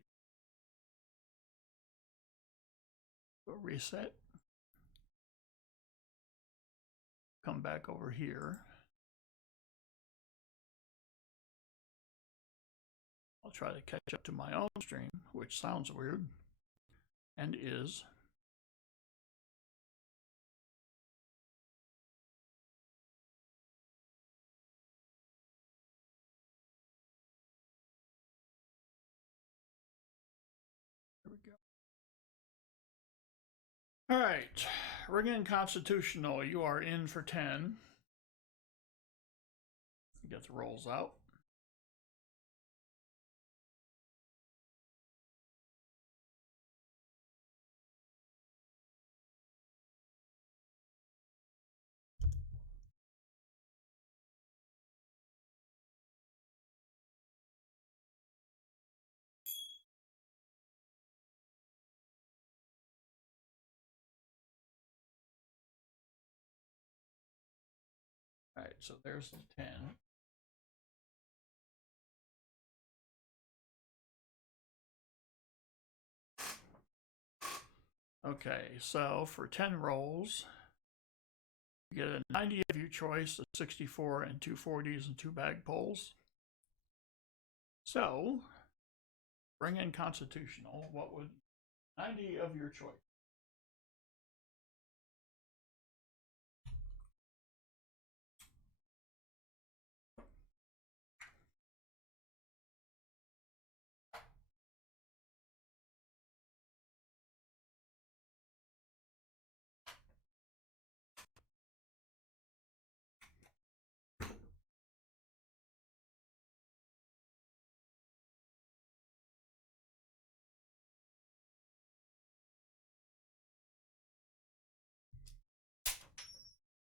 Go reset. Come back over here. I'll try to catch up to my own stream, which sounds weird, and is. There we go. All right, Ring Constitutional, you are in for 10. Get the rolls out. All right, so there's the 10. Okay, so for 10 rolls, you get a 90 of your choice, a 64 and 2 40s and 2 bag pulls. So, bring in Constitutional, what would 90 of your choice?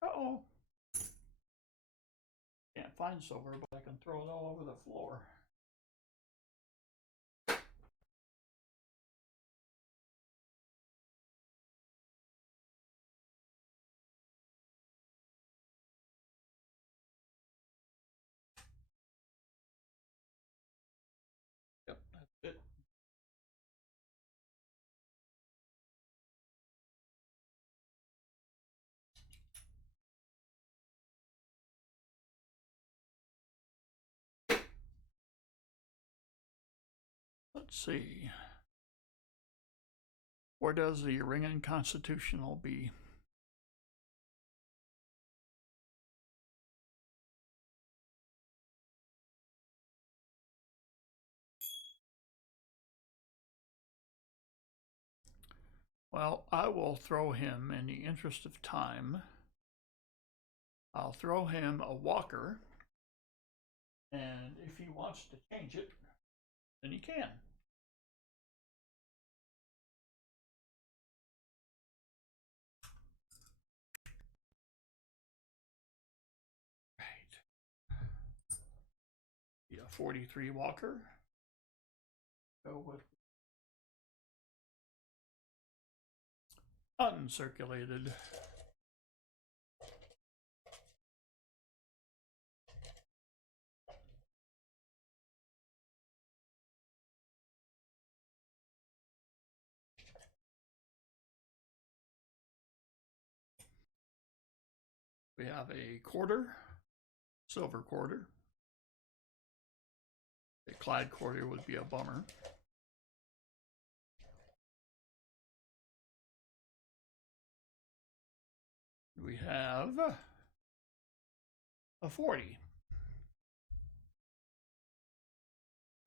Uh-oh. Can't find silver, but I can throw it all over the floor. Yep, that's it. Let's see. Where does the Ring in Constitutional be? Well, I will throw him in the interest of time. I'll throw him a walker, and if he wants to change it, then he can. Right. Be a 43 walker. Go with uncirculated. We have a quarter, silver quarter. A Clyde quarter would be a bummer. We have a 40.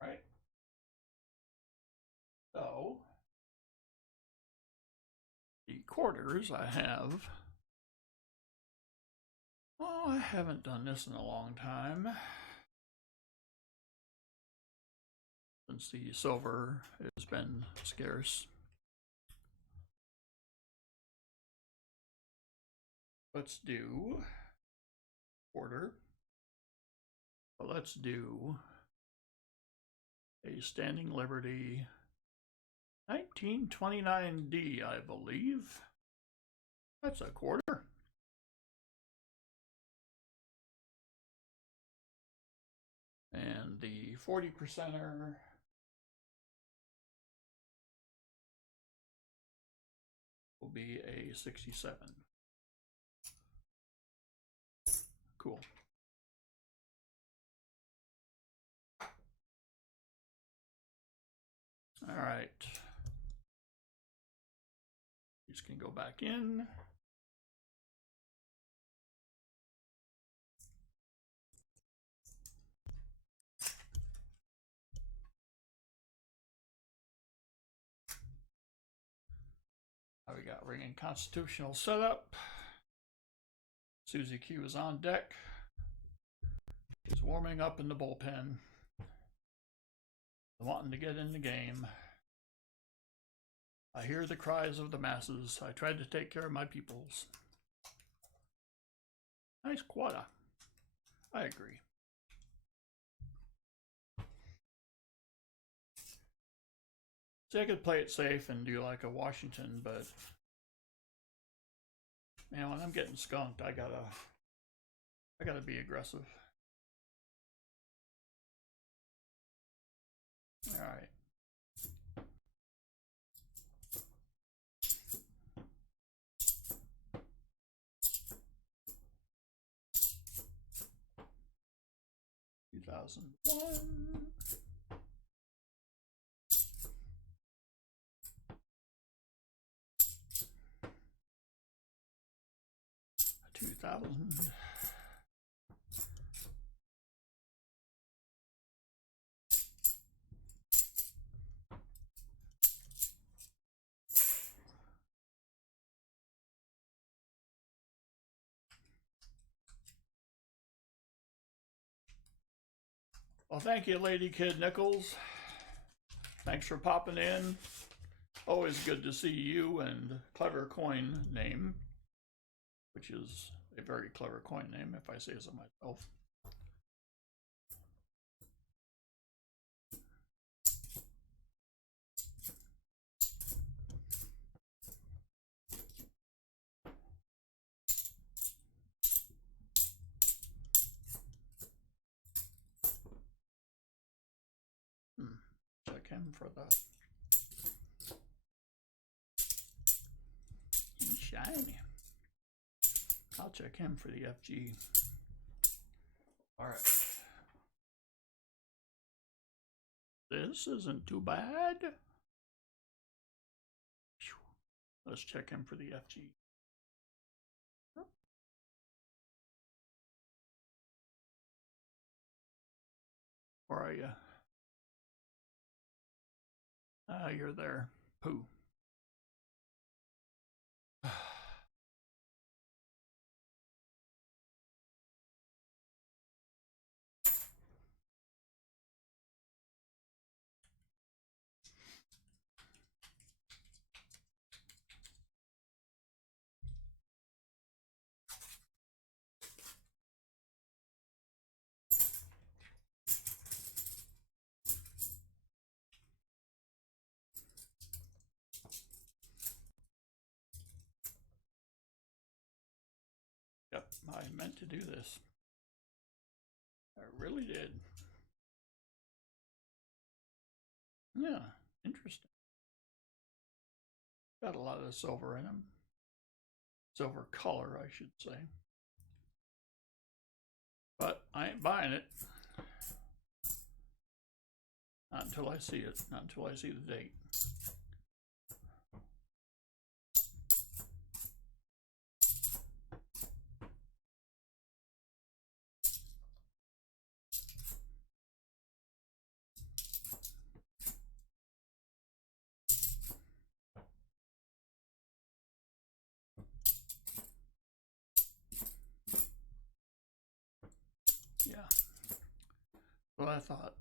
Right? So, the quarters I have. Oh, I haven't done this in a long time. Since the silver has been scarce. Let's do quarter. Let's do a Standing Liberty 1929D, I believe. That's a quarter. And the 40%er will be a 67. Cool. All right. These can go back in. We got ring and constitutional setup. Susie Q is on deck. She's warming up in the bullpen. Wanting to get in the game. I hear the cries of the masses. I tried to take care of my peoples. Nice quota. I agree. See, I could play it safe and do like a Washington, but man, when I'm getting skunked, I gotta be aggressive. All right. $2,001. $2,000. Well, thank you, Lady Kid Nichols. Thanks for popping in. Always good to see you and Clever Coin name, which is a very clever coin name, if I say so myself. Check him for the shiny. I'll check him for the FG. All right. This isn't too bad. Let's check him for the FG. Where are you? You're there. Pooh. Yep, I meant to do this. I really did. Yeah, interesting. Got a lot of silver in them. Silver color, I should say. But I ain't buying it. Not until I see it. Not until I see the date. Yeah, what I thought.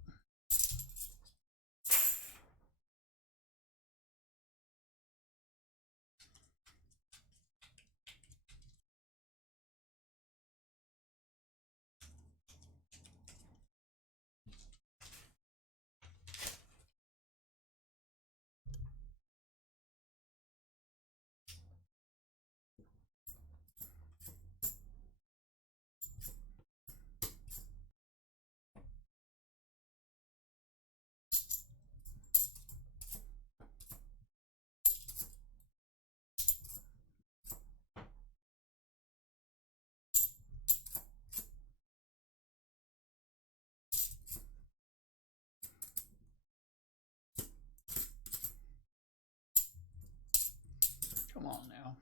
Come on now.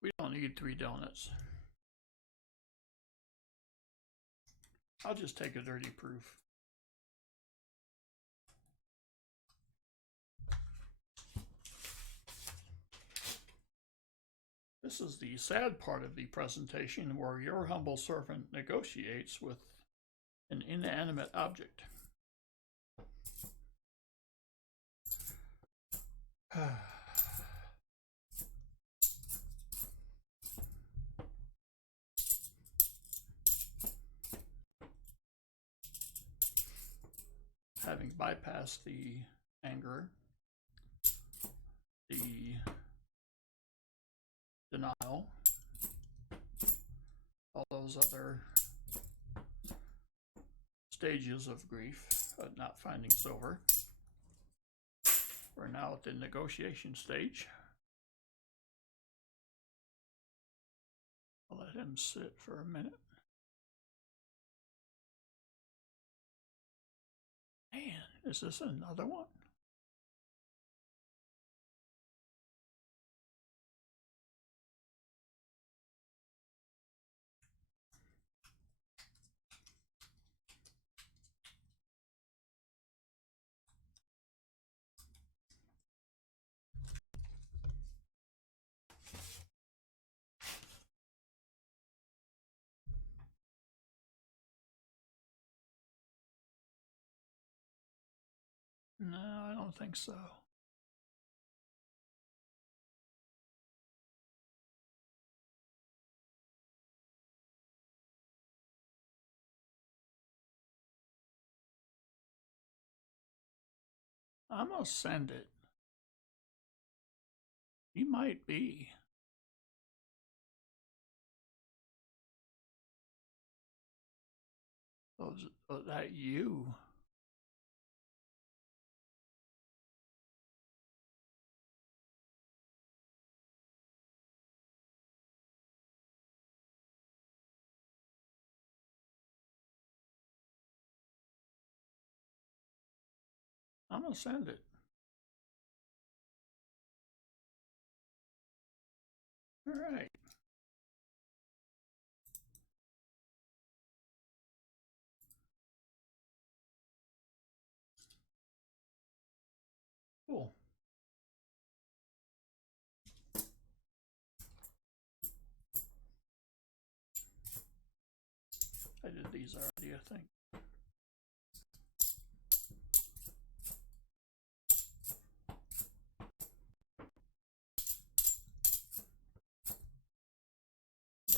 We don't need 3 donuts. I'll just take a dirty proof. This is the sad part of the presentation where your humble servant negotiates with an inanimate object. Having bypassed the anger, the denial, all those other stages of grief, not finding silver, we're now at the negotiation stage. I'll let him sit for a minute. Man, is this another one? No, I don't think so. I'm gonna send it. He might be. That you. I'm gonna send it. All right. Cool. I did these already, I think.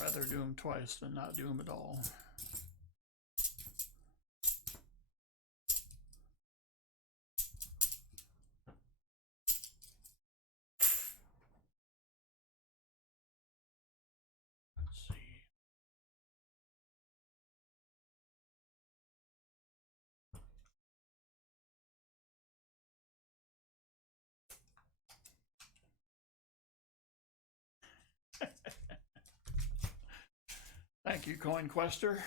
Rather do them twice than not do them at all. Let's see. Thank you, CoinQuester.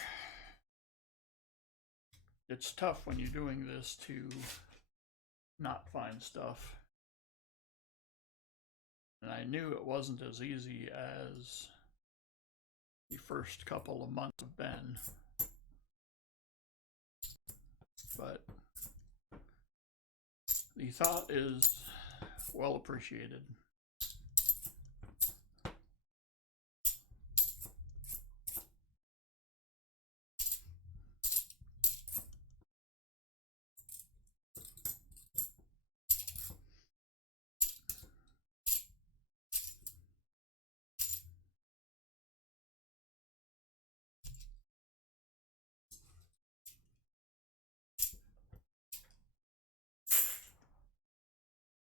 It's tough when you're doing this to not find stuff. And I knew it wasn't as easy as the first couple of months have been. But the thought is well appreciated.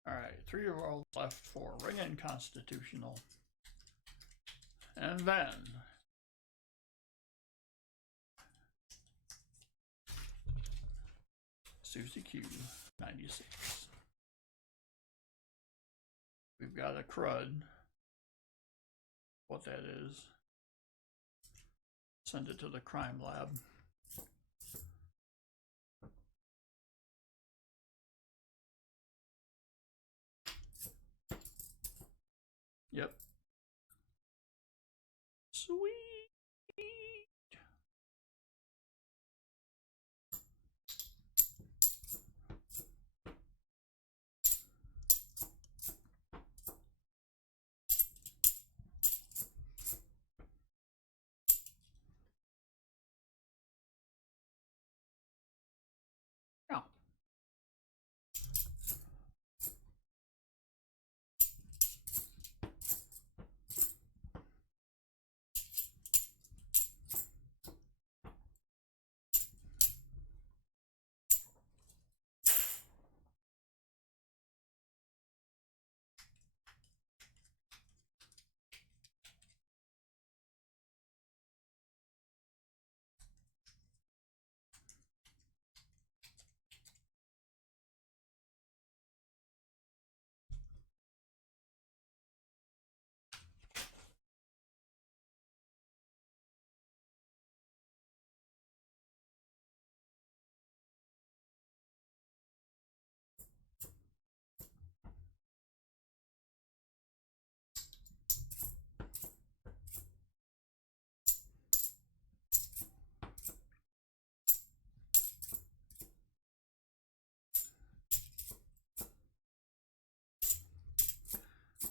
Alright, 3 rolls left for ring and constitutional. And then Susie Q, 96. We've got a crud. What that is. Send it to the crime lab. Yep. Sweet. Yeah.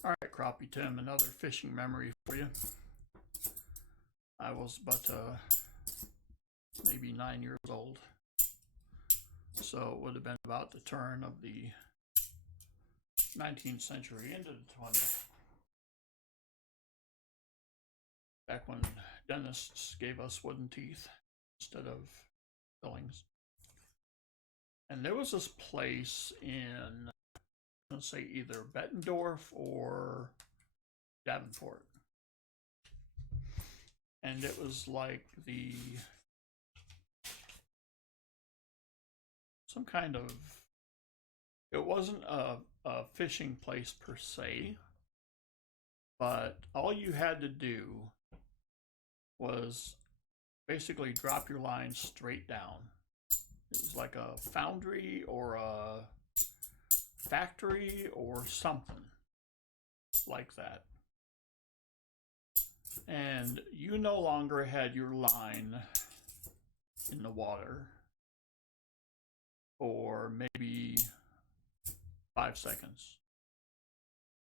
All right, Crappie Tim, another fishing memory for you. I was but maybe 9 years old, so it would have been about the turn of the 19th century into the 20th. Back when dentists gave us wooden teeth instead of fillings. And there was this place in, let's say, either Bettendorf or Davenport. And it was like some kind of, it wasn't a fishing place per se, but all you had to do was basically drop your line straight down. It was like a foundry or a factory or something like that. And you no longer had your line in the water for maybe 5 seconds,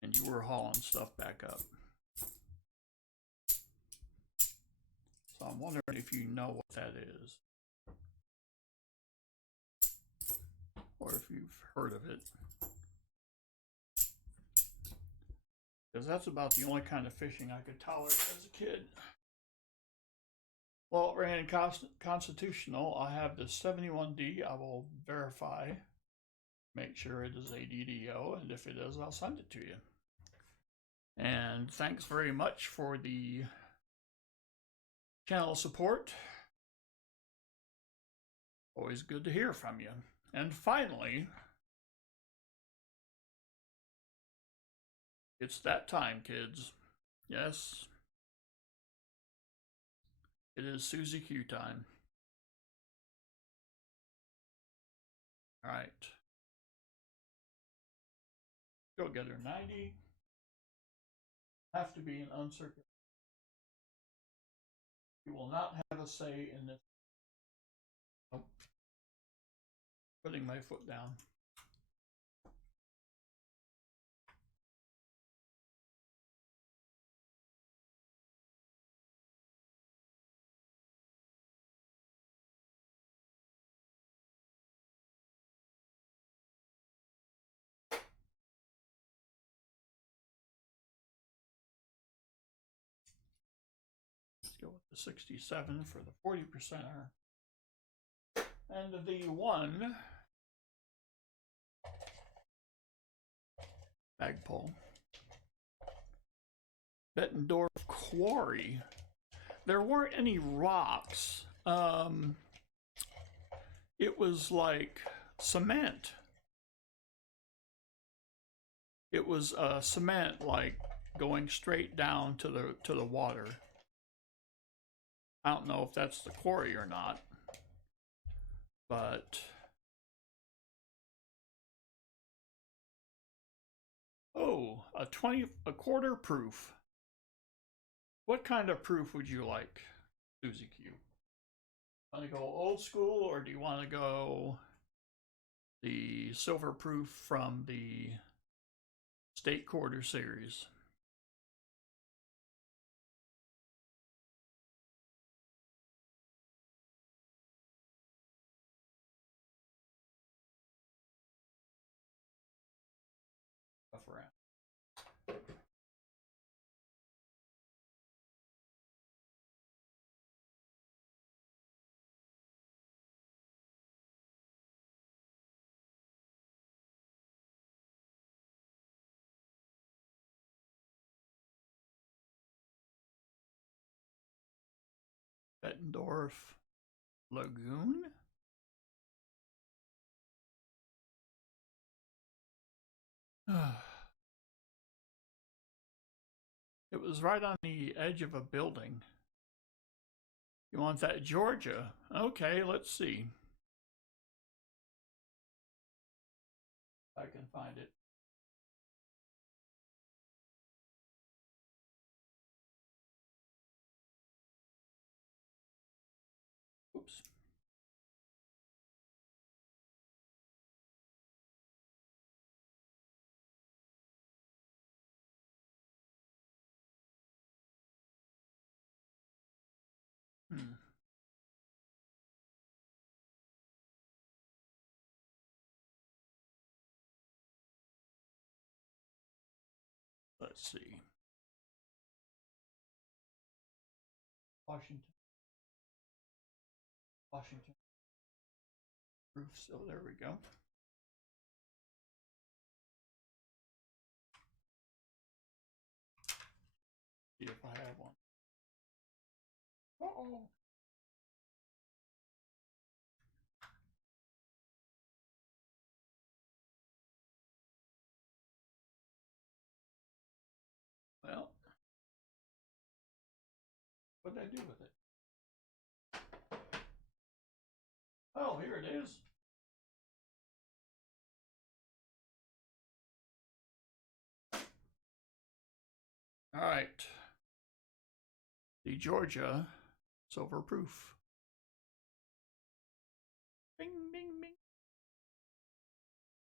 and you were hauling stuff back up. So I'm wondering if you know what that is, or if you've heard of it, because that's about the only kind of fishing I could tolerate as a kid. Well, ran constitutional. I have the 71D. I will verify, make sure it is a DDO, and if it is, I'll send it to you. And thanks very much for the channel support. Always good to hear from you. And finally, it's that time, kids. Yes, it is Susie Q time. All right. Go get her 90. Have to be an uncirculated. You will not have a say in this. Nope. Putting my foot down. Let's go with the 67 for the 40%er. And the 1 Flagpole. Bettendorf Quarry. There weren't any rocks. It was like cement. It was cement, like going straight down to the water. I don't know if that's the quarry or not, but oh, a quarter proof. What kind of proof would you like, Susie Q? Want to go old school, or do you want to go the silver proof from the State Quarter series? Around. Bettendorf Lagoon? It was right on the edge of a building. You want that Georgia? Okay, let's see. If I can find it. Oops. Hmm. Let's see. Washington. Washington. Proof. So there we go. See if I have one. Uh-oh. Well, what did I do with it? Oh, here it is. All right. The Georgia silver proof. Bing, bing, bing.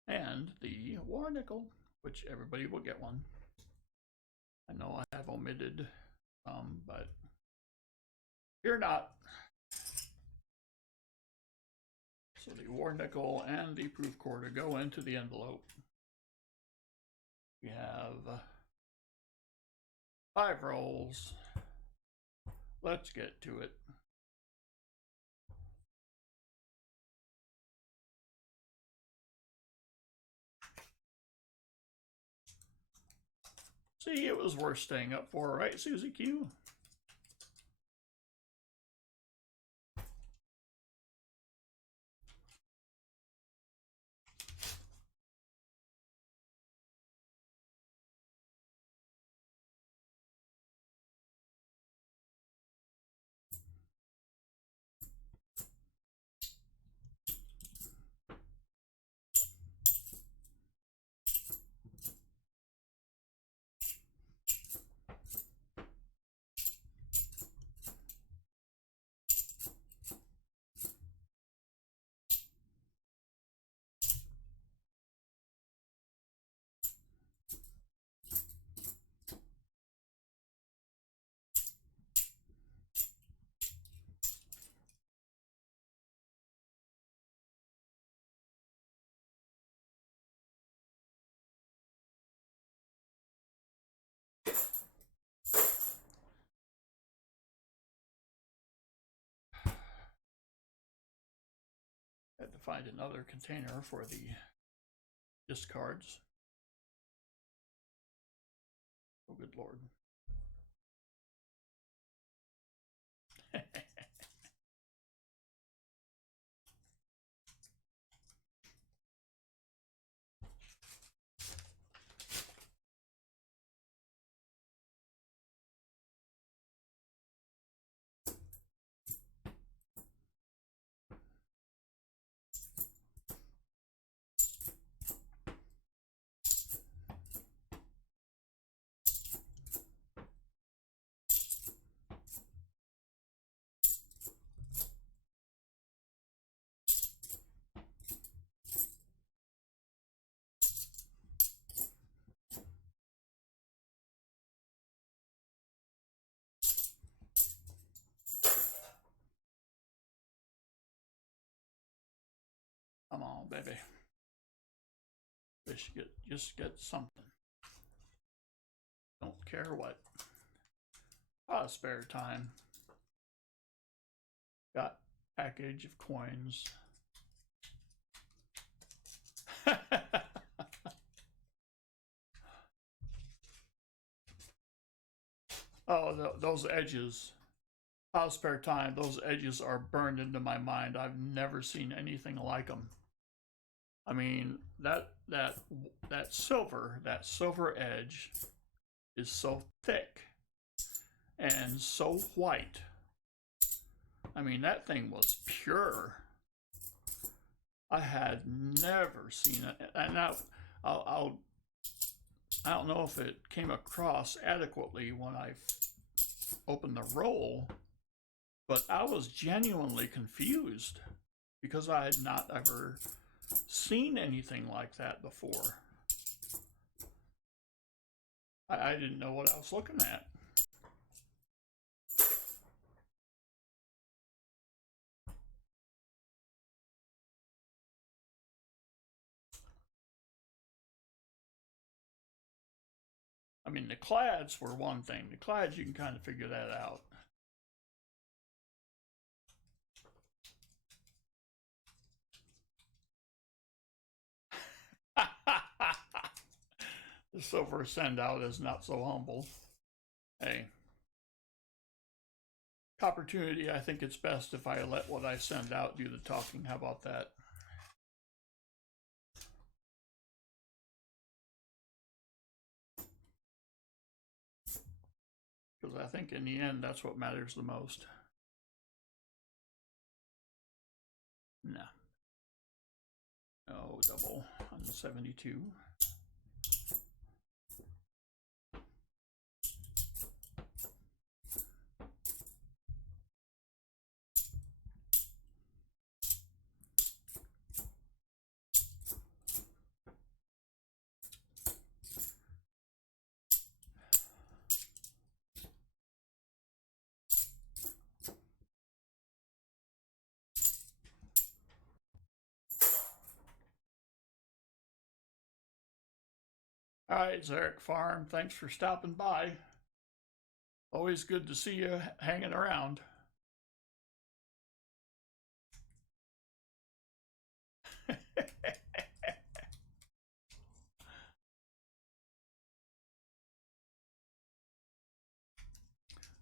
And the war nickel, which everybody will get one. I know I have omitted some, but you're not. So the war nickel and the proof quarter go into the envelope. We have 5 rolls. Let's get to it. See, it was worth staying up for, right, Susie Q? Had to find another container for the discards. Oh, good Lord. Come on, baby. Just get something. Don't care what. Spare time. Got package of coins. Oh, those edges. Spare time. Those edges are burned into my mind. I've never seen anything like them. I mean, that silver edge is so thick and so white. I mean, that thing was pure. I had never seen it, and I don't know if it came across adequately when I opened the roll, but I was genuinely confused because I had not ever seen anything like that before. I didn't know what I was looking at. I mean, the clads were one thing. The clads, you can kind of figure that out. The silver send out is not so humble. Hey, opportunity, I think it's best if I let what I send out do the talking. How about that? Because I think in the end, that's what matters the most. No. No, double on the 72. All right, Zarek Farm, thanks for stopping by. Always good to see you hanging around.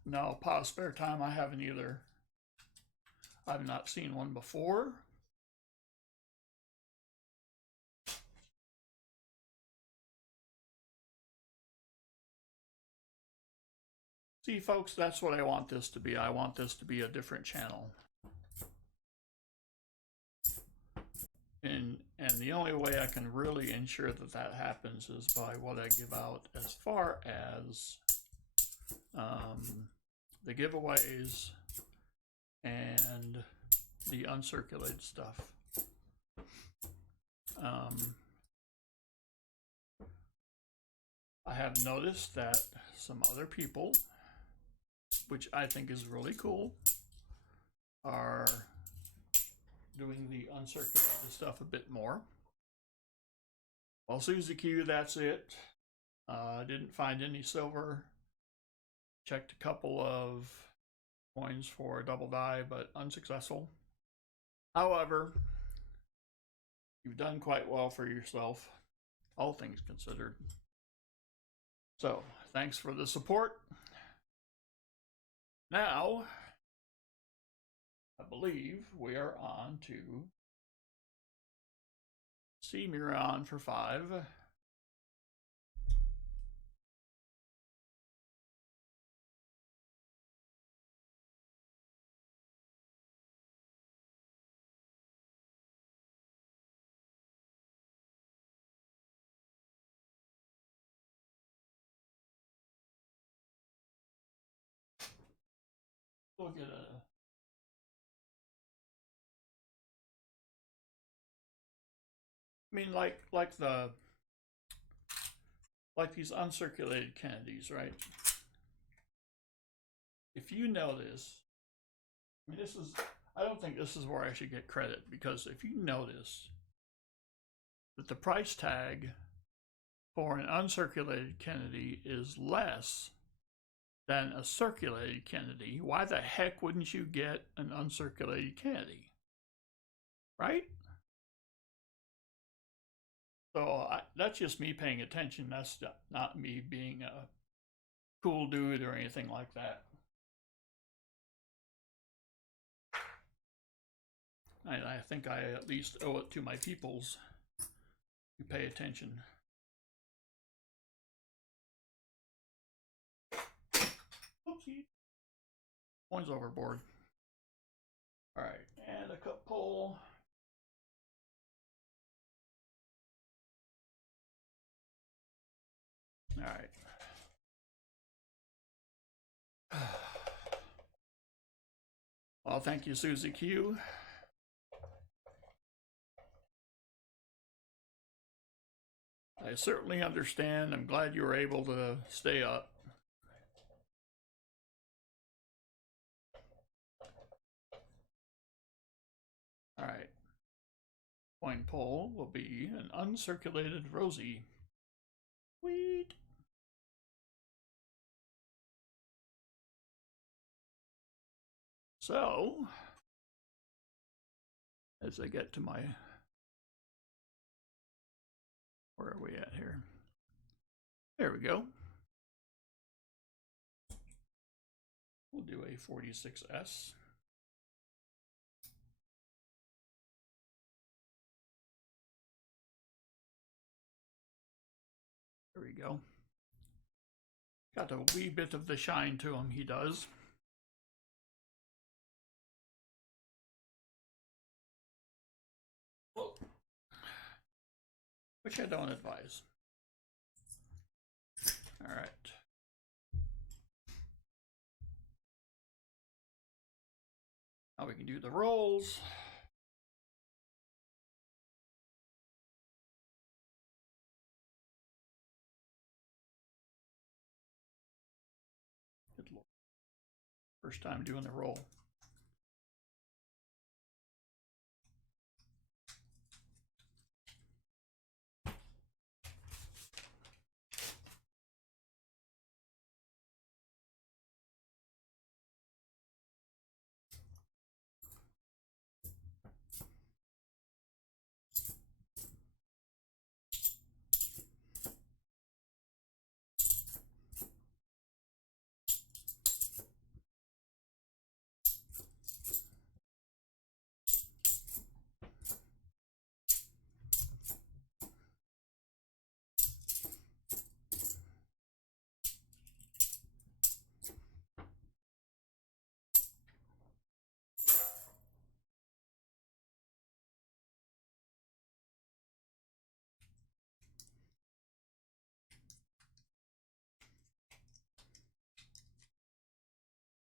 No, pause spare time, I haven't either. I've not seen one before. See, folks, that's what I want this to be. I want this to be a different channel. And the only way I can really ensure that that happens is by what I give out as far as the giveaways and the uncirculated stuff. I have noticed that some other people, which I think is really cool, are doing the uncirculated stuff a bit more. Well, Susie Q, that's it. Didn't find any silver. Checked a couple of coins for a double die, but unsuccessful. However, you've done quite well for yourself, all things considered. So, Thanks for the support. Now, I believe we are on to C-Muron for 5. We'll get a I mean, like these uncirculated Kennedys, right? If you notice, I mean, I don't think this is where I should get credit, because if you notice that the price tag for an uncirculated Kennedy is less than a circulated Kennedy, why the heck wouldn't you get an uncirculated Kennedy? Right? So that's just me paying attention. That's not me being a cool dude or anything like that. I think I at least owe it to my peoples to pay attention. Oopsie. One's overboard. All right, and a cup pull. All right. Well, thank you, Susie Q. I certainly understand. I'm glad you were able to stay up. All right. Coin pull will be an uncirculated Rosie. Sweet. So, as I get to my, where are we at here? There we go. We'll do a 46S. There we go. Got a wee bit of the shine to him, he does. Which I don't advise. All right. Now we can do the rolls. Good Lord. First time doing the roll.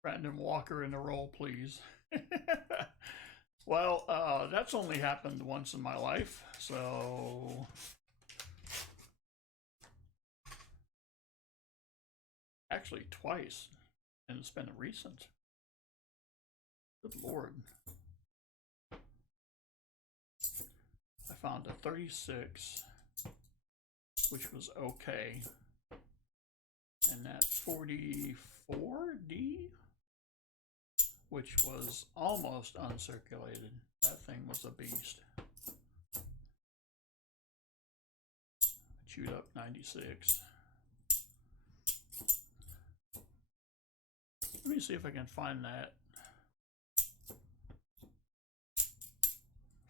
Random walker in the roll, please. Well, that's only happened once in my life, so actually twice, and it's been recent. Good Lord. I found a 36, which was okay, and that 44D, which was almost uncirculated. That thing was a beast. Chewed up 96. Let me see if I can find that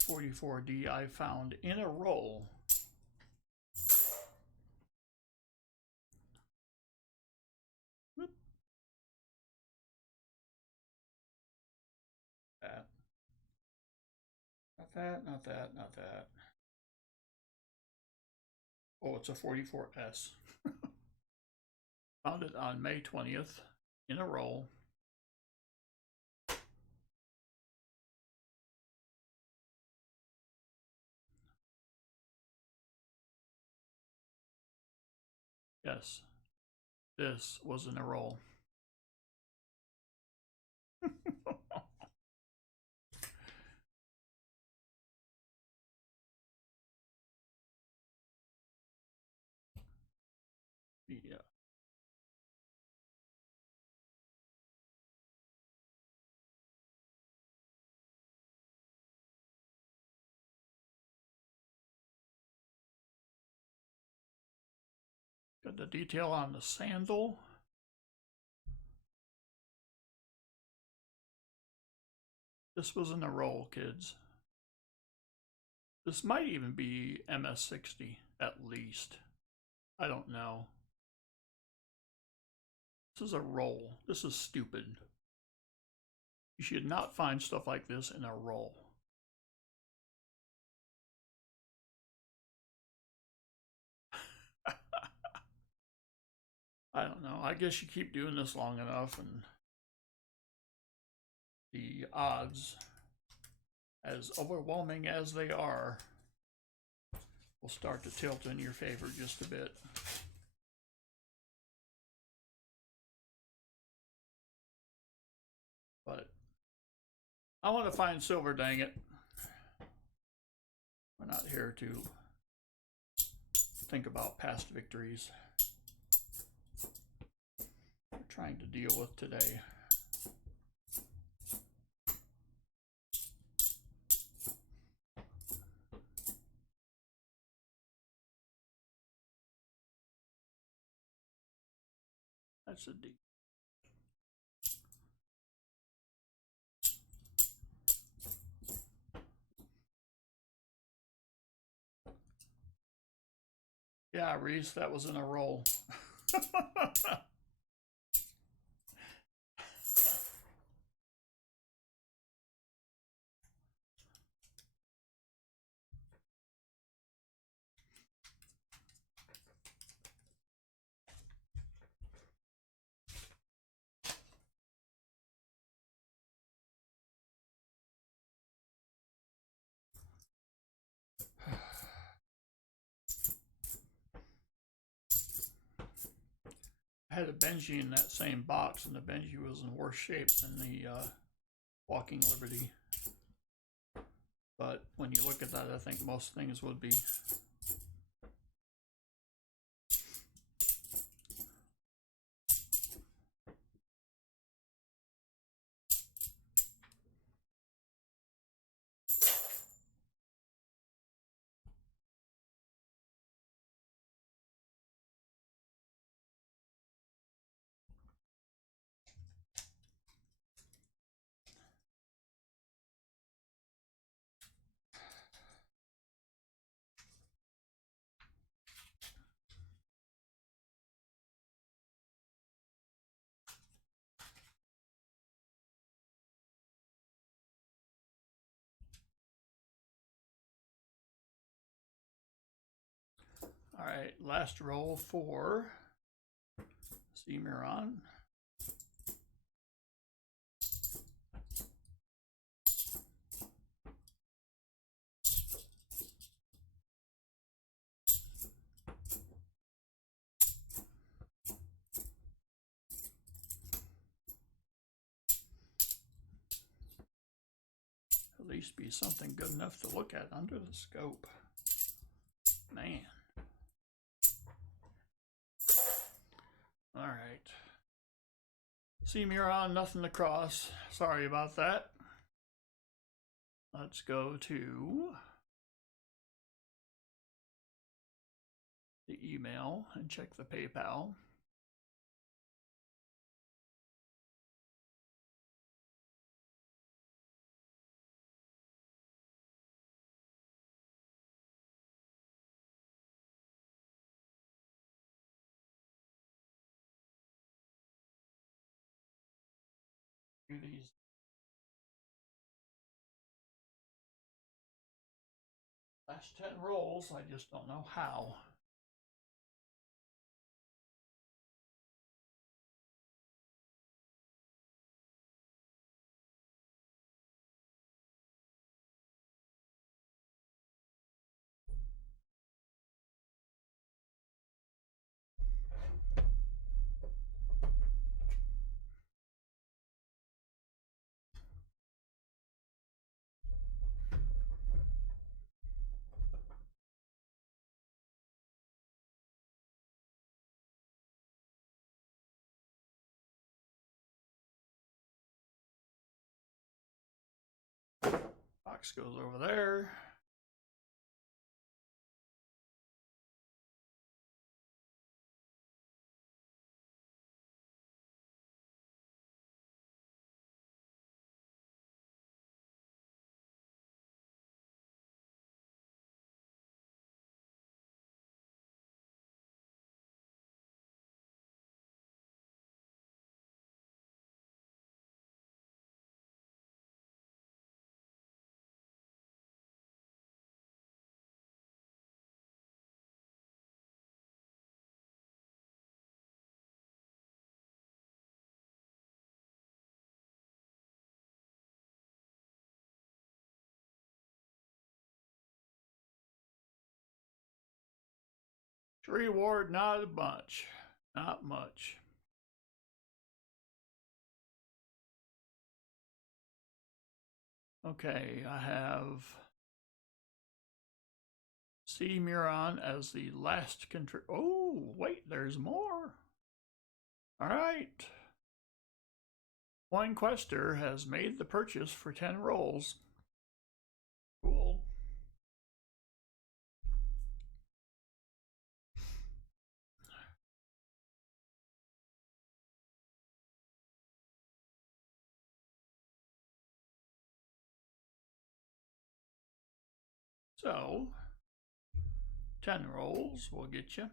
44D I found in a roll. Whoop. That. Not that, not that, not that. Oh, it's a 44S. Found it on May 20th in a roll. Yes, this was in a roll. Yeah. Got the detail on the sandal. This was in a roll, kids. This might even be MS60 at least. I don't know. This is a roll. This is stupid. You should not find stuff like this in a roll. I don't know. I guess you keep doing this long enough and the odds, as overwhelming as they are, will start to tilt in your favor just a bit. But I want to find silver, dang it. We're not here to think about past victories. We're trying to deal with today. That's a D. Yeah, Reese, that was in a roll. I had a Benji in that same box, and the Benji was in worse shape than the Walking Liberty. But when you look at that, I think most things would be. All right, last roll for Cimarron. At least be something good enough to look at under the scope. Man. All right. Cimarron, nothing to cross. Sorry about that. Let's go to the email and check the PayPal. do these. Last 10 rolls, I just don't know how. Box goes over there. Reward, not a bunch. Not much. Okay, I have C. Muron as the last contributor. Oh, wait, there's more. All right. Wine Quester has made the purchase for 10 rolls. Cool. So, 10 rolls will get you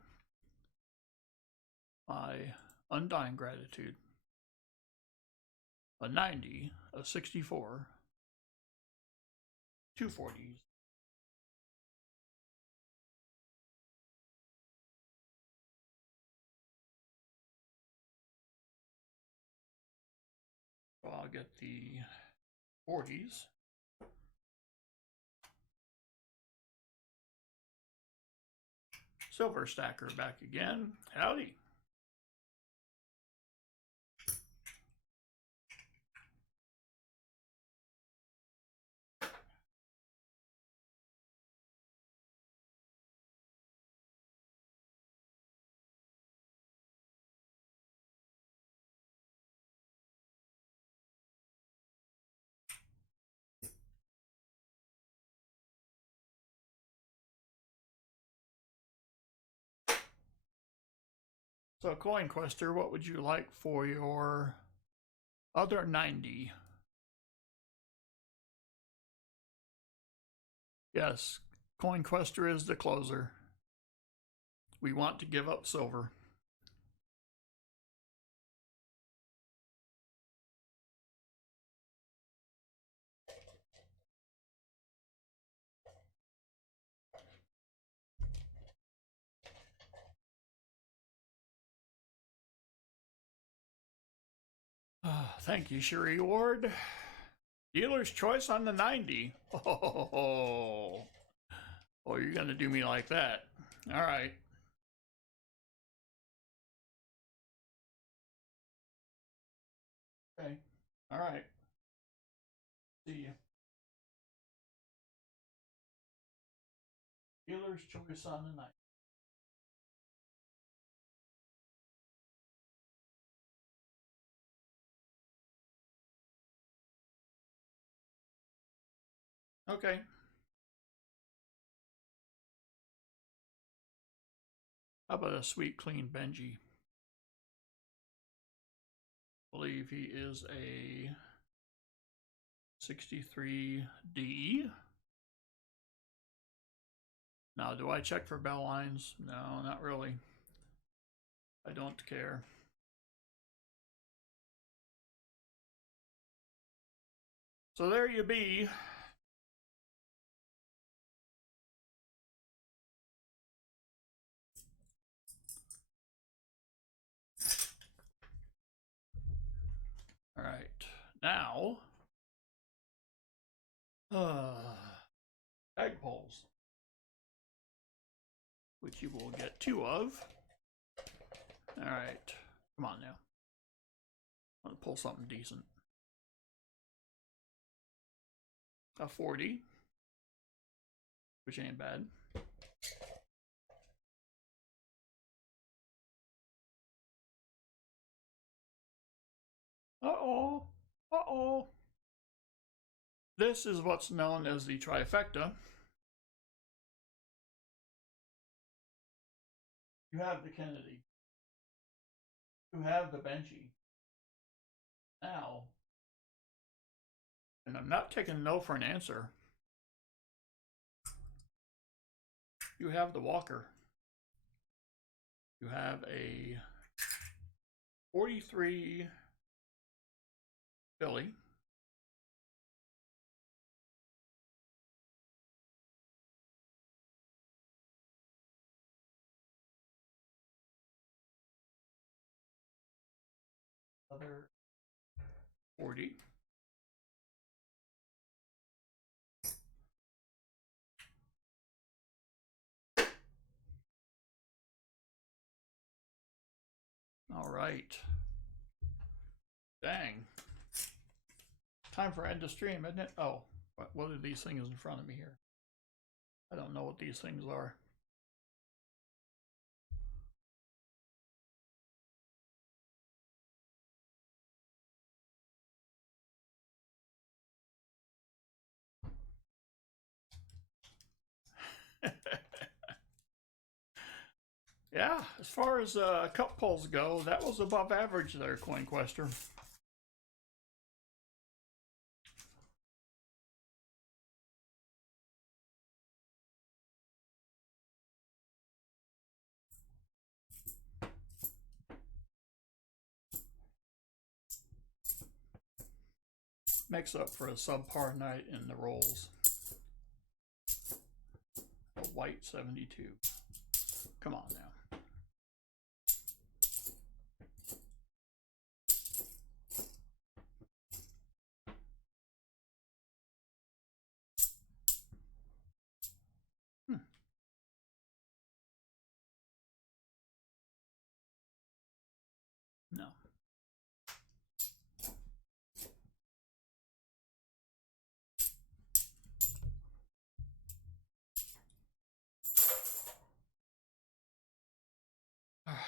my undying gratitude. A 90, a 64, 240s. So I'll get the 40s. Silver Stacker back again. Howdy. So, Coin Quester, what would you like for your other 90? Yes, Coin Quester is the closer. We want to give up silver. Thank you, Cherie Ward. Dealer's choice on the 90. Oh, you're going to do me like that. All right. Okay. All right. See you. Dealer's choice on the 90. Okay. How about a sweet, clean Benji? I believe he is a 63D. Now, do I check for bell lines? No, not really. I don't care. So there you be. All right, now, egg poles, which you will get 2 of. All right, come on now. I'm gonna pull something decent. A 40, which ain't bad. Uh-oh, uh-oh. This is what's known as the trifecta. You have the Kennedy. You have the Benchy. Now, and I'm not taking no for an answer, you have the Walker. You have a 43 Philly. Other 40. All right. Dang. Time for end of stream, isn't it? Oh, what are these things in front of me here? I don't know what these things are. Yeah, as far as cup pulls go, that was above average there, CoinQuester. Makes up for a subpar night in the rolls. A white 72. Come on now. No. All right.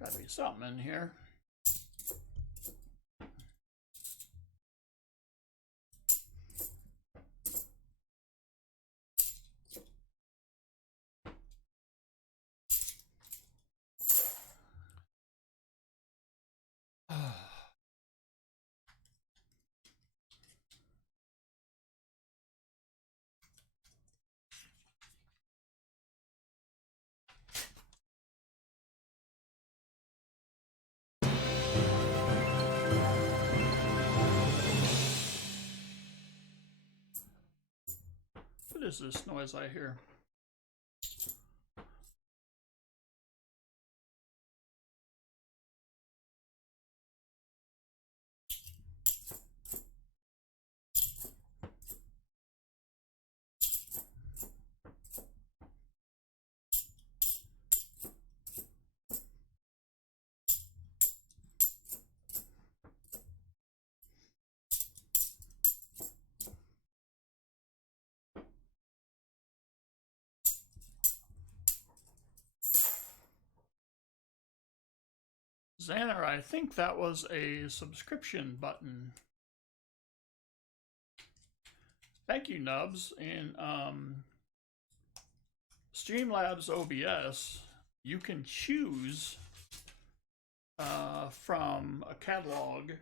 Gotta be something in here. is this noise I hear? Xander, I think that was a subscription button. Thank you, Nubs. In Streamlabs OBS, you can choose from a catalog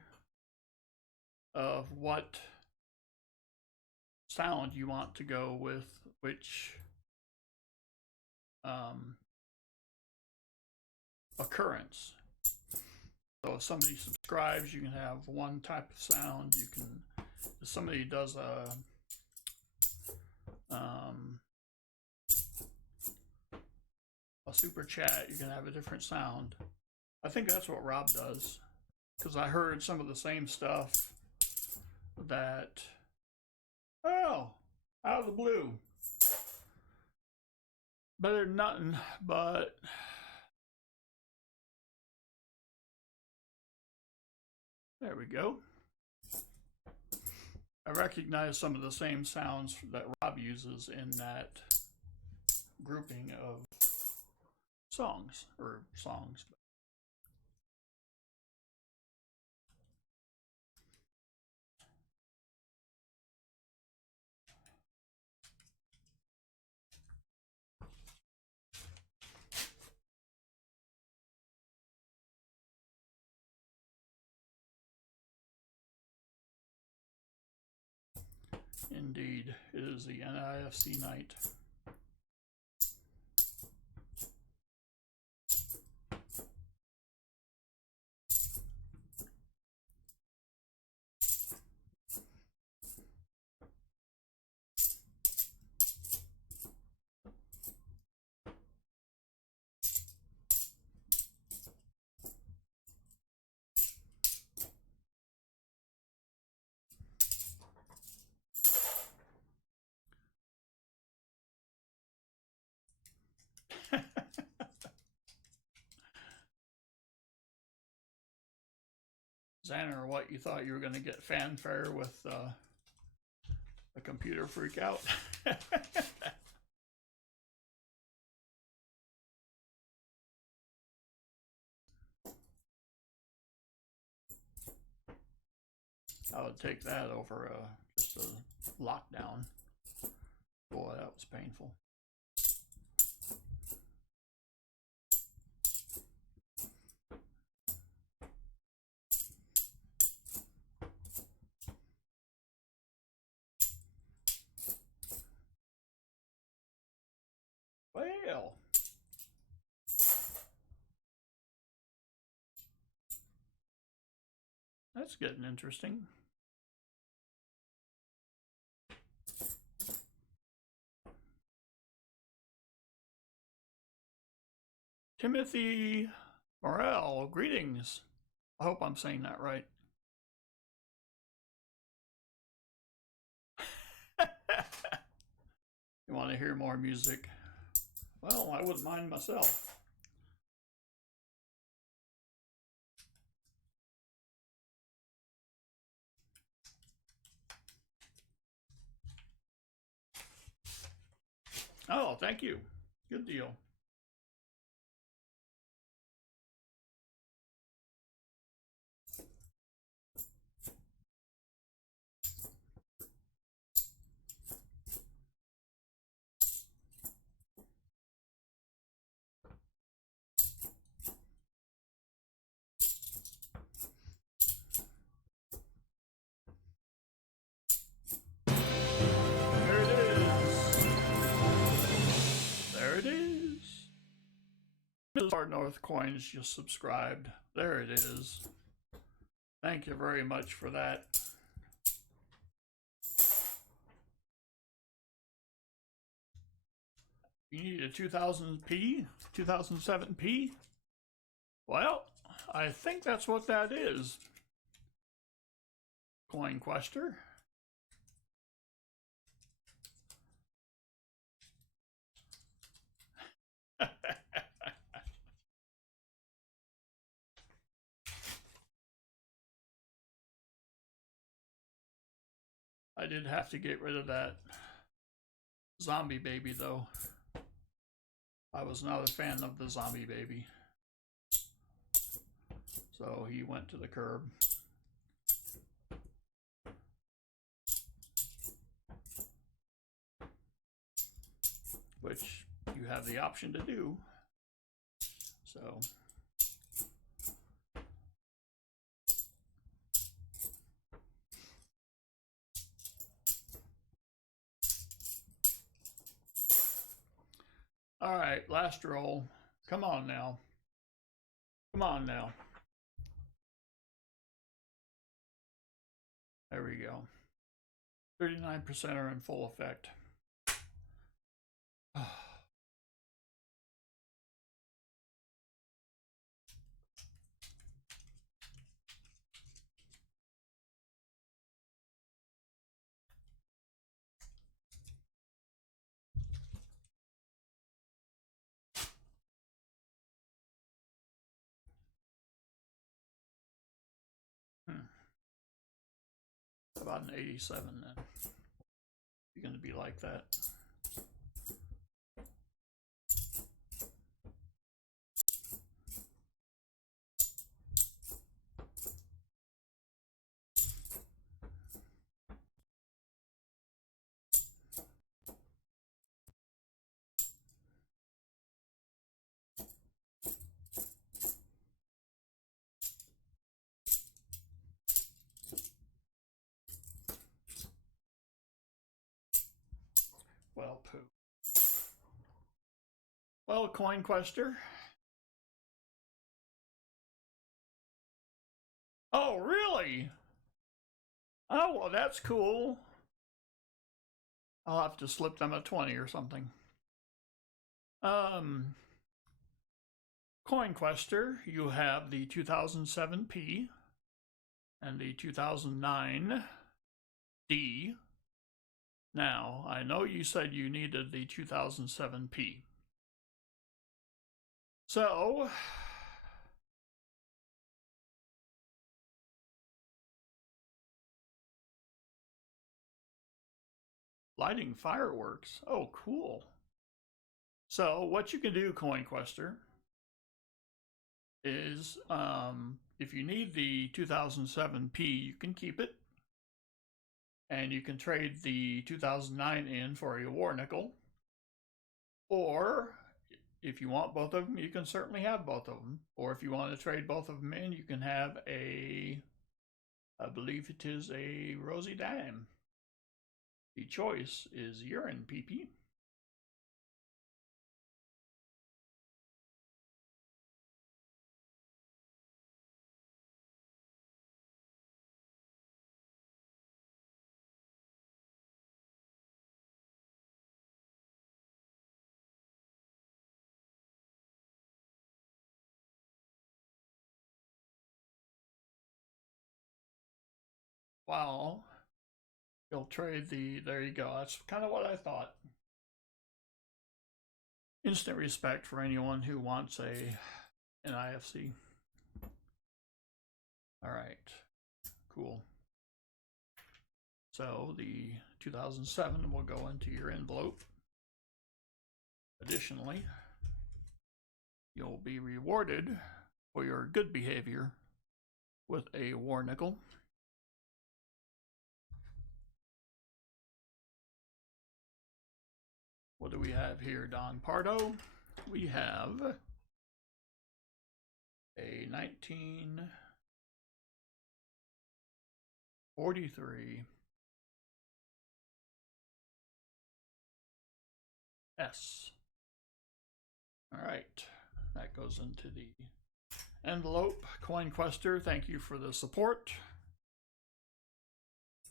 of what sound you want to go with which occurrence. So if somebody subscribes, you can have one type of sound. You can, if somebody does a super chat, you can have a different sound. I think that's what Rob does, because I heard some of the same stuff that, oh, out of the blue. Better than nothing, but there we go. I recognize some of the same sounds that Rob uses in that grouping of songs. Indeed, it is the NIFC night. Xander, what, you thought you were going to get fanfare with a computer freak out? I would take that over just a lockdown. Boy, that was painful. Well, that's getting interesting. Timothy Morel, greetings. I hope I'm saying that right. You want to hear more music? Well, I wouldn't mind myself. Oh, thank you. Good deal. North Coins just subscribed. There it is. Thank you very much for that. You need a 2000p, 2007p? Well, I think that's what that is. Coin Quester. I did have to get rid of that zombie baby, though. I was not a fan of the zombie baby. So he went to the curb. Which you have the option to do. So all right, last roll. Come on now. Come on now. There we go. 39% are in full effect. About an 87 then. You're going to be like that. Well, poo. Well, Coin Quester. Oh, really? Oh, well, that's cool. I'll have to slip them a 20 or something. Coin Quester, you have the 2007P and the 2009D. Now, I know you said you needed the 2007P. So, lighting fireworks. Oh, cool. So, what you can do, Coin Quester, is if you need the 2007P, you can keep it. And you can trade the 2009 in for a war nickel. Or if you want both of them, you can certainly have both of them. Or if you want to trade both of them in, you can have a, I believe it is a rosy dime. The choice is urine, PP. Wow. You'll trade the, there you go. That's kind of what I thought. Instant respect for anyone who wants an IFC. All right, cool. So the 2007 will go into your envelope. Additionally, you'll be rewarded for your good behavior with a war nickel. What do we have here, Don Pardo? We have a 1943 S. All right, that goes into the envelope. Coin Quester, thank you for the support.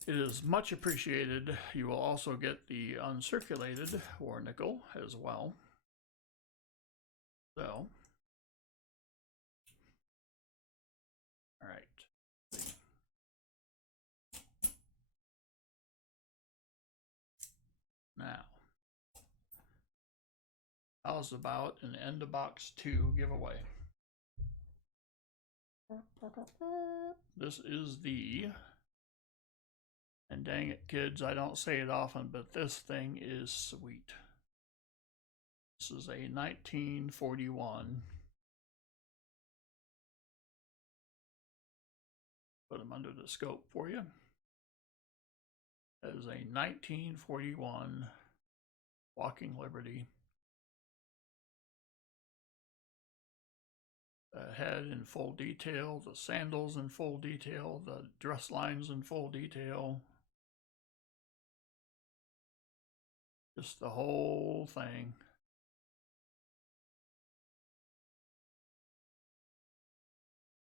It is much appreciated. You will also get the uncirculated war nickel as well. So, all right. Now, how's about an end of box 2 giveaway? This is the, and dang it, kids, I don't say it often, but this thing is sweet. This is a 1941. Put them under the scope for you. That is a 1941 Walking Liberty. The head in full detail, the sandals in full detail, the dress lines in full detail. Just the whole thing.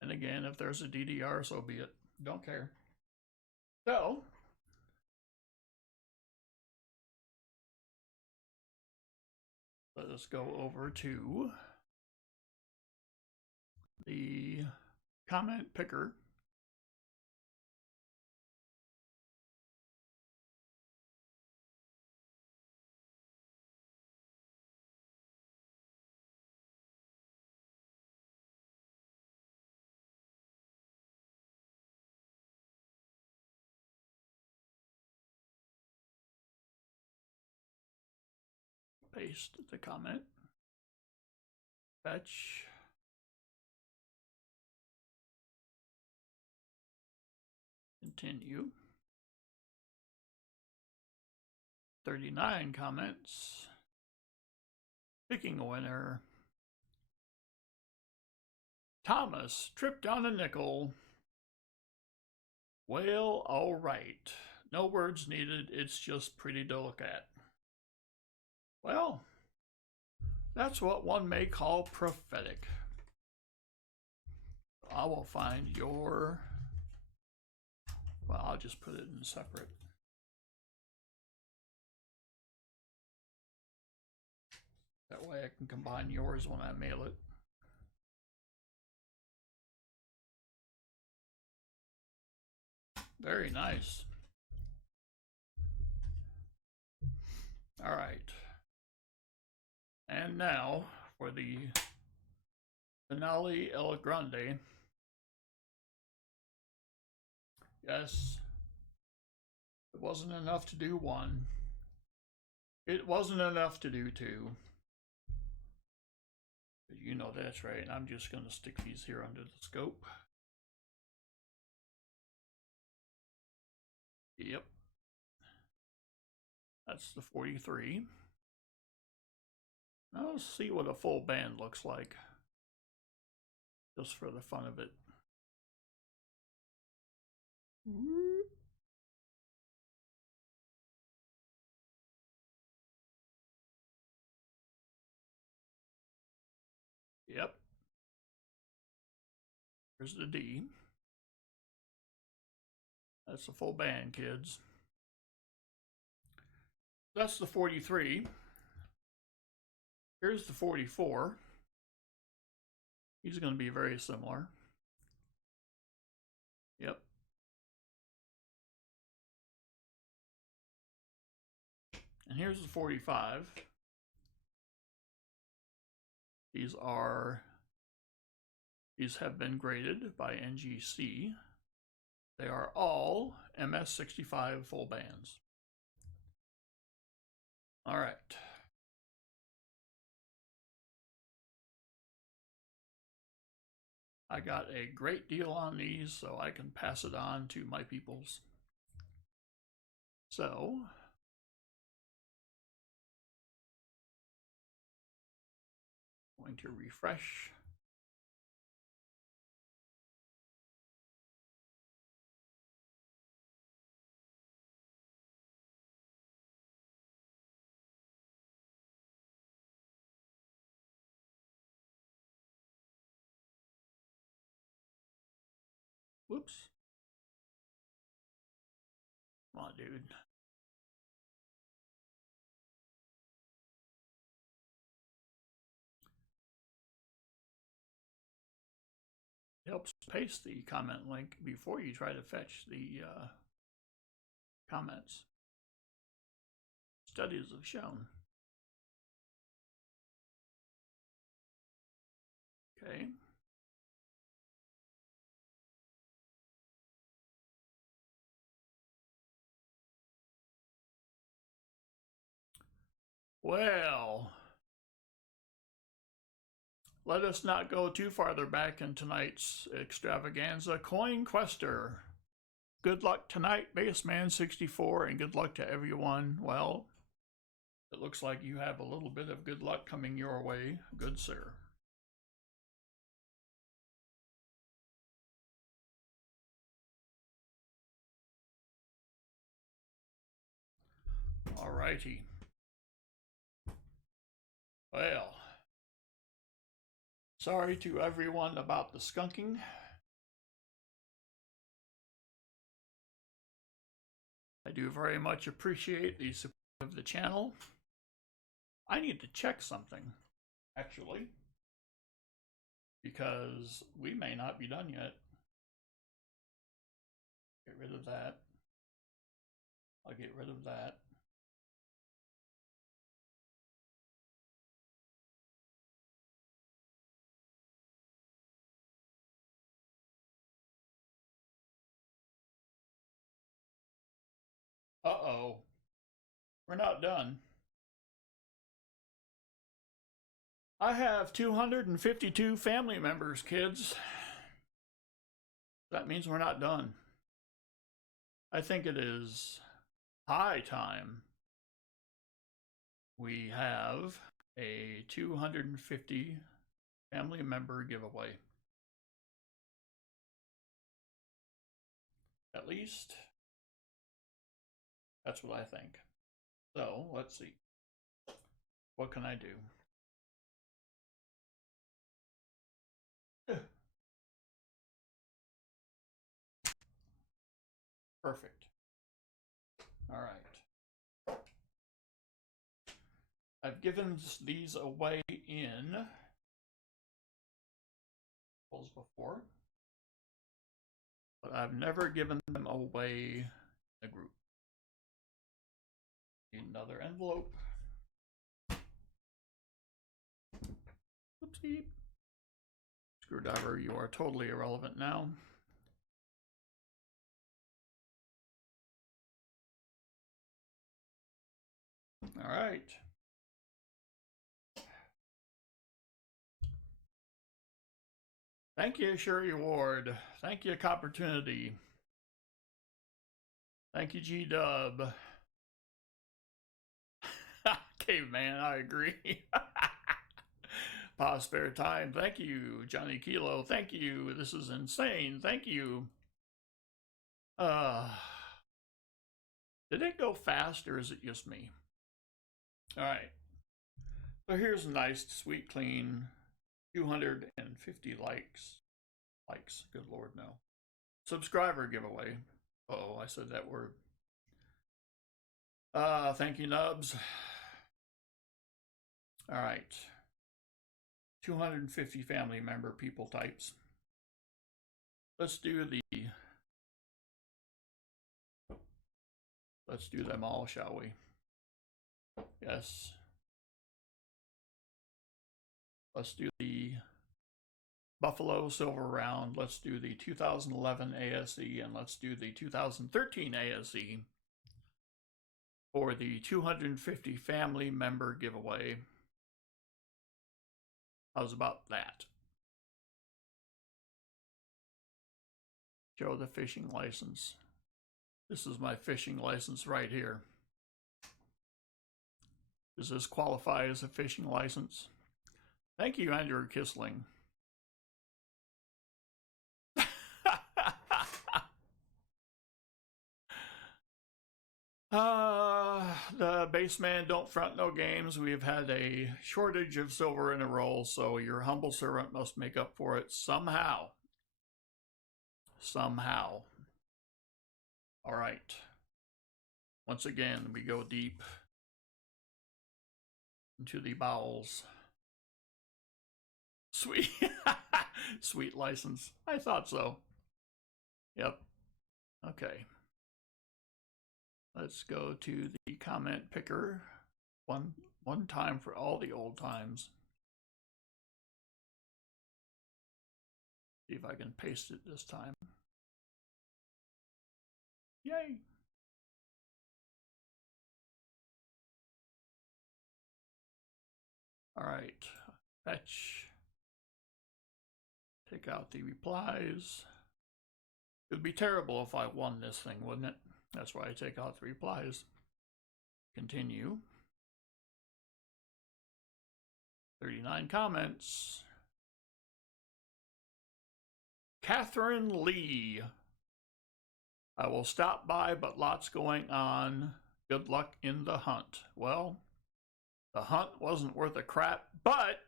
And again, if there's a DDR, so be it. Don't care. So, let us go over to the comment picker. Paste the comment. Fetch. Continue. 39 comments. Picking a winner. Thomas tripped on a nickel. Well, all right. No words needed. It's just pretty to look at. Well, that's what one may call prophetic. I will find your, well, I'll just put it in separate. That way I can combine yours when I mail it. Very nice. All right. And now for the finale El Grande. Yes, it wasn't enough to do one. It wasn't enough to do two. You know that's right. I'm just going to stick these here under the scope. Yep. That's the 43. Now let's see what a full band looks like. Just for the fun of it. Yep. Here's the D. That's the full band, kids. That's the 43. Here's the 44. He's going to be very similar. Yep. And here's the 45. These have been graded by NGC. They are all MS65 full bands. All right. I got a great deal on these, so I can pass it on to my peoples. So, I'm going to refresh. Whoops. Come on, dude. helps paste the comment link before you try to fetch the comments. Studies have shown. Okay. Well, let us not go too farther back in tonight's extravaganza. Coin Quester. Good luck tonight, Baseman64, and good luck to everyone. Well, it looks like you have a little bit of good luck coming your way, good sir. All righty. Well, sorry to everyone about the skunking. I do very much appreciate the support of the channel. I need to check something, actually, because we may not be done yet. Get rid of that. I'll get rid of that. Uh-oh. We're not done. I have 252 family members, kids. That means we're not done. I think it is high time we have a 250 family member giveaway. At least, that's what I think. So, let's see. What can I do? Perfect. All right. I've given these away in before, but I've never given them away in a group. Another envelope. Oopsie. Screwdriver, you are totally irrelevant now. All right. Thank you, Sherry Ward. Thank you, Copportunity. Thank you, G-Dub. Caveman, I agree. Pause spare time. Thank you, Johnny Kilo. Thank you. This is insane. Thank you. Did it go fast or is it just me? All right. So here's a nice, sweet, clean 250 likes. Good Lord, no. Subscriber giveaway. Oh, I said that word. Thank you, Nubs. All right. 250 family member people types. Let's do them all, shall we? Yes. Let's do the Buffalo Silver Round. Let's do the 2011 ASE, and let's do the 2013 ASE for the 250 family member giveaway. How's about that? Show the fishing license. This is my fishing license right here. Does this qualify as a fishing license? Thank you, Andrew Kissling. The baseman don't front no games. We've had a shortage of silver in a roll, so your humble servant must make up for it somehow. Somehow. All right. Once again, we go deep into the bowels. Sweet. Sweet license. I thought so. Yep. Okay. Let's go to the comment picker. One time for all the old times. See if I can paste it this time. Yay! All right, fetch. Take out the replies. It would be terrible if I won this thing, wouldn't it? That's why I take out the replies. Continue. 39 comments. Catherine Lee. I will stop by, but lots going on. Good luck in the hunt. Well, the hunt wasn't worth a crap, but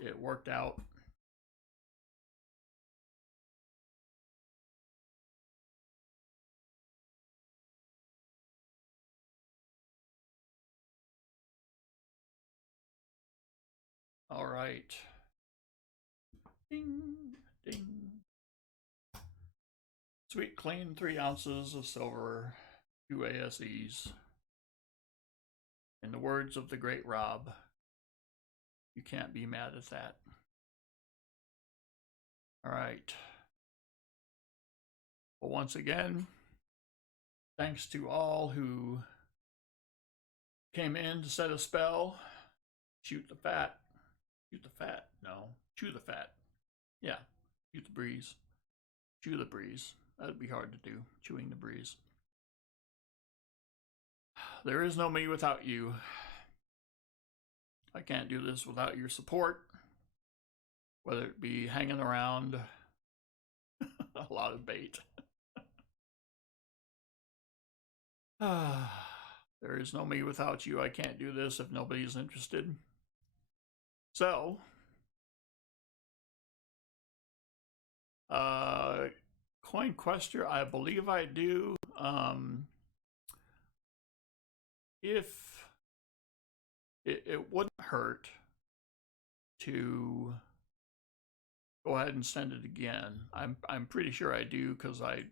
it worked out. All right. Ding, ding. Sweet clean 3 ounces of silver, 2 ASEs. In the words of the great Rob, you can't be mad at that. All right. Well, once again, thanks to all who came in to set a spell. Shoot the fat. Shoot the fat. No. Chew the fat. Yeah. Shoot the breeze. Chew the breeze. That'd be hard to do. Chewing the breeze. There is no me without you. I can't do this without your support. Whether it be hanging around a lot of bait. There is no me without you. I can't do this if nobody's interested. So, Coin Quester, I believe I do. If it wouldn't hurt to go ahead and send it again. I'm pretty sure I do because I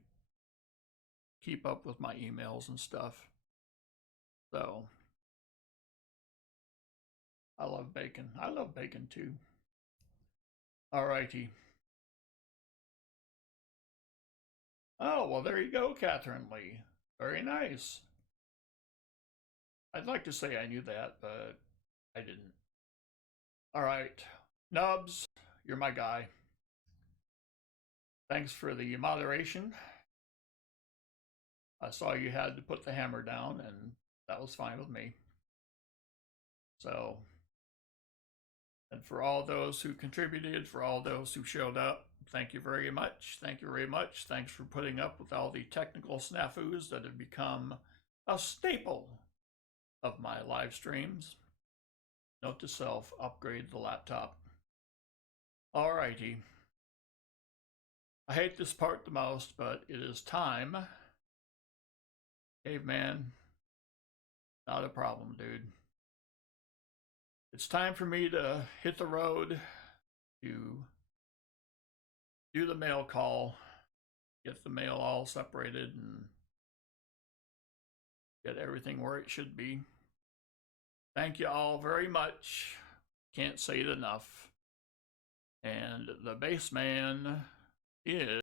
keep up with my emails and stuff. So I love bacon. I love bacon too. Alrighty. Oh, well, there you go, Catherine Lee. Very nice. I'd like to say I knew that, but I didn't. All right. Nubs, you're my guy. Thanks for the moderation. I saw you had to put the hammer down, and that was fine with me. So, and for all those who contributed, for all those who showed up, thank you very much. Thank you very much. Thanks for putting up with all the technical snafus that have become a staple of my live streams. Note to self, upgrade the laptop. Alrighty. I hate this part the most, but it is time. Caveman, not a problem, dude. It's time for me to hit the road to do the mail call, get the mail all separated, and get everything where it should be. Thank you all very much. Can't say it enough. And the baseman is